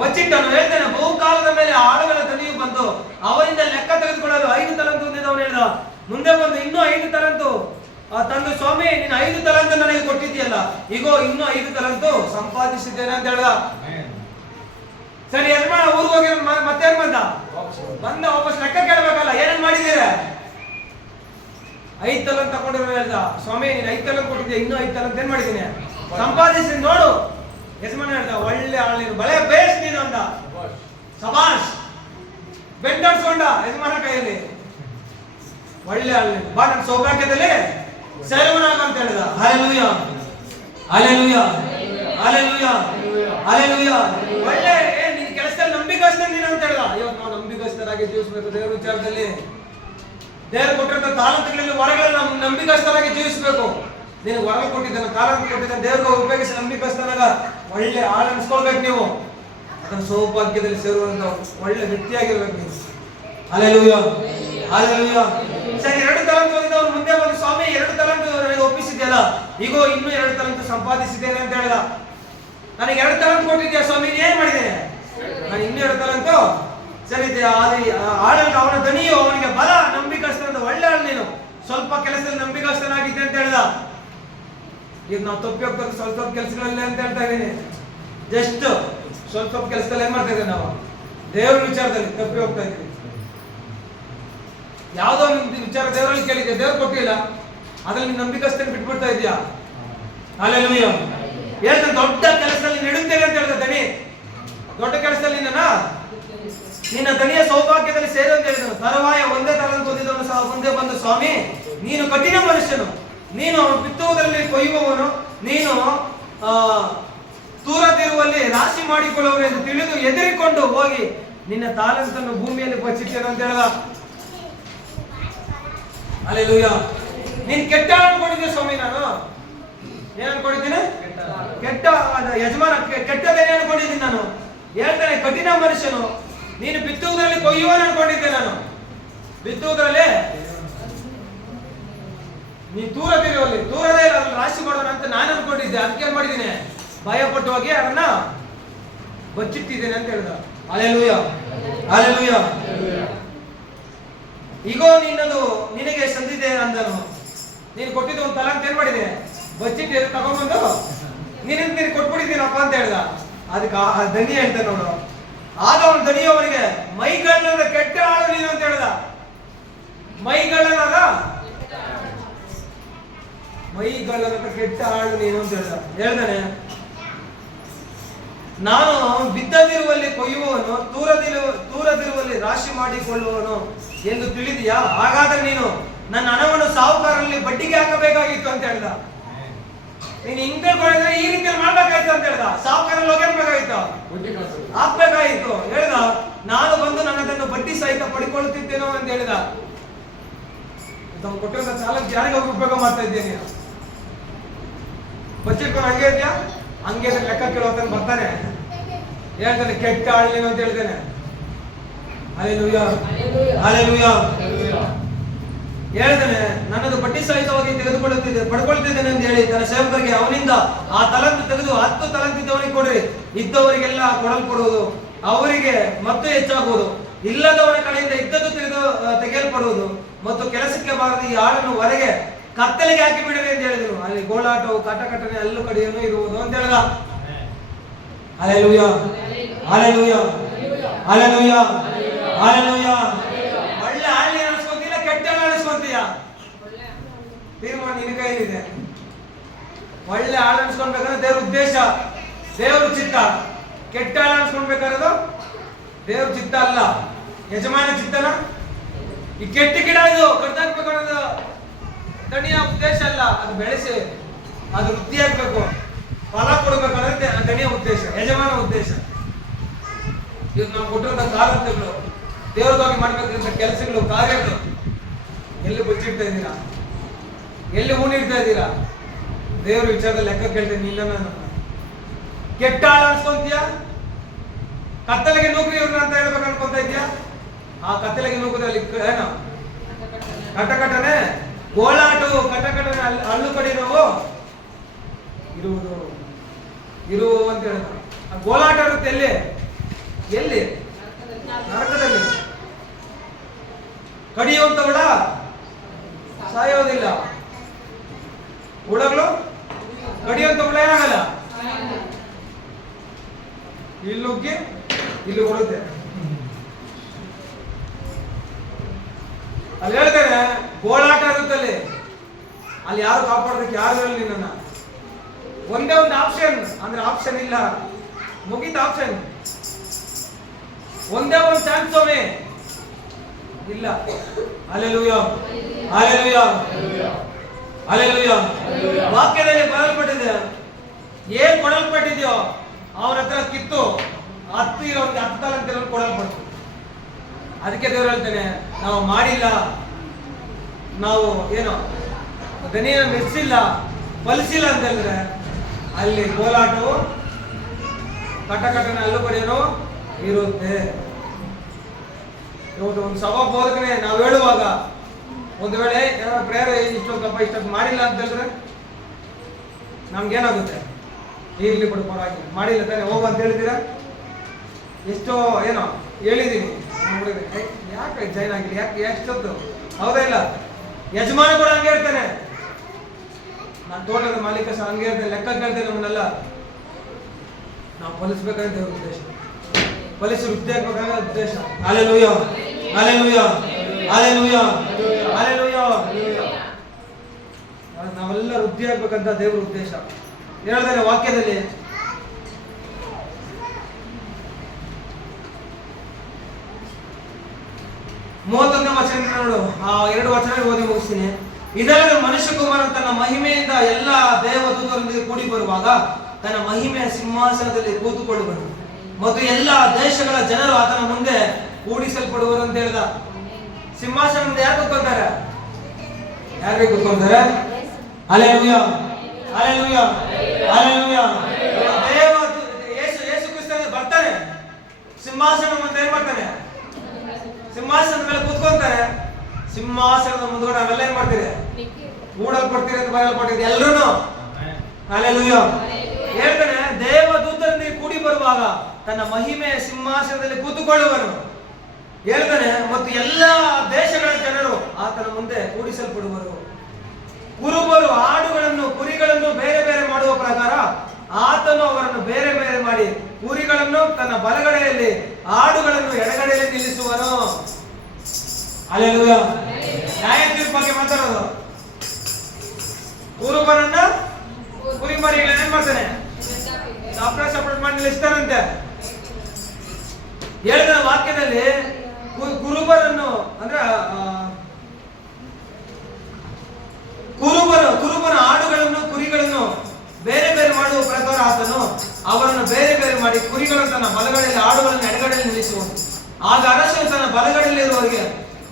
ಬಚ್ಚಿಟ್ಟನು. ಹೇಳ್ತಾನೆ, ಬಹುಕಾಲದ ಮೇಲೆ ಆಳುಗಳ ದಣಿಯು ಬಂದು ಅವರಿಂದ ಲೆಕ್ಕ ತೆಗೆದುಕೊಳ್ಳಲು 5 ತಲಾಂತು ಹೊಂದಿದವನು ಹೇಳ್ದ. ಮುಂದೆ ಬಂದು ಇನ್ನೂ 5 ತಲಾಂತು ತಂದು, ಸ್ವಾಮಿ ನೀನು 5 ತಲಾಂತು ನನಗೆ ಕೊಟ್ಟಿದ್ದೀಯಲ್ಲ, ಈಗೋ ಇನ್ನೂ 5 ತಲಾಂತು ಸಂಪಾದಿಸಿದ್ದೇನೆ ಅಂತ ಹೇಳ್ದ. ಸರಿ, ಯಜಮಾನ ಊರಿಗೆ ಹೋಗಿ ಮತ್ತೇನ್ ಬಂದ? ವಾಪಸ್ ಲೆಕ್ಕ ಕೇಳಬೇಕಲ್ಲ, ಏನೇನ್ ಮಾಡಿದ್ದೀರ? 5 ತಲಾಂತು ತಗೊಂಡಿರೋ ಹೇಳ್ದ. ಸ್ವಾಮಿ ನೀನು 5 ತಲಾಂತು ಕೊಟ್ಟಿದ್ದೆ, ಇನ್ನೂ 5 ತಲಾಂತು ಏನ್ ಮಾಡಿದ್ದೀನಿ? ಸಂಪಾದಿಸಿ ನೋಡು. ಯಜಮಾನ ಹೇಳ್ದ, ಒಳ್ಳೆ ಆಳು ನೀನು, ಬಳೆ ಬೇಸ್ ನೀನು ಅಂದ. ಸಬಾಷ್ ಬೆಂಡರ್ಸ್ಕೊಂಡ ಯಜಮಾನ ಕೈಯಲ್ಲಿ. ಒಳ್ಳೆ ಆಳು ನೀನು, ಬಾ ನನ್ನ ಸೌಭಾಗ್ಯದಲ್ಲಿ ಸೇರುವನಾಗ ಅಂತ ಹೇಳಿದ. Hallelujah, hallelujah, hallelujah, hallelujah. ಒಳ್ಳೆ ನಿನ್ನ ಕೆಲಸದಲ್ಲಿ ನಂಬಿಕಸ್ತ ನೀನು ಅಂತ ಹೇಳಿದ. ಇವತ್ತು ನಾವು ನಂಬಿಕಸ್ಥರಾಗಿ ಜೀವಿಸಬೇಕು ದೇವರ ವಿಚಾರದಲ್ಲಿ. ದೇವರು ಕೊಟ್ಟಿರೋ ತಾಲಂತುಗಳಲ್ಲಿ ವರಗಳಲ್ಲಿ ನಾವು ನಂಬಿಕಸ್ಥರಾಗಿ ಜೀವಿಸಬೇಕು. ನೀನು ವರ ಕೊಟ್ಟಿದ್ದಾನೆ, ತಾಲಂತು ಕೊಟ್ಟಿದ್ದಾನೆ, ದೇವರಿಗೆ ಉಪಯೋಗಿಸಿ ನಂಬಿಕಸ್ಥನಾಗ ಒಳ್ಳೆ ಆಳು ಅನ್ಸ್ಕೊಳ್ಬೇಕು ನೀವು. ಅದನ್ನು ಸೌಭಾಗ್ಯದಲ್ಲಿ ಸೇರುವಂತ ಒಳ್ಳೆ ವ್ಯಕ್ತಿಯಾಗಿರ್ಬೇಕು ನೀವು. Hallelujah, hallelujah. ಸರಿ, 2 ತಲಾಂತು ಹೊಂದಿದವನು ಮುಂದೆ ಬಂದು, ಸ್ವಾಮಿ 2 ತಲಾಂತು ನನಗೆ ಒಪ್ಪಿಸಿದ್ಯಲ್ಲ, ಈಗೋ ಇನ್ನೂ 2 ತಲಾಂತು ಸಂಪಾದಿಸಿದ್ದೇನೆ ಅಂತ ಹೇಳಿದ. ನನಗೆ 2 ತಲಾಂತು ಕೊಟ್ಟಿದ್ಯಾ ಸ್ವಾಮಿ, ಏನ್ ಮಾಡಿದ್ದೇನೆ? ನಾನು ಇನ್ನೂ 2 ತಲಾಂತು. ಸರಿ, ಆಡಳಿತ ಅವನ ದಣಿಯು ಅವನಿಗೆ ಬಲ, ನಂಬಿಕಸ್ತ, ಒಳ್ಳೆ ಆಳು ನೀನು, ಸ್ವಲ್ಪ ಕೆಲಸದಲ್ಲಿ ನಂಬಿಕಸ್ಥನಾಗಿದ್ದೆ ಅಂತ ಹೇಳ್ದ. ಈಗ ನಾವು ತಪ್ಪಿ ಹೋಗ್ಬೇಕು ಸ್ವಲ್ಪ ಕೆಲಸಗಳಲ್ಲಿ ಅಂತ ಹೇಳ್ತಾ ಇದ್ದೀನಿ. ಜಸ್ಟ್ ಸ್ವಲ್ಪ ಕೆಲಸದಲ್ಲಿ ಏನ್ ಮಾಡ್ತಾ ಇದ್ದೀವಿ ನಾವು? ದೇವ್ರ ವಿಚಾರದಲ್ಲಿ ತಪ್ಪಿ ಹೋಗ್ತಾ ಇದ್ದೀವಿ. ಯಾವುದೋ ಒಂದು ವಿಚಾರ ದೇವರಲ್ಲಿ ಕೇಳಿದ್ದೆ, ದೇವ್ರು ಕೊಟ್ಟಿಲ್ಲ, ಅದ್ರಲ್ಲಿ ನೀನು ನಂಬಿಕಸ್ಥನ ಬಿಟ್ಬಿಡ್ತಾ ಇದೀಯಾ? ಹಲ್ಲೆಲೂಯಾ. ಹೇಳ್ತಾನೆ, ದೊಡ್ಡ ಕೆಲಸದಲ್ಲಿ ನೆಡುತ್ತೇನೆ ಅಂತ ಹೇಳ್ದ ದಣಿ. ದೊಡ್ಡ ಕೆಲಸದಲ್ಲಿ ನಿನ್ನ ದಣಿಯ ಸೌಭಾಗ್ಯದಲ್ಲಿ ಸೇರು ಅಂತ ಹೇಳಿದನು. ತರುವಾಯ 1 ತಲಾಂತು ಹೊಂದಿದವನು ಸಹ ಮುಂದೆ ಬಂದು, ಸ್ವಾಮಿ ನೀನು ಕಠಿಣ ಮನುಷ್ಯನು, ನೀನು ಬಿತ್ತುವುದರಲ್ಲಿ ಕೊಯ್ಯುವವನು, ನೀನು ತೂರದಿರುವಲ್ಲಿ ರಾಶಿ ಮಾಡಿಕೊಳ್ಳುವನು ಎಂದು ತಿಳಿದು ಎದುರಿಕೊಂಡು ಹೋಗಿ ನಿನ್ನ ತಾಲಂತನ್ನು ಭೂಮಿಯಲ್ಲಿ ಬಚ್ಚಿಟ್ಟೇನು ಅಂತ ಹೇಳ್ದ. ಹಲ್ಲೆಲೂಯಾ. ನೀನ್ ಕೆಟ್ಟ ಅನ್ಕೊಂಡಿದ್ದೆ ಸ್ವಾಮಿ, ನಾನು ಏನ್ ಅನ್ಕೊಂಡಿದ್ದೀನಿ? ಕೆಟ್ಟ ಯಜಮಾನ ಕೆಟ್ಟದೇನೆ ಅನ್ಕೊಂಡಿದ್ದೀನಿ ನಾನು. ಹೇಳ್ತಾನೆ, ಕಠಿಣ ಮನುಷ್ಯನು, ನೀನು ಬಿತ್ತುವುದರಲ್ಲಿ ಕೊಯ್ಯುವನು ಅನ್ಕೊಂಡಿದ್ದೆ ನಾನು. ಬಿತ್ತುವುದರಲ್ಲಿ ನೀ ತೂರದಿರುವಲ್ಲಿ ತೂರದೇ ರಾಶಿ ಮಾಡೋಣ ಅಂತ ನಾನು ಅನ್ಕೊಂಡಿದ್ದೆ. ಅದಕ್ಕೆ ಏನ್ ಮಾಡಿದ್ದೀನಿ? ಭಯಪಟ್ಟು ಹೋಗಿ ಅದನ್ನ ಬಚ್ಚಿಟ್ಟಿದ್ದೇನೆ ಅಂತ ಹೇಳ್ದ. Hallelujah, hallelujah. ಈಗೋ ನಿನಗೆ ಸಂದಿದೆ ಅಂದನು. ನೀನು ಕೊಟ್ಟಿದ್ದು 1 ತಲಾಂತು ಏನ್ ಮಾಡಿದೆ? ಬಚ್ಚಿಟ್ಟು ತಗೊಂಡ್ಬಂದು ನೀನು ಕೊಟ್ಬಿಟ್ಟಿದ್ದೀನಪ್ಪ ಅಂತ ಹೇಳ್ದ. ಅದಕ್ಕೆ ಆ ದಣಿ ಹೇಳ್ತಾನೆ ನೋಡು. ಆಗ ಅವನ ದಣಿ ಅವನಿಗೆ, ಮೈಗಳ್ಳನ ಕೆಟ್ಟ ಆಳು ನೀನು ಅಂತ ಹೇಳ್ದ. ಮೈಗಳ್ಳನಾದ ಕೆಟ್ಟ ಆಳು ನೀನು ಅಂತ ಹೇಳ್ದಾನೆ. ನಾನು ಬಿದ್ದದಿರುವಲ್ಲಿ ಕೊಯ್ಯುವವನು, ತೂರದಿರುವಲ್ಲಿ ರಾಶಿ ಮಾಡಿಕೊಳ್ಳುವವನು ಎಂದು ತಿಳಿದಿಯಾ? ಹಾಗಾದ್ರೆ ನೀನು ನನ್ನ ಹಣವನ್ನು ಸಾಹುಕಾರರಲ್ಲಿ ಬಡ್ಡಿಗೆ ಹಾಕಬೇಕಾಗಿತ್ತು ಅಂತ ಹೇಳ್ದ. ನೀನು ಹಿಂಗ್ ತಿಳ್ಕೊಂಡಿದ್ರೆ ಈ ರೀತಿ ಮಾಡ್ಬೇಕಾಯ್ತು ಅಂತ ಹೇಳ್ದ. ಸಾಹುಕಾರಲ್ಲಿ ಹೋಗಬೇಕಾಗಿತ್ತು, ಹಾಕ್ಬೇಕಾಗಿತ್ತು ಹೇಳ್ದ. ನಾನು ಬಂದು ನನ್ನದನ್ನು ಬಡ್ಡಿ ಸಹಿತ ಪಡ್ಕೊಳ್ತಿದ್ದೇನೋ ಅಂತ ಹೇಳಿದ. ಕೊಟ್ಟಿರೋ ಸಾಲಕ್ಕೆ ಯಾರಿಗೆ ಹೋಗಿ ಉಪಯೋಗ ಮಾಡ್ತಾ ಇದ್ದೇನೆ? ಬಚ್ಚಿಟ್ಕೊಂಡು ಹಂಗೆ ಇದೆಯಾ? ಹಂಗೆ ಲೆಕ್ಕ ಕೇಳೋತನ ಬರ್ತಾನೆ, ಹೇಳ್ತಾನೆ ಕೆಟ್ಟ ಆಳ್ಲೇನು ಅಂತ ಹೇಳ್ತೇನೆ. Hallelujah, hallelujah. ಹೇಳ್ತಾನೆ, ನನ್ನದು ಬಡ್ಡಿ ಸಹಿತವಾಗಿ ಪಡ್ಕೊಳ್ತಿದ್ದೇನೆ ಅಂತ ಹೇಳಿ ತನ್ನ ಸೇವಕರಿಗೆ ಅವನಿಂದ ಆ ತಲಾಂತು ತೆಗೆದು 10 ತಲಾಂತು ಇದ್ದವನಿಗೆ ಕೊಡ್ರಿ, ಇದ್ದವರಿಗೆಲ್ಲ ಕೊಡಲ್ಪಡುವುದು, ಅವರಿಗೆ ಮತ್ತೆ ಹೆಚ್ಚಾಗುವುದು. ಇಲ್ಲದವನ ಕಡೆಯಿಂದ ಇದ್ದದ್ದು ತೆಗೆಯಲ್ಪಡುವುದು ಮತ್ತು ಕೆಲಸಕ್ಕೆ ಬಾರದು ಈ ಆಳನ್ನು ಹೊರಗೆ ಕತ್ತಲೆಗೆ ಹಾಕಿ ಬಿಡಲಿ ಅಂತ ಹೇಳಿದ್ರು. ಅಲ್ಲಿ ಗೋಳಾಟವು, ಕಟಕಟನೆ, ಹಲ್ಲು ಕಡಿಯನ್ನು ಇರುವುದು ಅಂತ ಹೇಳ್ದ. Hallelujah, hallelujah, hallelujah, hallelujah. ಒಳ್ಳೆ ಆಳ್ಳಿ ಅನಿಸ್ಕೊಂತಿಲ್ಲ, ಕೆಟ್ಟ ಅನಿಸ್ಕೊಂತೀಯ? ತೀರ್ಮಾನ ನಿನ್ನ ಕೈಲಿದೆ. ಒಳ್ಳೆ ಆಳು ಅನಿಸ್ಕೊಳ್ಬೇಕಾದ್ರೆ ದೇವ್ರ ಉದ್ದೇಶ, ದೇವ್ರ ಚಿತ್ತ. ಕೆಟ್ಟ ಆಳು ಅನಿಸ್ಕೊಳ್ಬೇಕಾದ್ರೆ ದೇವ್ರ ಚಿತ್ತ ಅಲ್ಲ, ಯಜಮಾನ ಚಿತ್ತನ. ಈ ಕೆಟ್ಟ ಗಿಡ ಇದು ಕಡ್ದಾಕ್ಬೇಕು ಅನ್ನೋದು ದಣಿಯ ಉದ್ದೇಶ ಅಲ್ಲ. ಅದು ಬೆಳೆಸಿ ಅದು ವೃದ್ಧಿ ಆಗ್ಬೇಕು, ಫಲ ಕೊಡ್ಬೇಕು ಅನ್ನೋದು ದಣಿಯ ಉದ್ದೇಶ, ಯಜಮಾನ ಉದ್ದೇಶ. ಇದು ನಾವು ಕೊಟ್ಟಿರೋ ಕಾಲಂತಗಳು, ದೇವ್ರಿಗಾಗಿ ಮಾಡ್ಬೇಕಂತ ಕೆಲಸಗಳು, ಕಾರ್ಯಗಳು ಎಲ್ಲಿ ಬಚ್ಚಿಡ್ತಾ ಇದ್ದೀರಾ? ಎಲ್ಲಿ ಹೂಣಿಡ್ತಾ ಇದ್ದೀರಾ? ದೇವ್ರ ವಿಚಾರದಲ್ಲಿ ಲೆಕ್ಕ ಕೇಳ್ತೇನೆ. ಇಲ್ಲ, ನಾನು ಕೆಟ್ಟ ಆಳ ಅನ್ಸ್ಕೊಂತೀಯ? ಕತ್ತಲೆಗೆ ನೌಕರಿ ಇವ್ರನ್ನ ಅಂತ ಹೇಳ್ಬೇಕು ಅನ್ಕೊಂತ ಇದೆಯಾ? ಆ ಕತ್ತಲೆಗೆ ನೌಕರಿಯಲ್ಲಿ ಏನು ಕಟಕಟನೆ, ಗೋಳಾಟು, ಕಟಕಟನೆ, ಹಲ್ಲು ಕಡಿನವು ಇರುವುದು ಅಂತ ಹೇಳ್ತಾರೆ. ಆ ಗೋಳಾಟ ಇರುತ್ತೆ ಎಲ್ಲಿ? ಎಲ್ಲಿ? ನರಕದಲ್ಲಿ. ಕಡಿಯುವಂತ ಹುಳ ಸಾಯೋದಿಲ್ಲ. ಹುಳಗಳು ಕಡಿಯುವಂತ ಹುಳ ಏನಾಗಲ್ಲ, ಇಲ್ಲುಗ್ಗಿ ಇಲ್ಲಿ ಕೊಡುತ್ತೆ. ಅಲ್ಲಿ ಹೇಳ್ತೇನೆ, ಗೋಳಾಟ ಇರುತ್ತಲ್ಲಿ, ಅಲ್ಲಿ ಯಾರು ಕಾಪಾಡೋದಕ್ಕೆ ಯಾರು ಇರಲ್ಲ ನಿನ್ನ. ಒಂದೇ ಒಂದು ಆಪ್ಷನ್ ಅಂದ್ರೆ ಆಪ್ಷನ್ ಇಲ್ಲ, ಮುಗಿದ ಆಪ್ಷನ್. ಒಂದೇ ಒಂದು ಚಾನ್ಸ್ ಸ್ವಾಮಿ ಇಲ್ಲ. Hallelujah, hallelujah, hallelujah. ವಾಕ್ಯದಲ್ಲಿ ಬರಲ್ಪಟ್ಟಿದೆ, ಏನ್ ಕೊಡಲ್ಪಟ್ಟಿದೆಯೋ ಅವ್ರ ಹತ್ರ ಕಿತ್ತು 10 ತಲಂತೆ ಕೊಡಲ್ಪಟ್ಟು. ಅದಕ್ಕೆ ದೇವರು ಹೇಳ್ತಾನೆ, ನಾವು ಮಾಡಿಲ್ಲ, ನಾವು ಏನೋ ದನಿಯ ಮೆಚ್ಚಿಲ್ಲ, ಫಲಿಸಿಲ್ಲ ಅಂತ ಹೇಳಿದ್ರೆ ಅಲ್ಲಿ ಗೋಲಾಟವು, ಕಟಕಟನ ಹಲ್ಲು ಕಡಿಯೋನು ಇರುತ್ತೆ. ಇವತ್ತು ಒಂದು ಸಭಾ ಬೋಧಕನೆ ನಾವು ಹೇಳುವಾಗ ಒಂದು ವೇಳೆ ಏನಾದ್ರು ಪ್ರೇಯರ್ ಇಷ್ಟೊತ್ತು ಮಾಡಿಲ್ಲ ಅಂತ ಹೇಳಿದ್ರೆ ನಮ್ಗೇನಾಗುತ್ತೆ? ಈಗಲಿ ಕೂಡ ಪರವಾಗಿಲ್ಲ, ಮಾಡಿಲ್ಲ ತಾನೆ, ಹೋಗು ಅಂತ ಹೇಳ್ತೀರಾ? ಎಷ್ಟೋ ಏನೋ ಹೇಳಿದೀನಿ, ಯಾಕೆ ಜೈನ್ ಆಗಿಲ್ಲ, ಯಾಕೆ ಎಷ್ಟೊತ್ತು? ಹೌದಾ ಇಲ್ಲ? ಯಜಮಾನ ಕೂಡ ಹಂಗೆ ಇರ್ತಾನೆ, ನಾನು ತೋಟದ ಮಾಲೀಕ ಸಹ ಹಂಗೆ ಇರ್ತೇನೆ, ಲೆಕ್ಕ ಕೇಳ್ತೇನೆ. ನಮ್ಮನ್ನೆಲ್ಲ ನಾವು ಫಲಿಸ್ಬೇಕಂತ ದೇವ್ರ ಉದ್ದೇಶ, ಫಲಿಸಿ ವೃದ್ಧಿ ಆಗ್ಬೇಕಾಗ ಉದ್ದೇಶ. Hallelujah, hallelujah, hallelujah, hallelujah. ನಾವೆಲ್ಲ ವೃದ್ಧಿ ಆಗ್ಬೇಕಂತ ದೇವ್ರ ಉದ್ದೇಶ. ಹೇಳ್ತಾನೆ ವಾಕ್ಯದಲ್ಲಿ, ಮೂವತ್ತೊಂದನೇ ವಚನ ನೋಡು. ಆ 2 ವಚನ ಓದಿ ಮುಗಿಸ್ತೀನಿ. ಇದರಲ್ಲಿ ಮನುಷ್ಯ ಕುಮಾರ ತನ್ನ ಮಹಿಮೆಯಿಂದ ಎಲ್ಲ ದೇವದೂತರೊಂದಿಗೆ ಕೂಡಿ ಬರುವಾಗ ತನ್ನ ಮಹಿಮೆಯ ಸಿಂಹಾಸನದಲ್ಲಿ ಕೂತುಕೊಳ್ಳುವನು ಮತ್ತು ಎಲ್ಲ ದೇಶಗಳ ಜನರು ಆತನ ಮುಂದೆ ಕೂಡಿಸಲ್ಪಡುವರು ಅಂತ ಹೇಳ್ದ. ಸಿಂಹಾಸನದಿಂದ ಯಾರು ಕೂತ್ಕೊಂತಾರೆ? ಯಾರಿಗೆ ಕೂತ್ಕೊಂತಾರೆ? Hallelujah, hallelujah, hallelujah. ಯೇಸು ಕ್ರಿಸ್ತ ಬರ್ತಾನೆ, ಸಿಂಹಾಸನ ಮುಂದೆ ಏನ್ ಮಾಡ್ತಾನೆ? ಸಿಂಹಾಸನದ ಮೇಲೆ ಕೂತ್ಕೊಂತಾರೆ. ಸಿಂಹಾಸನದ ಮುಂದ್ಗಡೆ ನಾವೆಲ್ಲ ಏನ್ ಮಾಡ್ತೀರಿ? ಕೂಡಲ್ಪಡ್ತೀರಿ ಅಂತ ಬರೆಯಲ್ಪಟ್ಟಿದೆ ಎಲ್ರೂ. ಹಲ್ಲೆಲೂಯಾ. ಹೇಳ್ತಾನೆ, ದೇವದೂತರೊಂದಿಗೆ ಕೂಡಿ ಬರುವಾಗ ತನ್ನ ಮಹಿಮೆಯ ಸಿಂಹಾಸನದಲ್ಲಿ ಕೂತುಕೊಳ್ಳುವನು. ಹೇಳ್ತಾನೆ, ಮತ್ತು ಎಲ್ಲ ದೇಶಗಳ ಜನರು ಆತನ ಮುಂದೆ ಕೂಡಿಸಲ್ಪಡುವರು. ಕುರುಬರು ಆಡುಗಳನ್ನು ಕುರಿಗಳನ್ನು ಬೇರೆ ಬೇರೆ ಮಾಡುವ ಪ್ರಕಾರ ಆತನು ಅವರನ್ನು ಬೇರೆ ಬೇರೆ ಮಾಡಿ ಕುರಿಗಳನ್ನು ತನ್ನ ಬಲಗಡೆಯಲ್ಲಿ ಆಡುಗಳನ್ನು ಎಡಗಡೆಯಲ್ಲಿ ನಿಲ್ಲಿಸುವನು. ಹಲ್ಲೆಲೂಯಾ. ನ್ಯಾಯ ತೀರ್ಪು ಬಗ್ಗೆ ಮಾತಾಡೋದು. ಕುರುಬರನ್ನ ಕುರಿಮರಿಗಳನ್ನ ಏನ್ ಮಾಡ್ತಾನೆ? ಸಪರೇಟ್ ಮಾಡಿ ನಿಲ್ಲಿಸ್ತಾನಂತೆ. ಹೇಳಿದ ವಾಕ್ಯದಲ್ಲಿ ಕುರುಬರನ್ನು ಅಂದ್ರೆ ಕುರುಬರ ಆಡುಗಳನ್ನು ಕುರಿಗಳನ್ನು ಬೇರೆ ಬೇರೆ ಮಾಡುವ ಪ್ರಕಾರ ಆತನು ಅವರನ್ನು ಬೇರೆ ಬೇರೆ ಮಾಡಿ ಕುರಿಗಳನ್ನು ತನ್ನ ಬಲಗಡೆಯಲ್ಲಿ ಆಡುಗಳನ್ನು ಎಡಗಡೆಯಲ್ಲಿ ನಿಲ್ಲಿಸುವನು. ಆಗ ಅರಸನು ತನ್ನ ಬಲಗಡೆಯಲ್ಲಿರುವವರಿಗೆ,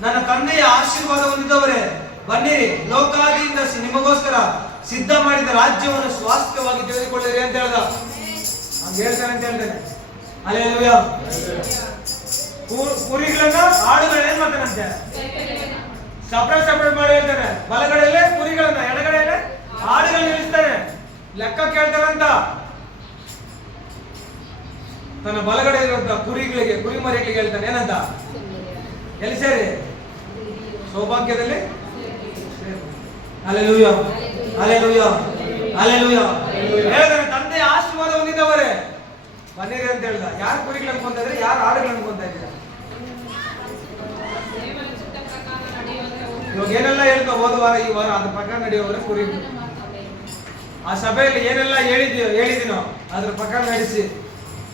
ನನ್ನ ತಂದೆಯ ಆಶೀರ್ವಾದ ಹೊಂದಿದವರೇ ಬನ್ನಿರಿ, ಲೋಕಾದಿಯಿಂದ ನಿಮಗೋಸ್ಕರ ಸಿದ್ಧ ಮಾಡಿದ ರಾಜ್ಯವನ್ನು ಸ್ವಾಸ್ಥ್ಯವಾಗಿ ತೆಗೆದುಕೊಳ್ಳಿರಿ ಅಂತ ಹೇಳ್ದ. ಹಂಗೆ ಹೇಳ್ತಾನೆ ಅಂತ ಹೇಳ್ತೇನೆ. ಹಲ್ಲೆಲೂಯಾ. ಕುರಿಗಳನ್ನ ಆಡುಗಳನ್ನ ಏನ್ ಮಾಡ್ತಾನಂತೆ? ಸಪರೇಟ್ ಮಾಡಿ ಹೇಳ್ತಾನೆ. ಬಲಗಡೆಯಲ್ಲೇ ಕುರಿಗಳನ್ನ, ಎಡಗಡೆಯಲ್ಲೇ ಆಡುಗಳನ್ನ ನಿಲ್ಲಿಸ್ತಾನೆ. ಲೆಕ್ಕ ಕೇಳ್ತಾರಂತ. ತನ್ನ ಬಲಗಡೆ ಇರುವಂತ ಕುರಿಗಳಿಗೆ, ಕುರಿಮರಿಗಳಿಗೆ ಹೇಳ್ತಾನೆ ಏನಂತ? ಎಲ್ಲಿ ಸೇರಿ? ಸೌಭಾಗ್ಯದಲ್ಲಿ. Hallelujah, hallelujah, hallelujah. ಹೇಳ್ತಾನೆ, ತಂದೆ ಆಶೀರ್ವಾದ ಹೊಂದಿದವರೇ ಬನ್ನಿರಿ ಅಂತ ಹೇಳ್ದ. ಯಾರು ಕುರಿಗಳು ಅನ್ಕೊಂತ ಇದ್ರೆ, ಯಾರು ಆಡುಗಳು ಅನ್ಕೊಂತ ಇದ್ದೀರಾ? ಇವಾಗ ಏನೆಲ್ಲ ಹೇಳ್ತಾ ಹೋದ ವಾರ ಈ ವಾರ ಅದ್ರ ಪ್ರಕಾರ ನಡೆಯೋವರೆ ಕುರಿ. ಆ ಸಭೆಯಲ್ಲಿ ಏನೆಲ್ಲ ಹೇಳಿದಿನೋ ಅದ್ರ ಪ್ರಕಾರ ನಡೆಸಿ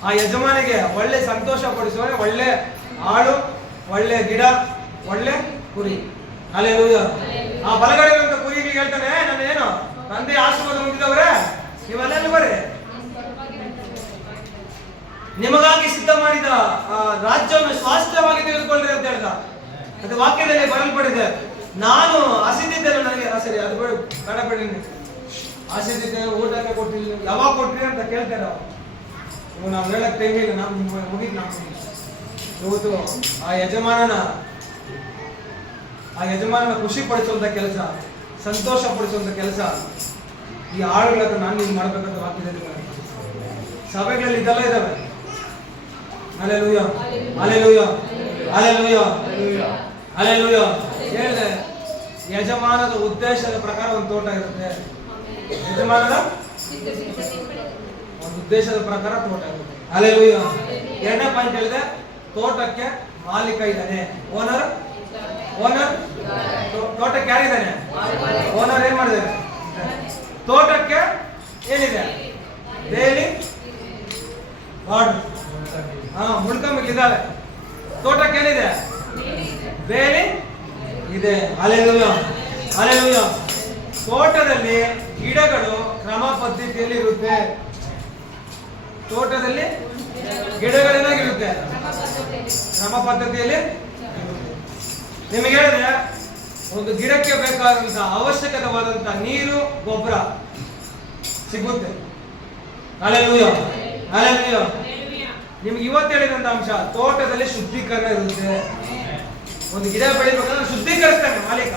ಆ ಯಜಮಾನಿಗೆ ಒಳ್ಳೆ ಸಂತೋಷ ಪಡಿಸುವ ಒಳ್ಳೆ ಆಳು, ಒಳ್ಳೆ ಗಿಡ, ಒಳ್ಳೆ ಕುರಿ. ಹಲ್ಲೆಲೂಯಾ. ಆ ಬಲಗಡೆ ಇರುವಂತ ಕುರಿಗಳಿಗೆ ಹೇಳ್ತಾನೆ, ನಾನು ಏನು ತಂದೆ ಆಶೀರ್ವಾದ ಹೊಂದಿದವ್ರೆ ನೀವೆಲ್ಲ ಬರ್ರಿ. ನಿಮಗಾಗಿ ಸಿದ್ಧ ಮಾಡಿದ ಆ ರಾಜ್ಯವನ್ನು ಸ್ವಾಸ್ಥ್ಯವಾಗಿ ತೆಗೆದುಕೊಳ್ಳ್ರಿ ಅಂತ ಹೇಳ್ದ. ಅದು ವಾಕ್ಯದಲ್ಲಿ ಬರಲ್ಪಟ್ಟಿದೆ. ನಾನು ಹಸಿದಿದ್ದೇನೆ, ನನಗೆ ಸರಿ ಅದು ಬೇಡ ಬೇಡಿ, ಹಸಿದಿದ್ದೇನೆ, ಊಟಕ್ಕೆ ಕೊಟ್ಟಿಲ್ಲ, ಯಾವಾಗ ಕೊಟ್ರಿ ಅಂತ ಕೇಳ್ತಾರೆ ಅವ್ರು. ಇವು ನಾವು ಹೇಳಕ್ ಟೈಮ್ ಇಲ್ಲ, ನಾವು ಮುಗಿದ್ ನಾವು ಇವತ್ತು ಆ ಯಜಮಾನನ ಖುಷಿ ಪಡಿಸುವಂತ ಕೆಲಸ, ಸಂತೋಷ ಪಡಿಸುವಂತ ಕೆಲಸ ಈ ಆಳುಗಳ ಹತ್ರ ನಾನು ನೀವು ಮಾಡ್ಬೇಕಂತ ವಾಕ್ಯದಲ್ಲಿ ಸಭೆಗಳಲ್ಲಿ ಇದೆಲ್ಲ ಇದಾವೆ. Hallelujah, hallelujah, hallelujah, hallelujah. ಹೇಳಿದೆ ಯಜಮಾನದ ಉದ್ದೇಶದ ಪ್ರಕಾರ ಒಂದು ತೋಟ ಇರುತ್ತೆ. ಯಜಮಾನದ ಒಂದು ಉದ್ದೇಶದ ಪ್ರಕಾರ ತೋಟ ಇರುತ್ತೆ. ಹಲ್ಲೆಲೂಯಾ. ಎರಡನೇ ಪಾಯಿಂಟ್ ಹೇಳಿದೆ, ತೋಟಕ್ಕೆ ಮಾಲೀಕ ಇದ್ದಾನೆ. ಓನರ್ ತೋಟಕ್ಕೆ ಯಾರಿದ್ದಾನೆ? ಓನರ್ ಏನ್ ಮಾಡಿದಾನೆ? ತೋಟಕ್ಕೆ ಏನಿದೆ? ಬೇಲಿ ಮುಳ್ಕಂಬಿದ್ದಾವೆ. ತೋಟಕ್ಕೆ ಏನಿದೆ? ಬೇಲಿ ಇದೆ. Hallelujah, hallelujah. ತೋಟದಲ್ಲಿ ಗಿಡಗಳು ಕ್ರಮ ಪದ್ಧತಿಯಲ್ಲಿ ಇರುತ್ತೆ. ತೋಟದಲ್ಲಿ ಗಿಡಗಳೇನಾಗಿರುತ್ತೆ? ಕ್ರಮ ಪದ್ಧತಿಯಲ್ಲಿ. ನಿಮಗೆ ಹೇಳಿದ್ರೆ ಒಂದು ಗಿಡಕ್ಕೆ ಬೇಕಾದಂತ ಅವಶ್ಯಕವಾದಂತ ನೀರು, ಗೊಬ್ಬರ ಸಿಗುತ್ತೆ. Hallelujah, hallelujah. ನಿಮ್ಗೆ ಇವತ್ತು ಹೇಳಿದಂತ ಅಂಶ, ತೋಟದಲ್ಲಿ ಶುದ್ಧೀಕರಣ ಇರುತ್ತೆ. ಒಂದು ಗಿಡ ಬೆಳಿಬೇಕಂದ್ರೆ ಶುದ್ಧೀಕರಿಸ್ತಾನೆ ಮಾಲೀಕ,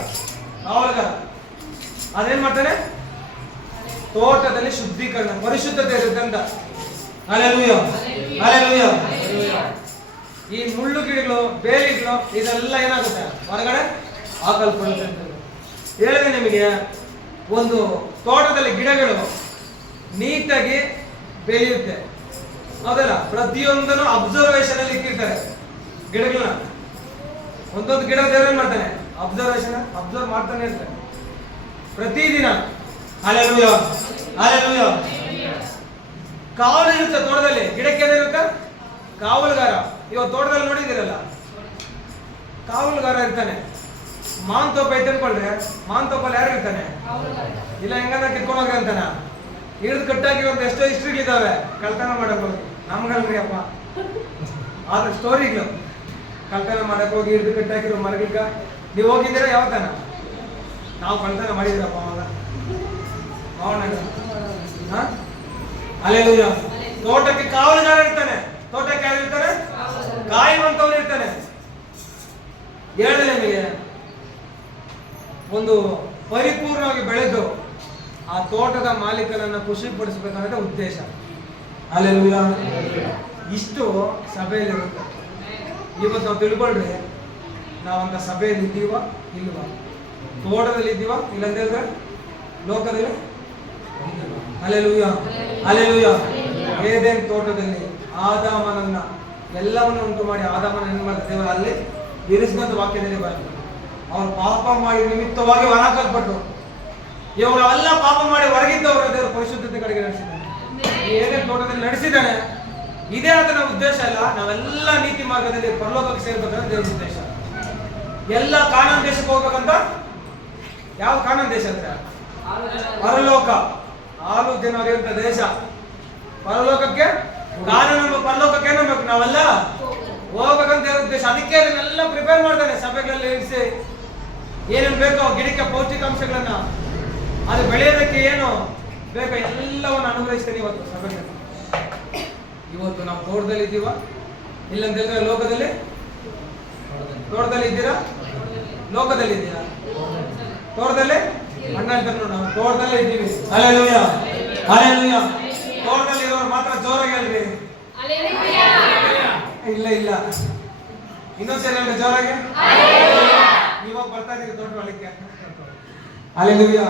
ಕಾವಲುಗಾರ. ಅದೇನ್ ಮಾಡ್ತಾನೆ? ತೋಟದಲ್ಲಿ ಶುದ್ಧೀಕರಣ, ಪರಿಶುದ್ಧತೆ ಇರುತ್ತೆ ಅಂತ. Hallelujah, hallelujah. ಈ ಮುಳ್ಳು ಗಿಡಗಳು, ಬೇಲಿಗಳು ಇದೆಲ್ಲ ಏನಾಗುತ್ತೆ? ಹೊರಗಡೆ ಹಾಕಲ್ಪಡುತ್ತೆ. ಹೇಳಿದೆ ನಿಮಗೆ, ಒಂದು ತೋಟದಲ್ಲಿ ಗಿಡಗಳು ನೀಟಾಗಿ ಬೆಳೆಯುತ್ತೆ, ಹೌದಲ್ಲ? ಪ್ರತಿಯೊಂದನ್ನು ಅಬ್ಸರ್ವೇಷನ್ ಅಲ್ಲಿ ಇಟ್ಟಿರ್ತಾರೆ ಗಿಡಗಳನ್ನ. ಒಂದೊಂದು ಗಿಡ ದೇವ್ರೇನ್ ಮಾಡ್ತಾನೆ? ಅಬ್ಸರ್ವ್ ಮಾಡ್ತಾನೆ ಇರ್ತಾರೆ ಪ್ರತಿದಿನ. Hallelujah, hallelujah. ಕಾವಲು ಇರುತ್ತೆ ತೋಟದಲ್ಲಿ. ಗಿಡಕ್ಕೆ ಏನಿರುತ್ತೆ? ಕಾವಲುಗಾರ. ಇವತ್ತು ತೋಟದಲ್ಲಿ ನೋಡಿದಿರಲ್ಲ, ಕಾವಲುಗಾರ ಇರ್ತಾನೆ. ಮಾನ್ ತೋಪ ಐತೆ ಅನ್ಕೊಳ್ರೆ, ಮಾನ್ ತೋಪಲ್ಲಿ ಯಾರು ಇರ್ತಾನೆ? ಇಲ್ಲ, ಹೆಂಗಂದ್ರೆ ಕಿತ್ಕೊಂಡು ಹೋಗಿ ಅಂತಾನ. ಹಿಡಿದು ಕಟ್ಟಾಕಿರೋದು ಎಷ್ಟೋ ಹಿಸ್ಟ್ರಿಗಳಿದ್ದಾವೆ, ಕಳ್ತನ ಮಾಡಕ್ ಹೋಗಿ. ನಮ್ಗಲ್ರಿ ಅಪ್ಪ, ಆದ್ರೆ ಸ್ಟೋರಿಗಳು ಕಳ್ತನ ಮಾಡಕ್ ಹೋಗಿ ಹಿಡಿದು ಕಟ್ಟಾಕಿರೋ ಮರಗಳಿಗ ನೀವು ಹೋಗಿದ್ದೀರಾ? ಯಾವತ್ತನ ನಾವು ಕಳ್ತನ ಮಾಡಿದ್ರಪ್ಪ ಅವಾಗ ಹಲ್ಲೆಲೂಯಾ. ತೋಟಕ್ಕೆ ಕಾವಲುಗಾರ ಇರ್ತಾನೆ. ತೋಟಕ್ಕೆ ಯಾರು ಇರ್ತಾನೆ? ಕಾಯುವಂತವನು ಇರ್ತಾನೆ. ಹೇಳಿದೆ ನಿಮಗೆ, ಒಂದು ಪರಿಪೂರ್ಣವಾಗಿ ಬೆಳೆದು ಆ ತೋಟದ ಮಾಲೀಕನನ್ನ ಖುಷಿ ಪಡಿಸಬೇಕನ್ನೋದೇ ಉದ್ದೇಶ. ಹಲ್ಲೆಲೂಯಾ. ಇಷ್ಟು ಸಭೆಯಲ್ಲಿ ಇರುತ್ತೆ. ಇವತ್ತು ನಾವು ತಿಳ್ಕೊಳ್ರಿ, ನಾವಂತ ಸಭೆಯಲ್ಲಿ ಇದ್ದೀವ ಇಲ್ವಾ? ತೋಟದಲ್ಲಿ ಇದ್ದೀವ ಇಲ್ಲಂದ್ರೆ ಲೋಕದಲ್ಲಿ? Hallelujah, hallelujah. ಏದೇನ್ ತೋಟದಲ್ಲಿ ಆದಾಮನನ್ನ ಎಲ್ಲವನ್ನು ಉಂಟು ಮಾಡಿ ಆದಾಮನ ಏನ್ ಮಾಡಿದ ದೇವರ ಅಲ್ಲಿ ಇರಿಸಿದಂತ ವಾಕ್ಯದಲ್ಲಿ ಬರ್ತದೆ. ಅವರು ಪಾಪ ಮಾಡಿ ನಿಮಿತ್ತವಾಗಿ ಹೊರಹಾಕಲ್ಪಟ್ರು. ಇವರೆಲ್ಲ ಪಾಪ ಮಾಡಿ ಹೊರಗಿದ್ದವರು ದೇವರು ಪರಿಶುದ್ಧತೆ ಕಡೆಗೆ ನಡೆಸಿದ್ದಾನೆ. ಏನೇನು ತೋಟದಲ್ಲಿ ನಡೆಸಿದ್ದಾನೆ, ಇದೇ ಆತನ ಉದ್ದೇಶ ಅಲ್ಲ. ನಾವೆಲ್ಲ ನೀತಿ ಮಾರ್ಗದಲ್ಲಿ ಪರಲೋಕಕ್ಕೆ ಸೇರ್ಬೇಕಂತ ದೇವರ ಉದ್ದೇಶ. ಎಲ್ಲ ಕಾನಾನ್ ದೇಶಕ್ಕೆ ಹೋಗ್ಬೇಕಂತ. ಯಾವ ಕಾನಾನ್ ದೇಶ ಅಂದ್ರೆ? ಪರಲೋಕ. 6 ಜನವರಿ ಅಂತ ದೇಶ. ಪರಲೋಕಕ್ಕೆ ಕಾನೂನು, ಪರಲೋಕಕ್ಕೆ ಏನ್ಬೇಕು? ನಾವೆಲ್ಲ ಹೋಗ್ಬೇಕಂತ ದೇವರ ಉದ್ದೇಶ. ಅದಕ್ಕೆ ಅದನ್ನೆಲ್ಲ ಪ್ರಿಪೇರ್ ಮಾಡ್ತಾನೆ ಸಭೆಗಳಲ್ಲಿ ಇರಿಸಿ. ಏನೇನು ಬೇಕೋ ಗಿಡಕ್ಕೆ ಪೌಷ್ಟಿಕಾಂಶಗಳನ್ನ, ಅದು ಬೆಳೆಯೋದಕ್ಕೆ ಏನು ಬೇಕೋ ಎಲ್ಲವನ್ನು ಅನುಗ್ರಹಿಸ್ತೇನೆ ಇವತ್ತು ಸಭೆಗಳಲ್ಲಿ. ಇವತ್ತು ನಾವು ತೋಟದಲ್ಲಿ ಇದ್ದೀವ ಇಲ್ಲಂತಂದ್ರೆ ಲೋಕದಲ್ಲಿ? ತೋಟದಲ್ಲಿ ಇದ್ದೀರಾ? ಲೋಕದಲ್ಲಿ ಇದ್ದೀರಾ? ತೋಟದಲ್ಲಿ ಅಣ್ಣ ಅಂತ ನಾವು ತೋಟದಲ್ಲೇ ಇದ್ದೀವಿ. Hallelujah, hallelujah. ತೋಟದಲ್ಲಿ ಇರೋರು ಮಾತ್ರ ಜೋರಾಗಿ ಹೇಳ್ರಿ. ಇಲ್ಲ ಇಲ್ಲ, ಇನ್ನೊಂದ್ಸರಿ ಹೇಳ್ರಿ ಜೋರಾಗಿ. ಇವಾಗ ಬರ್ತಾ ಇದೀರಿ ತೋಟ ಒಳಕ್ಕೆ. ಹಲ್ಲೆಲೂಯಾ.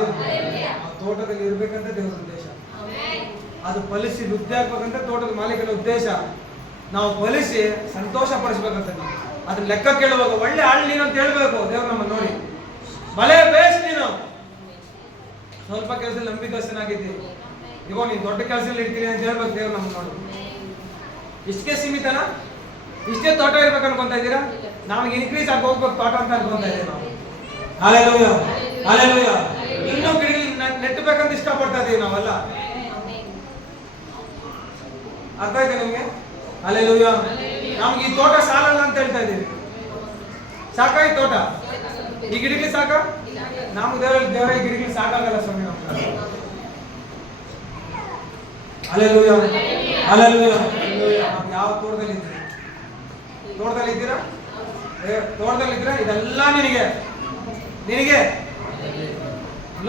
ಆ ತೋಟದಲ್ಲಿ ಇರ್ಬೇಕಂತ ದೇವರ ಉದ್ದೇಶ. ಅದು ಫಲಿಸಿ ವೃದ್ಧಿ ಆಗ್ಬೇಕಂತ ತೋಟದ ಮಾಲೀಕನ ಉದ್ದೇಶ. ನಾವು ಫಲಿಸಿ ಸಂತೋಷ ಪಡಿಸ್ಬೇಕಂತ. ಅದನ್ನ ಲೆಕ್ಕ ಕೇಳುವಾಗ ಒಳ್ಳೆ ಆಳ್ ನೀನು ಅಂತ ಹೇಳ್ಬೇಕು ದೇವ್ರು ನಮ್ಮನ್ನು ನೋಡಿ. ಭಲೇ ಬೇಸ್ ನೀನು ಸ್ವಲ್ಪ ಕೆಲಸದಲ್ಲಿ ನಂಬಿಕಸ್ಥನಾಗಿದ್ದೀವಿ, ಇಗೋ ನೀನು ದೊಡ್ಡ ಕೆಲಸದಲ್ಲಿ ಇರ್ತೀನಿ ಅಂತ ಹೇಳ್ಬೇಕು ದೇವ್ರು ನಮ್ಮನ್ನು ನೋಡಿ. ಇಷ್ಟಕ್ಕೆ ಸೀಮಿತನಾ? ಇಷ್ಟೇ ತೋಟ ಇರ್ಬೇಕು ಅನ್ಕೊಂತ ಇದ್ದೀರಾ? ನಮಗೆ ಇನ್ಕ್ರೀಸ್ ಆಗಿ ಹೋಗ್ಬೇಕು ತೋಟ ಅಂತ ಅನ್ಕೊಂತ ಇದ್ದೀವಿ ನಾವು. Hallelujah, hallelujah. ಇನ್ನೂ ಗಿಡಗಳು ನೆಟ್ಟಬೇಕಂತ ಇಷ್ಟಪಡ್ತಾ ಇದೀವಿ ನಾವೆಲ್ಲ. ಅರ್ಥ ಆಯ್ತಾ ನಿಮ್ಗೆ? ಹಲ್ಲೆಲೂಯಾ. ನಮ್ಗೆ ಈ ತೋಟ ಸಾಲಲ್ಲ ಅಂತ ಹೇಳ್ತಾ ಇದೀವಿ. ಸಾಕ ಈ ತೋಟ? ಈ ಗಿಡಕ್ಕೆ ಸಾಕ? ನಮ್ಗೆ ದೇವರ ಈ ಗಿಡಕ್ಕೆ ಸಾಕಾಗಲ್ಲ ಸ್ವಾಮಿ. Hallelujah, hallelujah. ನಾವು ಯಾವ ತೋಟದಲ್ಲಿ ಇದ್ದೀವಿ? ತೋಟದಲ್ಲಿ ಇದ್ದೀರಾ? ತೋಟದಲ್ಲಿ ಇದ್ರೆ ಇದೆಲ್ಲ ನಿನಗೆ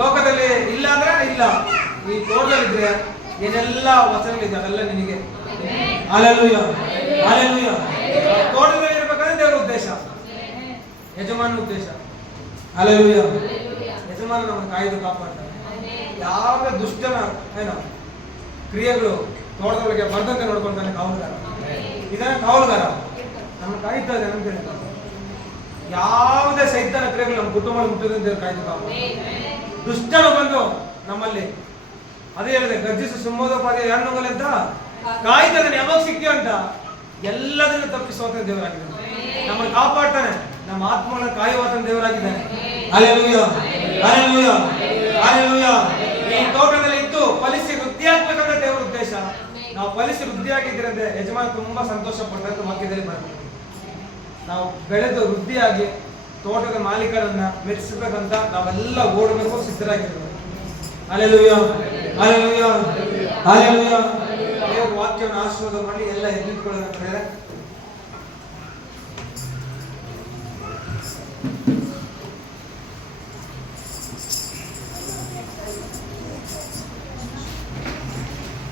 ಲೋಕದಲ್ಲಿ ಇಲ್ಲ ಅಂದ್ರೆ ಇಲ್ಲ. ಈ ತೋಟದಲ್ಲಿದ್ರೆ ಏನೆಲ್ಲ ವಚನಗಳಿದೆ ಅದೆಲ್ಲ ನಿನಗೆ. Hallelujah, hallelujah. ತೋಟದಲ್ಲಿ ಇರ್ಬೇಕಂದ್ರೆ ದೇವರ ಉದ್ದೇಶ, ಯಜಮಾನ ಉದ್ದೇಶ. ಹಲ್ಲೆಲೂಯಾ. ಯಜಮಾನ ನಮ್ಮನ್ನು ಕಾಯ್ದು ಕಾಪಾಡ್ತಾರೆ. ಯಾವುದೇ ದುಷ್ಟನ ಕ್ರಿಯೆಗಳು ತೋಟದೊಳಗೆ ಬರ್ದಂತೆ ನೋಡ್ಕೊಂತಾನೆ ಕಾವಲುಗಾರ. ಇದನ್ನ ಕಾವಲುಗಾರ ನಮ್ಮ ಕಾಯ್ತಾ ಇದೆ ಅಂತ ಹೇಳ್ತಾರೆ. ಯಾವುದೇ ಸೈತಾನ ಕ್ರಿಯೆಗಳು ನಮ್ಮ ಕುಟುಂಬ ಮುಟ್ಟಿದಂತೆ ಕಾಯ್ದು ಕಾಪಾಡ್ತಾರೆ. ದುಷ್ಟನು ಬಂದು ನಮ್ಮಲ್ಲಿ ಅದೇ ಹೇಳಿದೆ, ಗರ್ಜಿಸು ಸಿಂಹೋದೋಪಾದಿ ಹೆಣ್ಣುಗಳು ಅಂತ ಕಾಯ್ತಾನೆ. ಯಾವಾಗ ಸಿಕ್ಕಿಯೋ ಅಂತ ಎಲ್ಲದನ್ನು ತಪ್ಪಿಸುವಂತ ದೇವರಾಗಿದೆ. ನಮ್ಮನ್ನು ಕಾಪಾಡ್ತಾನೆ, ನಮ್ಮ ಆತ್ಮಗಳನ್ನು ಕಾಯುವಂತ ದೇವರಾಗಿದ್ದಾನೆ. Hallelujah, hallelujah, hallelujah. ಈ ತೋಟದಲ್ಲಿ ಇದ್ದು ಫಲಿಸಿ ವೃದ್ಧಿಯಾಗ್ಬೇಕಂತ ದೇವರ ಉದ್ದೇಶ. ನಾವು ಫಲಿಸಿ ವೃದ್ಧಿಯಾಗಿದ್ದೀರಂತೆ ಯಜಮಾನ ತುಂಬಾ ಸಂತೋಷ ಪಡ್ತಾರೆ. ವಾಕ್ಯದಲ್ಲಿ ಬರುತ್ತೆ, ನಾವು ಬೆಳೆದು ವೃದ್ಧಿಯಾಗಿ ತೋಟದ ಮಾಲೀಕರನ್ನ ಮೆಚ್ಚಿಸಬೇಕಂತ ನಾವೆಲ್ಲ ಓಡಬೇಕು, ಸಿದ್ಧರಾಗಿರ್ಬೇಕು. Hallelujah, hallelujah, hallelujah. ದೇವರ ವಾಕ್ಯವನ್ನು ಆಶೀರ್ವಾದ ಮಾಡಿ ಎಲ್ಲ ಎದ್ದಿಟ್ಕೊಳ್ಳೋಣ.